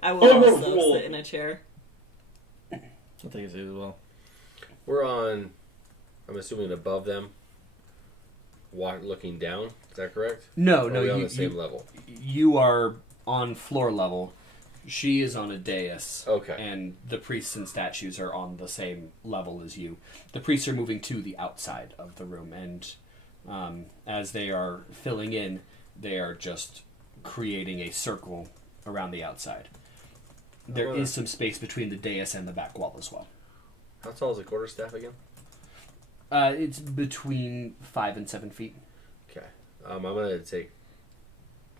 I will also sit in a chair. I think it's as well. We're on, I'm assuming above them, looking down. Is that correct? No, Or no, are we on you, the same level. you are on floor level. She is on a dais. Okay. And the priests and statues are on the same level as you. The priests are moving to the outside of the room, and as they are filling in, they are just creating a circle around the outside. There is some space between the dais and the back wall as well. How tall is the quarterstaff again? It's between 5 and 7 feet. Okay. I'm gonna take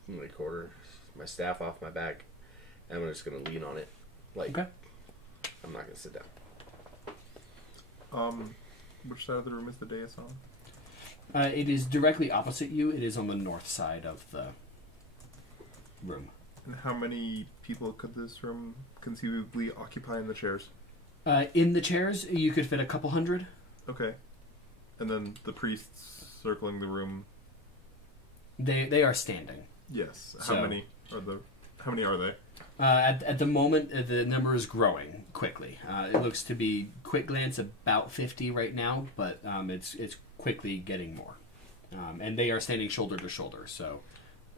my my staff off my back, and I'm just gonna lean on it. Like, Okay. I'm not gonna sit down. Which side of the room is the dais on? It is directly opposite you. It is on the north side of the room. And how many people could this room conceivably occupy in the chairs? In the chairs, you could fit a couple hundred. Okay. And then the priests circling the room. They are standing. Yes. So- How many are they? At the moment, the number is growing quickly. It looks to be, quick glance, about 50 right now, but it's quickly getting more. And they are standing shoulder to shoulder, so...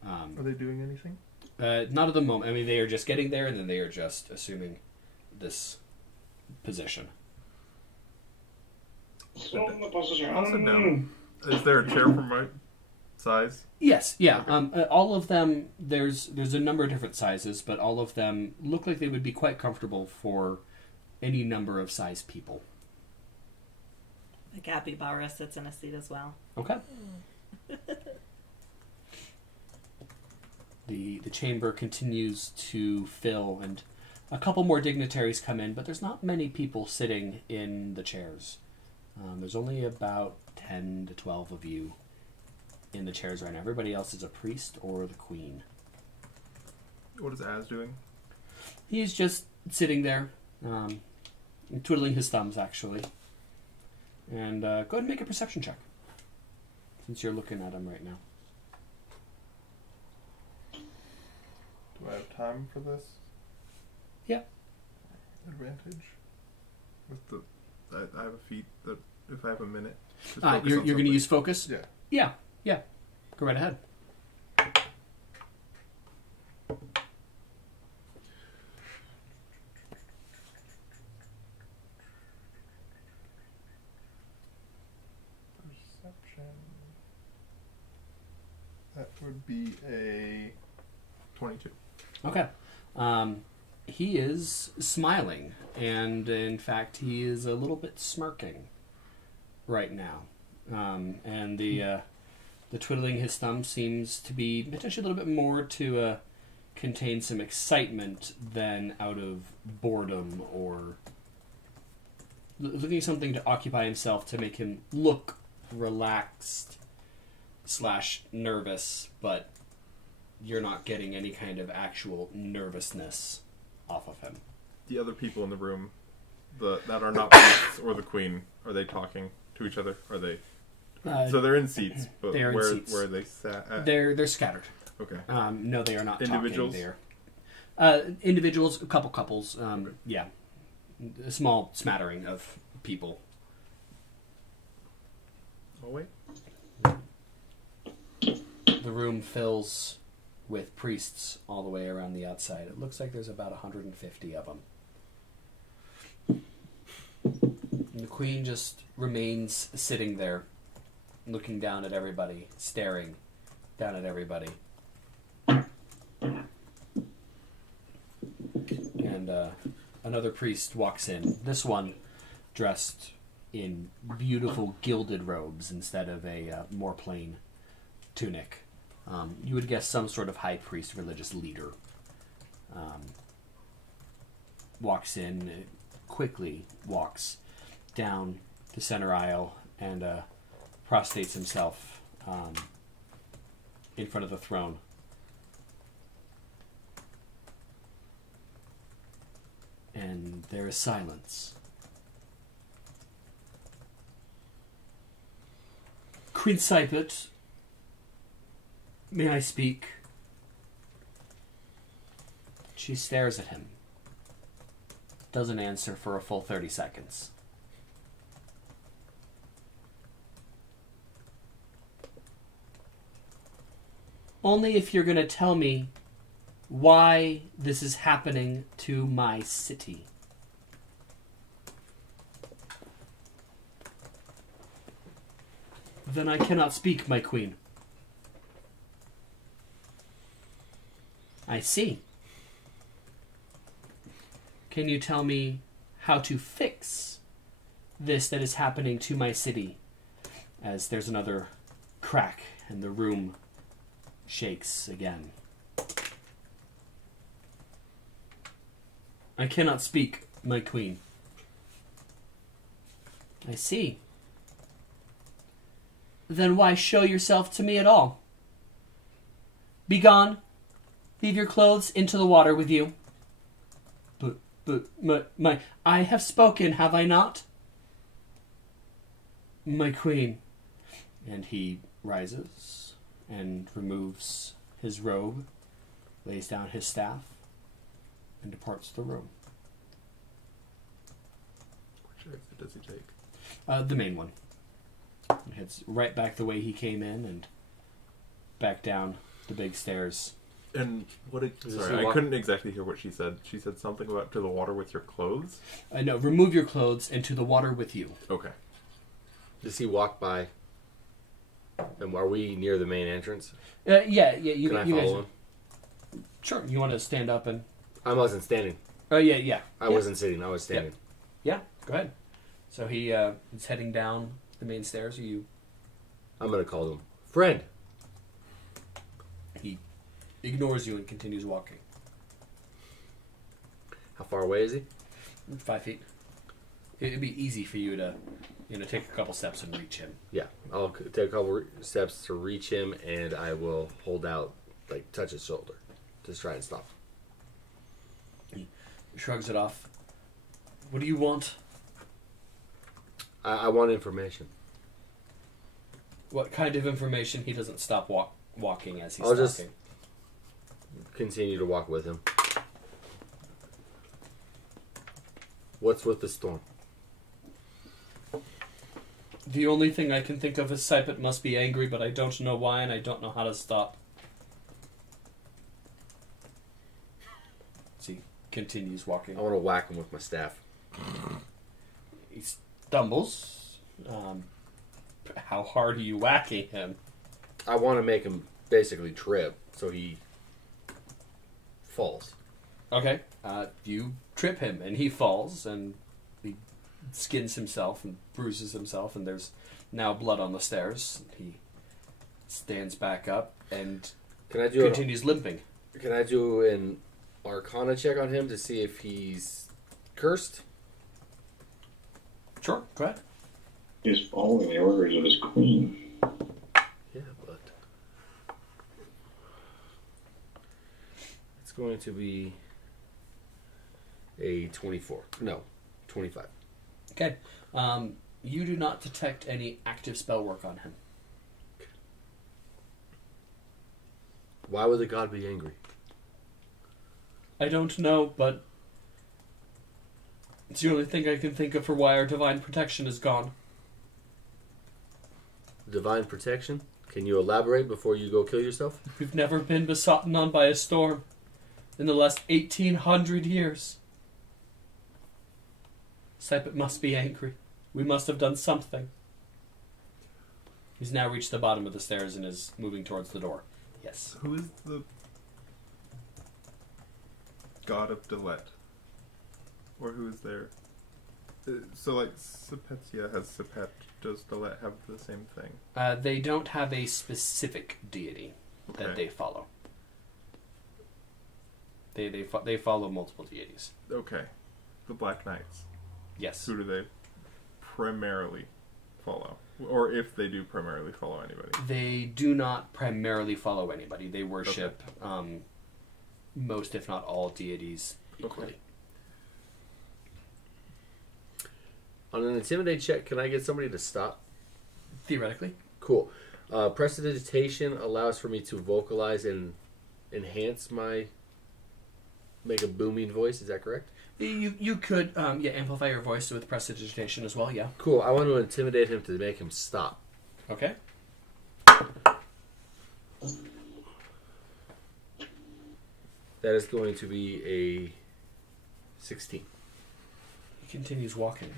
Are they doing anything? not at the moment. I mean, they are just getting there, and then they are just assuming this position. Still in the position. I'll sit down. Is there a chair for my size? Yes, yeah. All of them, there's a number of different sizes, but all of them look like they would be quite comfortable for any number of size people. The capybara sits in a seat as well. Okay. The chamber continues to fill, and a couple more dignitaries come in, but there's not many people sitting in the chairs. There's only about 10 to 12 of you in the chairs right now. Everybody else is a priest or the queen. What is Az doing? He's just sitting there, twiddling his thumbs, actually. And go ahead and make a perception check, since you're looking at him right now. Do I have time for this? Yeah. Advantage? With the... I have a feat that if I have a minute... just You're focus on going to something. use focus? Yeah. Yeah. Go right ahead. Perception. That would be a 22. Okay. He is smiling, and in fact, he is a little bit smirking right now. And the twiddling his thumb seems to be potentially a little bit more to contain some excitement than out of boredom or looking at something to occupy himself to make him look relaxed / nervous, but you're not getting any kind of actual nervousness off of him. The other people in the room that are not priests or the queen, are they talking to each other? Are they... so they're in seats, but they are in where seats. are they sat at? They're scattered. Okay. No, they are not Individuals? talking there. Individuals, a couple couples. Yeah. A small smattering of people. Oh, wait. The room fills with priests all the way around the outside. It looks like there's about 150 of them. And the queen just remains sitting there, looking down at everybody, staring down at everybody. And another priest walks in. This one dressed in beautiful gilded robes instead of a more plain tunic. You would guess some sort of high priest, religious leader. Walks in, quickly walks down the center aisle and prostrates himself in front of the throne. And there is silence. Queen Sypetia, may I speak She stares at him. Doesn't answer for a full 30 seconds. Only if you're going to tell me why this is happening to my city. Then I cannot speak, my queen. I see. Can you tell me how to fix this that is happening to my city? As there's another crack and the room shakes again. I cannot speak, my queen. I see. Then why show yourself to me at all? Begone. Leave your clothes into the water with you. But, I have spoken, have I not? My queen. And he rises and removes his robe, lays down his staff, and departs the room. Which exit does he take? The main one. He heads right back the way he came in and back down the big stairs. And what? Does Sorry, he I walk- couldn't exactly hear what she said. She said something about to the water with your clothes. No, remove your clothes and to the water with you. Okay. Does he walk by? And are we near the main entrance? Yeah. You, Can I you guys. follow him? Sure. You want to stand up and? I wasn't standing. Oh yeah. I wasn't sitting. I was standing. Yeah. Go ahead. So he is heading down the main stairs. You. I'm gonna call him friend. He ignores you and continues walking. How far away is he? 5 feet. It'd be easy for you to, take a couple steps and reach him. Yeah, I'll take a couple steps to reach him, and I will hold out, touch his shoulder, to try and stop him. He shrugs it off. What do you want? I want information. What kind of information? He doesn't stop walking as he's I'll talking. just continue to walk with him. What's with the storm? The only thing I can think of is Sypet must be angry, but I don't know why, and I don't know how to stop. So he continues walking. I want to whack him with my staff. He stumbles. How hard are you whacking him? I want to make him basically trip, so he falls. Okay. You trip him, and he falls, and he skins himself and bruises himself, and there's now blood on the stairs. He stands back up and continues limping. Can I do an Arcana check on him to see if he's cursed? Sure, go ahead. He's following the orders of his queen. Yeah, but it's going to be a 24. No, 25. Okay. You do not detect any active spell work on him. Why would the god be angry? I don't know, but it's the only thing I can think of for why our divine protection is gone. Divine protection? Can you elaborate before you go kill yourself? We've never been besotten on by a storm in the last 1,800 years. Sypet must be angry. We must have done something. He's now reached the bottom of the stairs and is moving towards the door. Yes. Who is the god of Delet? Or who is there? So, Sypetia has Sypet. Does Delet have the same thing? They don't have a specific deity that they follow. They follow multiple deities. Okay. The Black Knights. Yes. Who do they primarily follow? Or if they do primarily follow anybody? They do not primarily follow anybody. They worship most, if not all, deities equally. Okay. On an intimidate check, can I get somebody to stop? Theoretically. Cool. Prestidigitation allows for me to vocalize and enhance my make a booming voice. Is that correct? You could amplify your voice with prestidigitation as well. Yeah. Cool. I want to intimidate him to make him stop. Okay. That is going to be a 16. He continues walking.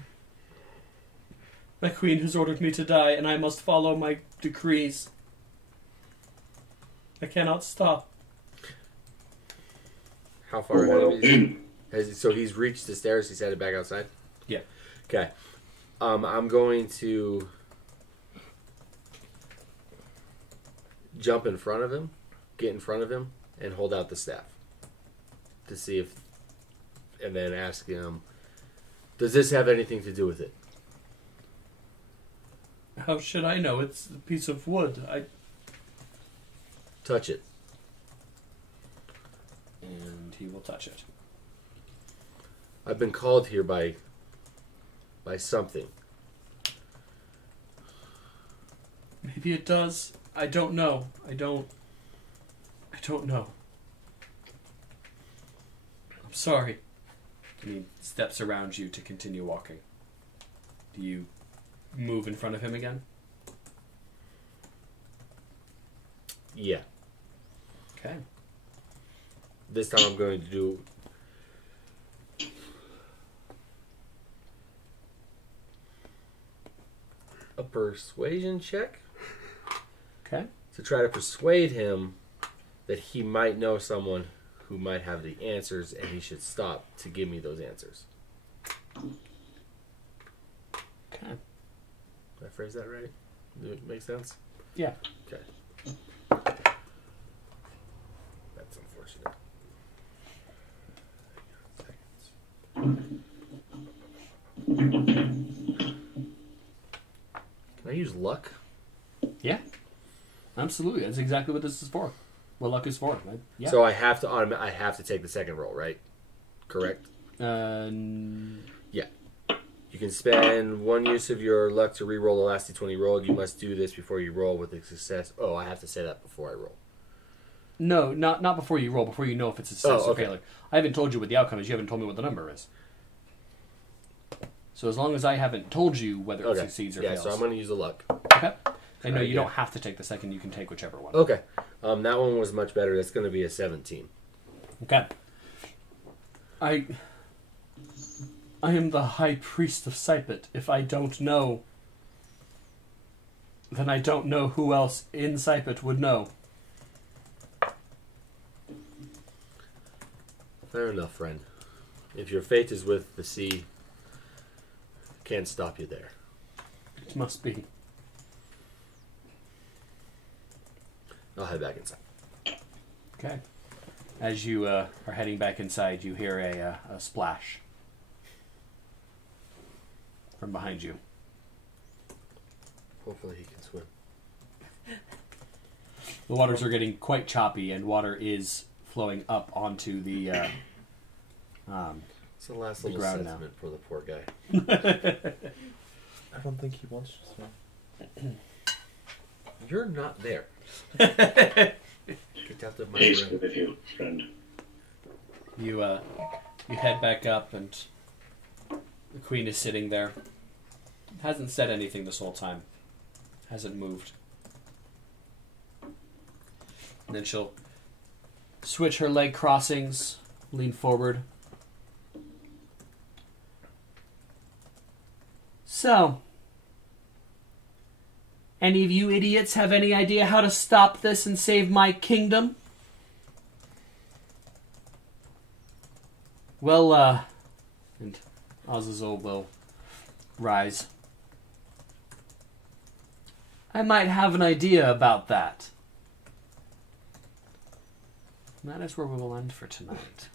My queen has ordered me to die, and I must follow my decrees. I cannot stop. How far ahead of you? So he's reached the stairs. He's headed back outside? Yeah. Okay. I'm going to jump in front of him, get in front of him, and hold out the staff to see if, and then ask him, does this have anything to do with it? How should I know? It's a piece of wood. Touch it. And he will touch it. I've been called here by something. Maybe it does. I don't know. I don't know. I'm sorry. And he steps around you to continue walking. Do you move in front of him again? Yeah. Okay. This time I'm going to do a persuasion check. Okay. To try to persuade him that he might know someone who might have the answers and he should stop to give me those answers. Okay. Did I phrase that right? Does it make sense? Yeah. Okay. That's unfortunate. Can I use luck? Yeah. Absolutely. That's exactly what this is for. What luck is for. Right? Yeah. So I have to I have to take the second roll, right? Correct? Yeah. You can spend one use of your luck to re-roll the last d20 rolled. You must do this before you roll with a success. Oh, I have to say that before I roll. No, not before you roll. Before you know if it's a success or failure. I haven't told you what the outcome is. You haven't told me what the number is. So as long as I haven't told you whether it succeeds or fails. Yeah, so I'm going to use the luck. Okay. And no, you don't have to take the second. You can take whichever one. Okay. That one was much better. That's going to be a 17. Okay. I am the High Priest of Sypet. If I don't know, then I don't know who else in Sypet would know. Fair enough, friend. If your fate is with the sea, can't stop you there. It must be. I'll head back inside. Okay. As you are heading back inside, you hear a splash from behind you. Hopefully he can swim. The waters are getting quite choppy, and water is flowing up onto the It's the last little ground sentiment now. for the poor guy. I don't think he wants to swim. You're not there. Get out of my Peace room. with you, friend. You head back up, and the queen is sitting there. Hasn't said anything this whole time. Hasn't moved. And then she'll switch her leg crossings, lean forward. So, any of you idiots have any idea how to stop this and save my kingdom? Well, and Azazel will rise. I might have an idea about that. And that is where we will end for tonight.